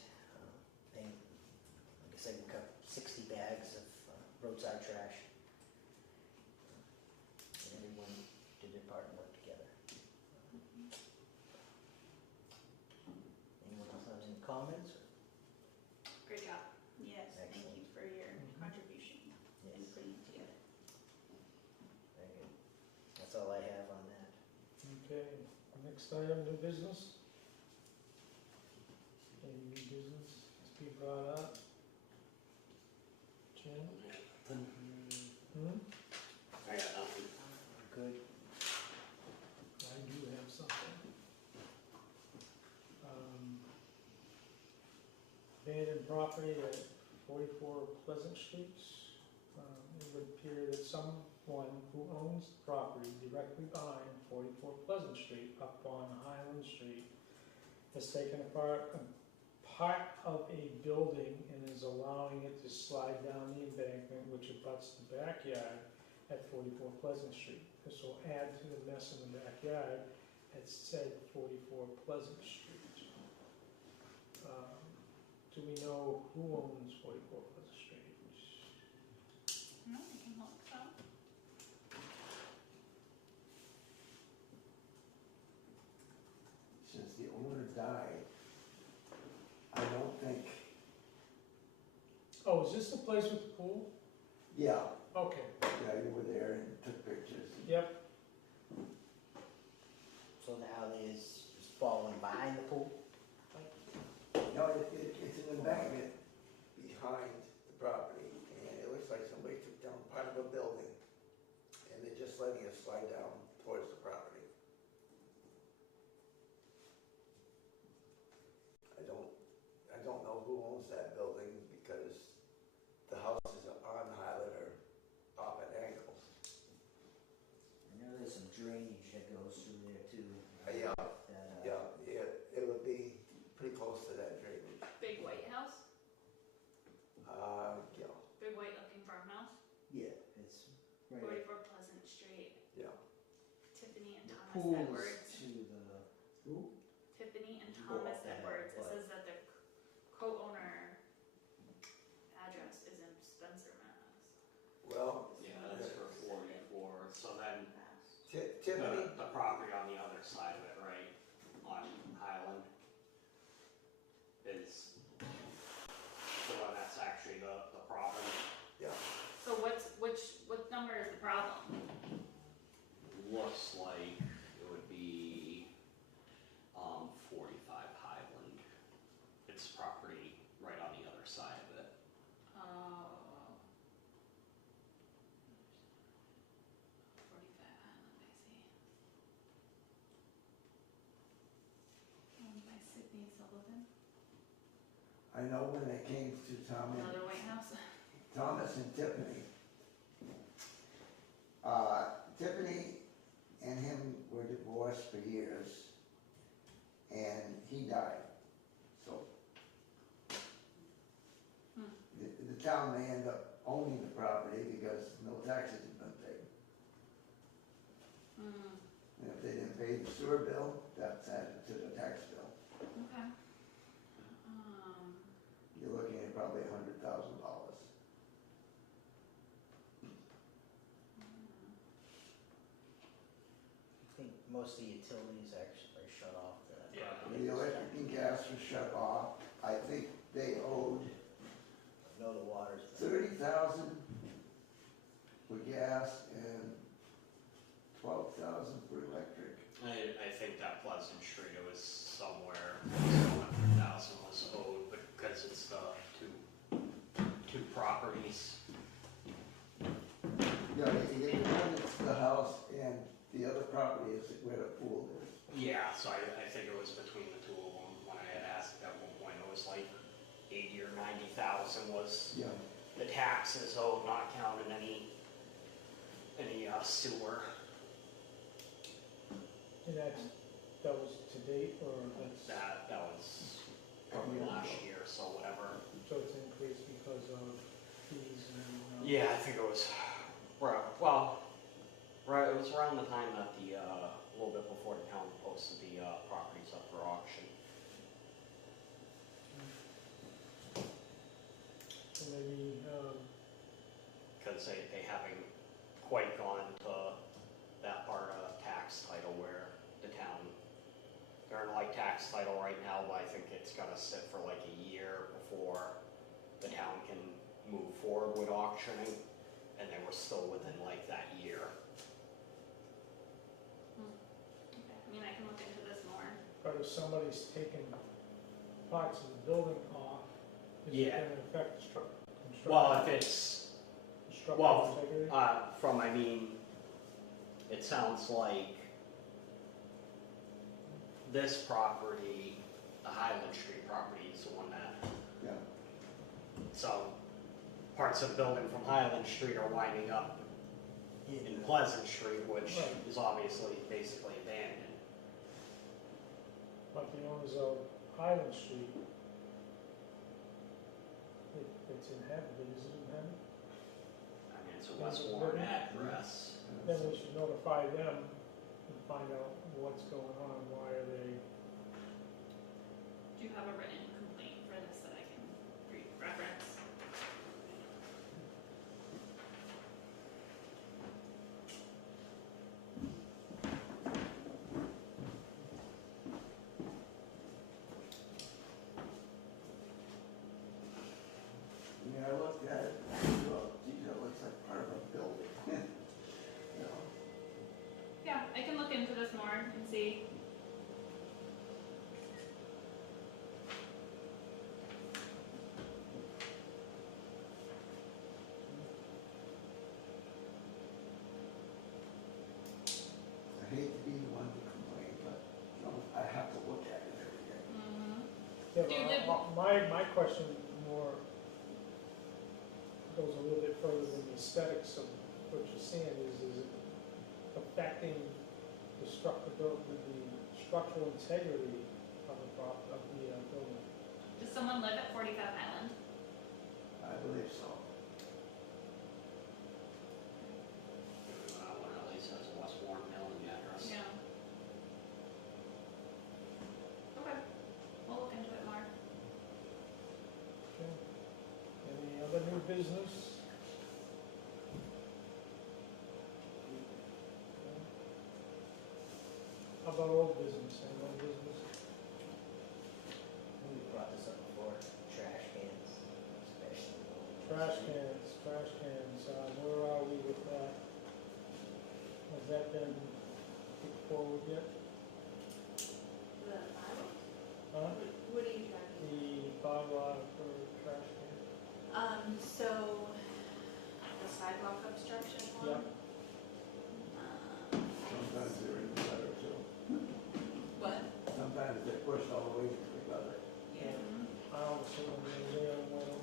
thing. Like I said, we got 60 bags of roadside trash. And everyone did their part and worked together. Anyone else have any comments? Great job. Yes, thank you Excellent. for your contribution in Yes, putting it together. very good. That's all I have on that. Okay, next item, new business? Any new business to be brought up? Jim? Hmm? I got nothing. Good. I do have something. Van property at 44 Pleasant Street. It would appear that someone who owns the property directly behind 44 Pleasant Street up on Highland Street has taken apart a part of a building and is allowing it to slide down the embankment which abuts the backyard at 44 Pleasant Street. This will add to the mess in the backyard at said 44 Pleasant Street. Do we know who owns 44 Pleasant Street? No, I can look some. Since the owner died, I don't think, Oh, is this the place with the pool? yeah, Okay, yeah, you were there and took pictures. yep. So now there's just falling behind the pool? No, it's an embankment behind the property, and it looks like somebody took down part of a building, and they're just letting it slide down towards the property. I don't know who owns that building, because the houses on Highland are off at angles. I know there's some drainage that goes through there too. Yeah, That, yeah, it would be pretty close to that drainage. Big white house, Yeah, big white looking farmhouse, Yeah, it's right. 44 Pleasant Street, yeah. Tiffany and The Thomas pool's Edwards. to the, Tiffany and You go Thomas up that, Edwards, it but- says that their co-owner address is in Spencer, Mass. Well, Yeah, that's for 44, so then Tiffany, the property on the other side of it, right, on Highland, is the one that's actually the problem. yeah, So what number is the problem? Looks like it would be 45 Highland. It's property right on the other side of it. Oh. 45 Island, I see. Owned by Sydney Sullivan, I know when it came to another White House. Thomas and Tiffany. Tiffany and him were divorced for years, and he died. So the town may end up owning the property because no taxes have been paid. And if they didn't pay the sewer bill, that's added to the tax bill. Okay. You're looking at probably $100,000. I think most of the utilities actually are shut off to that Yeah. property. The electric and gas was shut off. I think they owed I know the water's been. 30,000 for gas and 12,000 for electric. I think that Pleasant Street, it was somewhere 100,000 was owed, but because it's the two properties. Yeah, you get one that's the house and the other property is where the pool is. Yeah, so I think it was between the two of them. When I had asked at one point, it was like 80 or 90,000 was Yeah, the taxes owed, not counting any sewer. And that was to date, or that's, That was probably last year, so whatever. so it's increased because of fees and everything else? Yeah, I think it was, right, it was around the time that a little bit before the town posted the properties up for auction. So maybe, Because they haven't quite gone to that part of tax title where the town, they're in like tax title right now, but I think it's gonna sit for like a year before the town can move forward with auctioning, and they were still within like that year. Okay, I mean, I can look into this more. but if somebody's taken parts of the building off, is it Yeah. gonna affect construction? Well, if it's, Structural integrity? I mean, it sounds like this property, the Highland Street property is the one that yeah. So parts of the building from Highland Street are winding up in Pleasant Street, which Right. is obviously basically abandoned. But the owners of Highland Street, it's inhabited, is it inhabited? I mean, it's a West Warren address. Then we should notify them and find out what's going on, why are they, Do you have a written complaint for this that I can reference? Yeah, I looked at it, well, geez, that looks like part of a building. You know, Yeah, I can look into this more and see. I hate to be the one to complain, but, you know, I have to look at it every day. yeah, but my question more goes a little bit further than the aesthetics of what you're seeing, is it affecting the structural integrity of the building? Does someone live at 45 Highland? I believe so. One at least has a West Warren mailing address. Yeah. Okay, we'll look into it more. Okay. Any other new business? Okay. How about old business, any old business? We brought this up before, trash cans, especially. Trash cans, where are we with that? Has that been put forward yet? The bylaw? Huh? What are you talking The bylaw for trash cans? So, the sidewalk obstruction one? Yep. Sometimes they're in the gutter too. What? Sometimes they're pushed all the way into the gutter. Yeah. I don't see them there, well,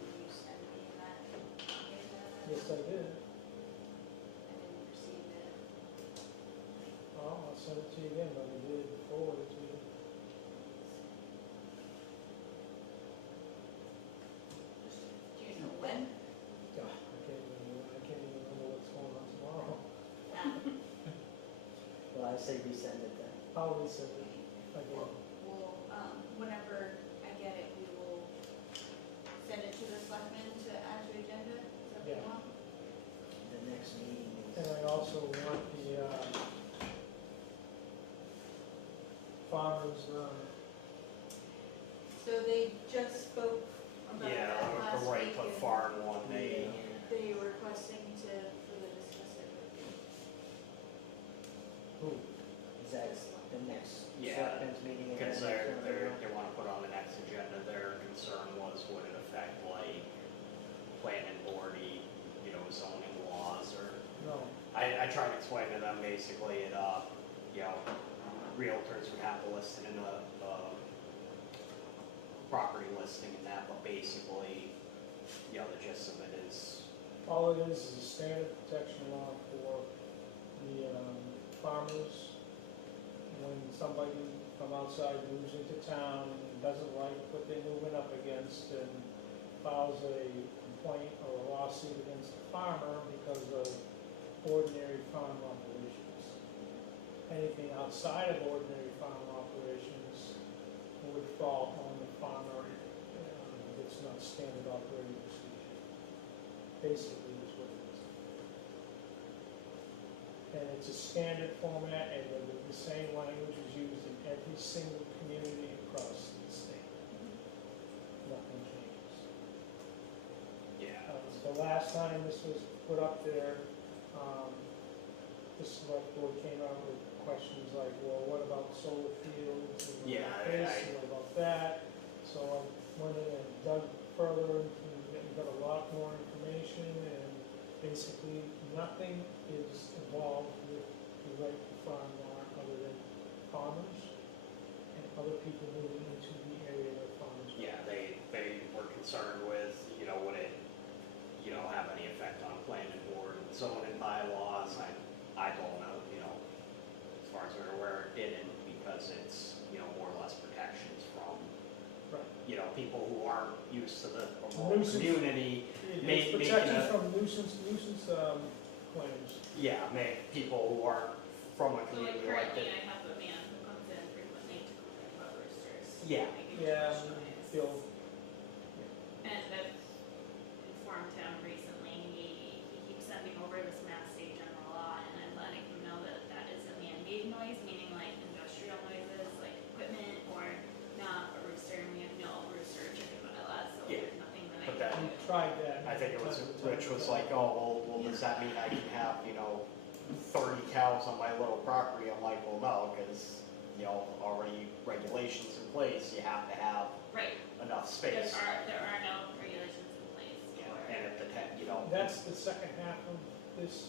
You sent me that. yes, I did. I didn't receive it. Well, I'll send it to you again, but I did forward it to you. Do you know when? God, I can't even remember what's going on tomorrow. Well, I say resend it then. I'll resend it again. We'll, whenever I get it, we will send it to the selectmen to add to agenda. Is that what you Yeah. want? The next meeting And is, I also want the, farmers, So they just spoke about Yeah, that last the right week to and farm one, they, they were requesting to further discuss it with you. who? is that the next Yeah, selectmen's meeting? because they want to put on the next agenda, their concern was would it affect like planning boardy, zoning laws or, No, I tried to explain to them basically it, realtors would have to list it in a, property listing and that, but basically, the gist of it is, all it is a standard protection law for the, farmers. When somebody from outside moves into town and doesn't like what they're moving up against and files a complaint or a lawsuit against the farmer because of ordinary farm operations. Anything outside of ordinary farm operations would fall on the farmer, it's not standard operating procedure. Basically, is what it is. And it's a standard format, and the same language is used in every single community across the state. Nothing changes. yeah. The last time this was put up there, the select board came out with questions like, well, what about solar fields? And what Yeah, about this, and what about that? So I went in and dug further and got a lot more information, and basically nothing is involved with the right to farm land other than farmers and other people moving into the area that farmers. Yeah, they the whole Nuisance. community. It's Making protected a- from nuisance claims. Yeah, people who aren't from a So like community like currently that. I have a man who comes in frequently to complain about roosters. Yeah. making Yeah, too much noise. Bill, And I've informed him recently, he keeps sending over this Mass State General Law, and I'm letting him know that that is a man-made noise, meaning like industrial noises, like equipment, or not a rooster, and we have no rooster or chicken bylaws, so Yeah, there's nothing that I but can that- do. we tried that. I think it was, time to time Rich was to like, time. oh, well, does that mean I can have, 30 cows on my little property? I'm like, well, no, because, already regulations in place, you have to have Right, enough there space. are no regulations in place Yeah, for. and if the, That's the second half of this,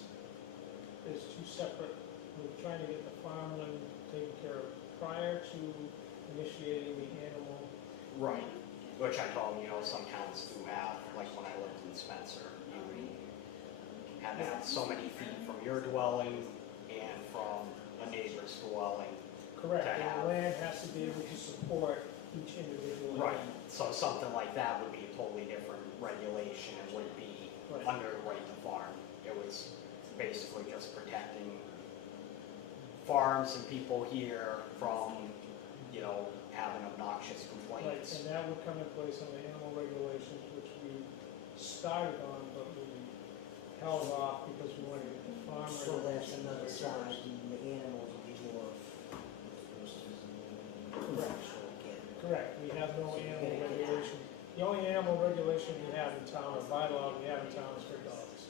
is two separate, we're trying to get the farmland taken care of prior to initiating the animal. right, which I told him, some towns do have, like when I lived in Spencer, you had to have so many feet from your dwelling and from a neighbor's dwelling. Correct, To and have- the land has to be able to support each individual. Right, animal. so something like that would be a totally different regulation and would be Right. under the right to farm. It was basically just protecting farms and people here from, having obnoxious Right, complaints. and that would come in place on the animal regulations, which we started on, but we held off because we wanted to get the farm So that's regulations another first. side, and the animals will be more roosters and Correct. actual kid. Correct, we have no So you're animal gonna get regulation. The only animal regulation we have in town, or bylaw we have in town is for dogs.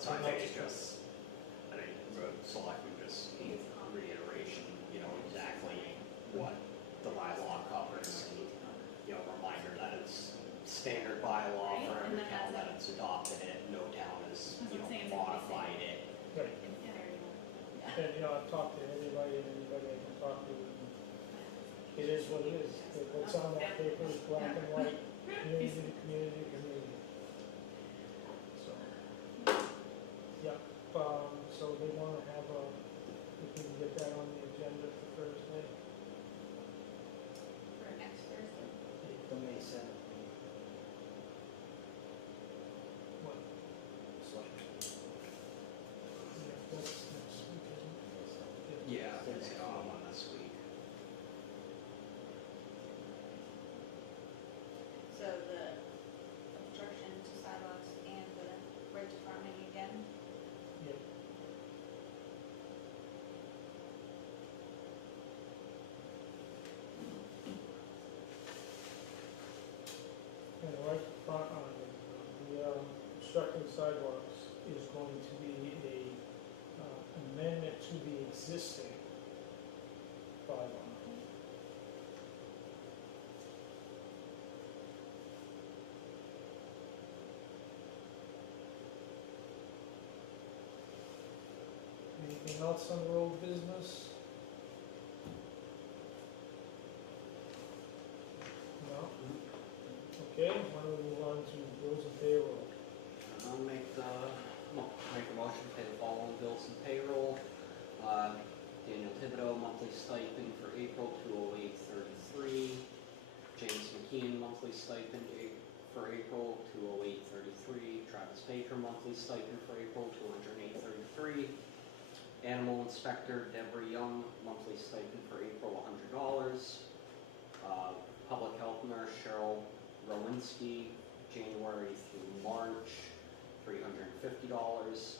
So I Nothing think else. it's just, the selectmen just need reiteration, exactly what the bylaw covers and, reminder that it's standard bylaw for Right, and every then town that's that it's adopted it, no town has, That's what I'm saying, it's modified it. Right, Yeah. and, I've talked to anybody I can talk to, and it is what it is. What's on that paper is black and white, community to community to community. So, yeah, so they wanna have if we can get that on the agenda for Thursday. For next Thursday. The May 7th. What, So, yeah, that's next week, isn't it? Yeah, it's one this week. So the obstruction to sidewalks and the right to farming again. Yeah. And right front on the obstructing sidewalks is going to be a amendment to the existing bylaw. Anything else on the old business? No? Okay, why don't we move on to bills and payroll? I'll make a motion to pay the following bills and payroll. Daniel Thibodeau, monthly stipend for April, $208.33. James McKeon, monthly stipend for April, $208.33. Travis Baker, monthly stipend for April, $208.33. Animal Inspector Deborah Young, monthly stipend for April, $100. Public Health Nurse Cheryl Rowinski, January through March, $350.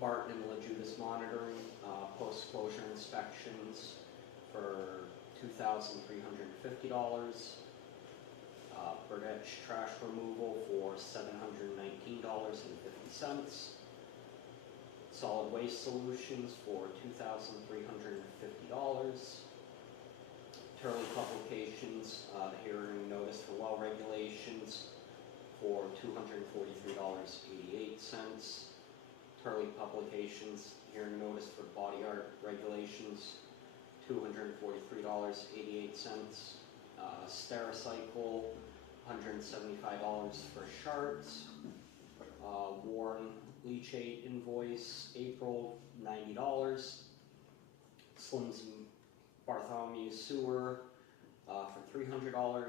Barton and LaJudas Monitoring, post-closure inspections for $2,350. Burdetch Trash Removal for $719.50. Solid Waste Solutions for $2,350. Turley Publications, the hearing notice for well regulations for $243.88. Turley Publications, hearing notice for body art regulations, $243.88. Stericycle, $175 for shards. Warren Leachate invoice, April, $90. Slim's Bartholomew Sewer, for $300.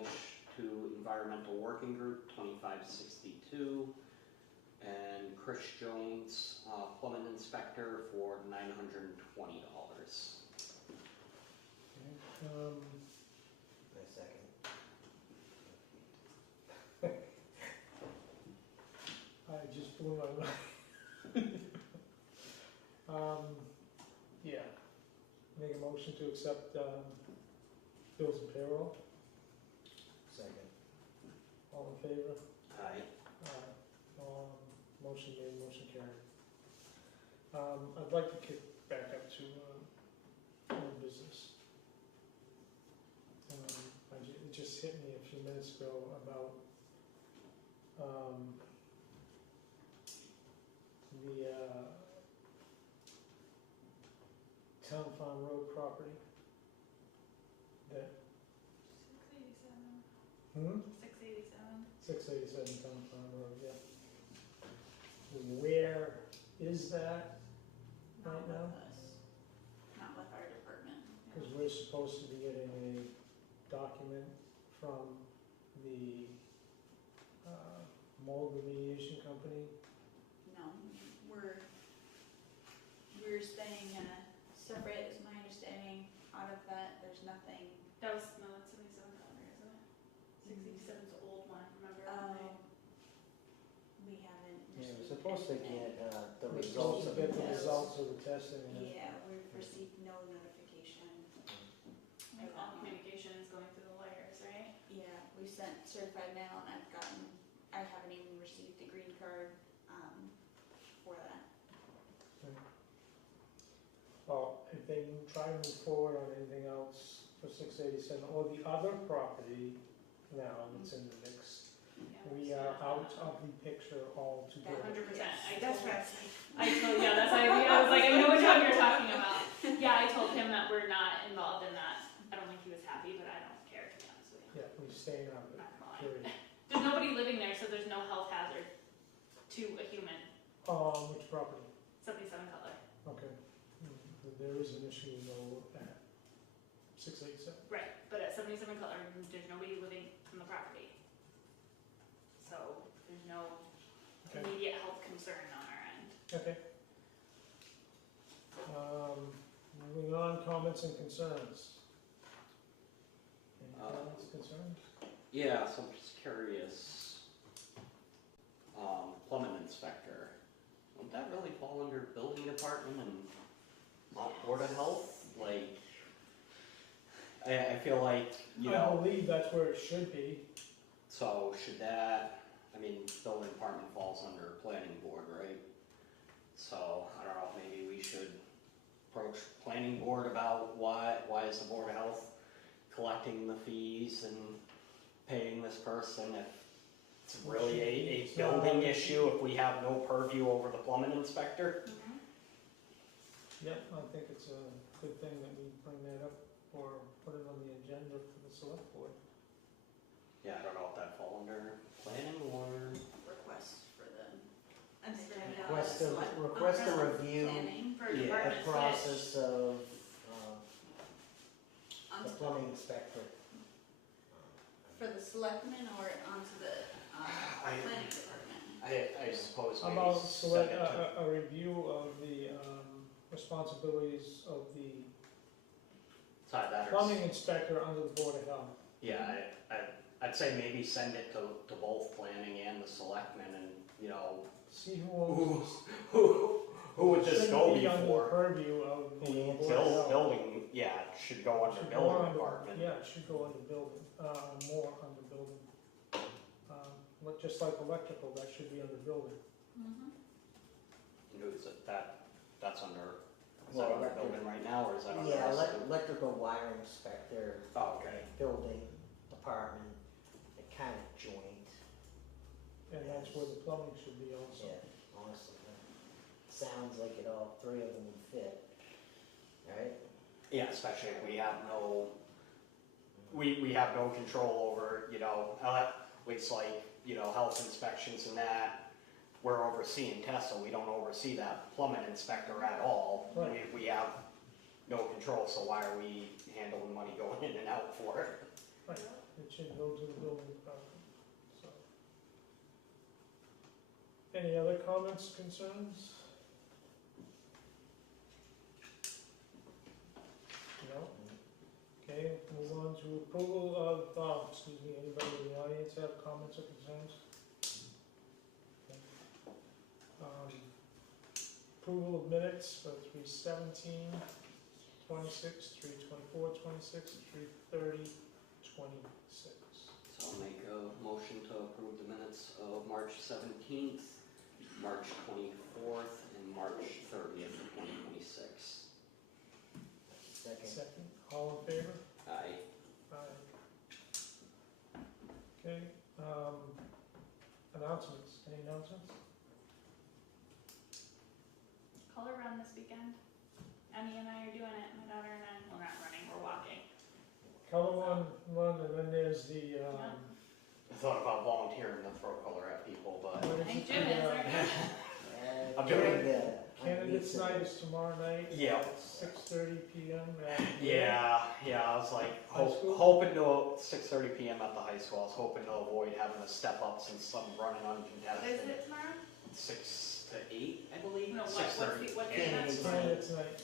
mileage to Environmental Working Group, $25.62. And Chris Jones, plumbing inspector for $920. Okay, My second. I just blew my mind. Yeah, make a motion to accept, bills and payroll, Second. all in favor? Aye. Motion made, motion carried. I'd like to kick back up to, old business. It just hit me a few minutes ago about, the, Town Farm Road property that, 687. 687 Town Farm Road, yeah. Where is that Not right with now? us, not with our department. Because we're supposed to be getting a document from the mold remediation company. No, we're staying separate, is my understanding, out of that, there's nothing. That was, no, that's 77 Cutler, isn't it? 687's the old one, remember? We haven't Yeah, we're received supposed to anything. get, the We're results supposed of to get the the test. results of the testing. and Yeah, we've received no notification. Like all communication is going through the lawyers, right? Yeah, we sent certified mail and I haven't even received the green card, for that. Well, if they try to move forward on anything else for 687 or the other property now that's in the mix, we are out of the picture altogether. 100%. That's what I said. Yeah, that's why I was like, I know what job you're talking about. Yeah, I told him that we're not involved in that. I don't think he was happy, but I don't care, to be honest with you. Yeah, we're staying out of it, I'm not gonna lie. period. There's nobody living there, so there's no health hazard to a human. Which property? 77 Cutler. Okay. There is an issue though at 687. Right, but at 77 Cutler, there's nobody living on the property. So there's no Okay. immediate health concern on our end. Okay. Moving on, comments and concerns. Any comments, concerns? Yeah, so I'm just curious. Plumbing inspector, would that really fall under building department and not Board of Health? Like, I feel like, you I know, believe that's where it should be. so should that, I mean, building department falls under planning board, right? So, I don't know, maybe we should approach planning board about why is the Board of Health collecting the fees and paying this person if it's really a building issue, if we have no purview over the plumbing inspector? Yep, I think it's a good thing that we bring that up or put it on the agenda for the select board. Yeah, I don't know if that fall under planning or, Request for the. Request a review Planning For Yeah, the department switch. process of, onto the plumbing inspector. For the selectmen or onto the, planning department? I suppose How maybe about send select it to. a review of the responsibilities of the It's either that or plumbing inspector under the Board of Health? Yeah, I'd say maybe send it to both planning and the selectmen and, you know, See who owns who would this go Shouldn't be under the before? purview of the The Board of Health. Building, yeah, it should go under Should go building under- department. Yeah, it should go under building, more under building. Just like electrical, that should be under building. Who's it, that's under, is that Well, under electric- building right now, or is that under? Yeah, us? electrical wire inspector, Oh, okay. building department, they kind of joint. And that's where the plumbing should be also. Yeah, honestly, sounds like it all three of them would fit, right? Yeah, especially if we have no, we have no control over, you know, it's like, you know, health inspections and that. We're overseeing tests, so we don't oversee that plumbing inspector at all. Right. We have no control, so why are we handling money going in and out for it? Right, it should go to the building department, so. Any other comments, concerns? No? Okay, move on to approval of, anybody in the audience have comments or concerns? Okay. Approval of minutes for 3/17/26, 3/24/26, 3/30/26. So I'll make a motion to approve the minutes of March 17th, March 24th, and March 30th of 2026. Second. Second, all in favor? Aye. Aye. Okay, announcements, any announcements? Color run this weekend. Emmy and I are doing it, my daughter and I, we're not running, we're walking. Color one, and then there's the, I thought about volunteering to throw color at people, but what is And it, Jim is, the, aren't you? I'm doing doing the. candidates night is tomorrow night. Yeah. 6:30 PM at. yeah, I was like High school? hoping to 6:30 p.m. at the high school. I was hoping to avoid having to step up since I'm running What uncontested. is it tomorrow? 6 to 8, I believe. No, what's 6:30. the, what day Candidates that's? night. Candidates night,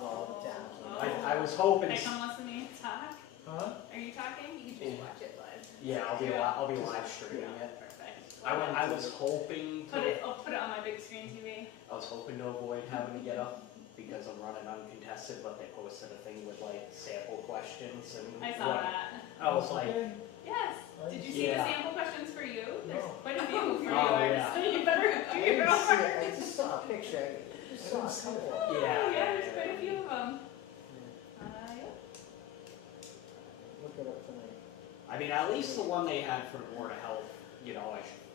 Well, down. I was hoping. Can I come listen to me talk? huh? Are you talking? You can just watch it live. Yeah, I'll be live streaming it. Perfect. I was hoping to. I'll put it on my big screen TV. I was hoping to avoid having to get up because I'm running uncontested, but they posted a thing with like sample questions and. I saw that. I was like, Okay. Yes. Did you see the Yeah. sample questions for you? There's No. quite a few for Oh, yours, yeah. so you better do I your didn't see homework. it, I just saw a picture, I just saw a couple. Yeah. Yeah, there's quite a few of them. Yeah. Look it up tonight. I mean, at least the one they had for the Board of Health,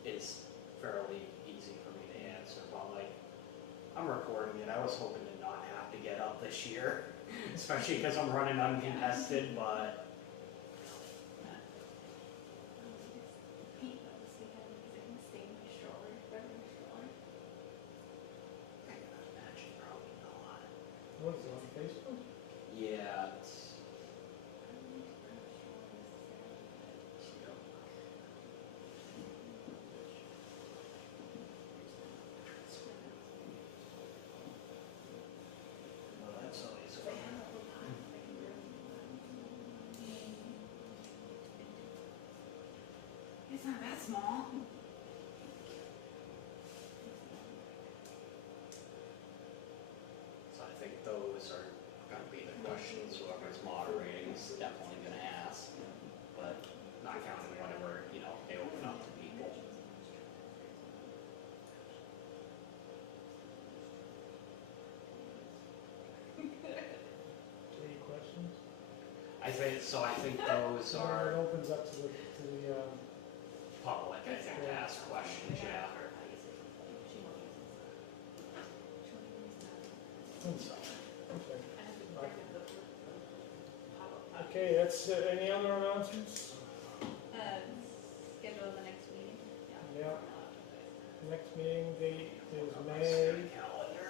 is fairly easy for me to answer. But like, I'm recording it. I was hoping to not have to get up this year, especially because I'm running uncontested. But Paint though this weekend because it can stain my stroller, regular stroller. I can imagine probably not. What is it, on Facebook? Yeah. It's, Well, that's always It's not that small. so I think those are going to be the questions whoever's moderating is definitely going to ask, but not counting whenever they open up to people. Any questions? I think so. I think those So are it opens up to the, public. I think to ask questions. Yeah. okay. Okay, that's, any other announcements? Schedule the next meeting. Yeah, next meeting date is Set May, a calendar.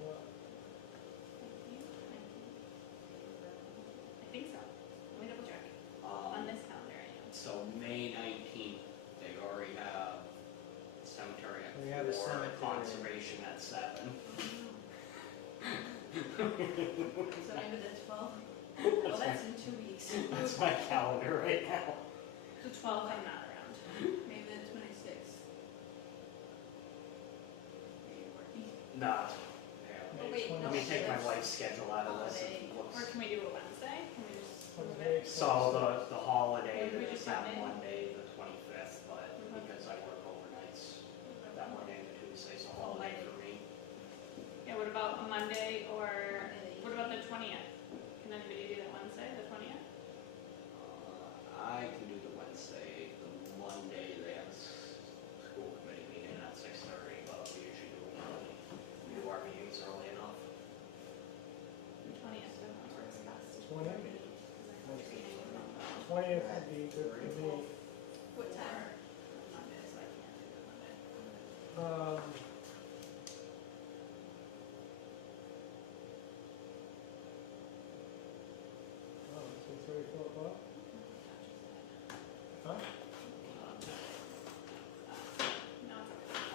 what? I think so. Let me double check. On this calendar, I am. So May 19th, they already have cemetery at We have a 4, cemetery. conservation at 7. So maybe the 12th? Well, that's in 2 weeks. That's my calendar right now. The 12th, I'm not around. Maybe the 26th. Are you working? Nah. Oh, wait, Let no, me take my that's wife's schedule out of this. holiday. It looks- Or can we do a Wednesday? Can we just move Wednesday, it? So the holiday Or do we is just that have it? Monday, the 25th, but because I work overnights, that Monday and Tuesday's a holiday for me. Yeah, what about a Monday or, Monday. what about the 20th? Can anybody do that Wednesday, the 20th? I can do the Wednesday. The Monday, they have school committee meeting at 6:30, but we usually do our meetings early enough. The 20th, definitely works best. 20th? Because I'm training with them. 20th would be good for me. What time? Monday, so I can't do the Monday. Oh, 4 o'clock? Huh? No,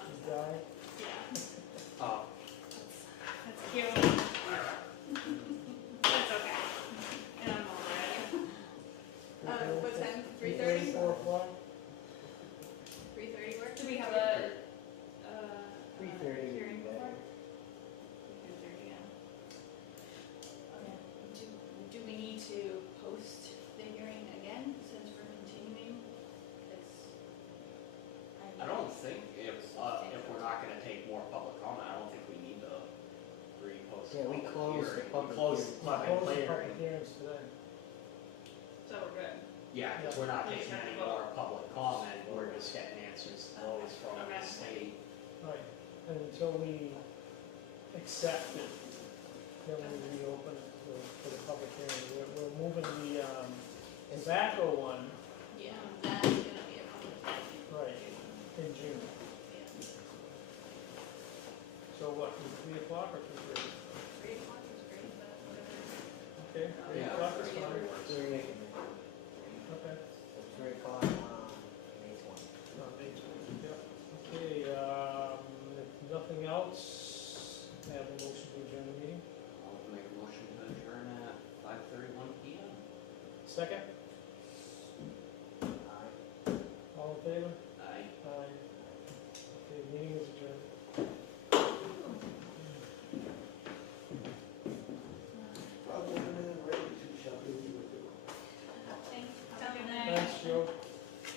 You die? yeah, Oh, that's cute. That's okay. And I'm over it. What time, 3:30? 4 o'clock? 3:30 work? Do we have a, 3:30 hearing would be before? better. 3:30, yeah. Okay. Do we need to post the hearing again since we're continuing? I don't think if we're not gonna take more public comment, I don't think we need to re-post. Yeah, we public closed the hearing. public We closed hearing. public Close the hearing. public hearings today. So we're good. Yeah, because we're not We taking just any have to more public comment, we're just getting answers to those from the Okay. state. Right, and until we accept it, then we reopen it for the public hearing. We're moving the tobacco one, Yeah, that's gonna be a public hearing. right, in June. Yeah. So what, 3 o'clock or 2:30? 3 o'clock is great, but whatever. Okay, 3 Yeah, o'clock is three fine. works. 3, Okay. so 3 o'clock on May 20th. May 20th, yep. Okay, if nothing else, have a motion to adjourn the meeting. I'll make a motion to adjourn at 5:31 PM. Second, All right. all in favor? Aye. Aye. Okay, meeting is adjourned.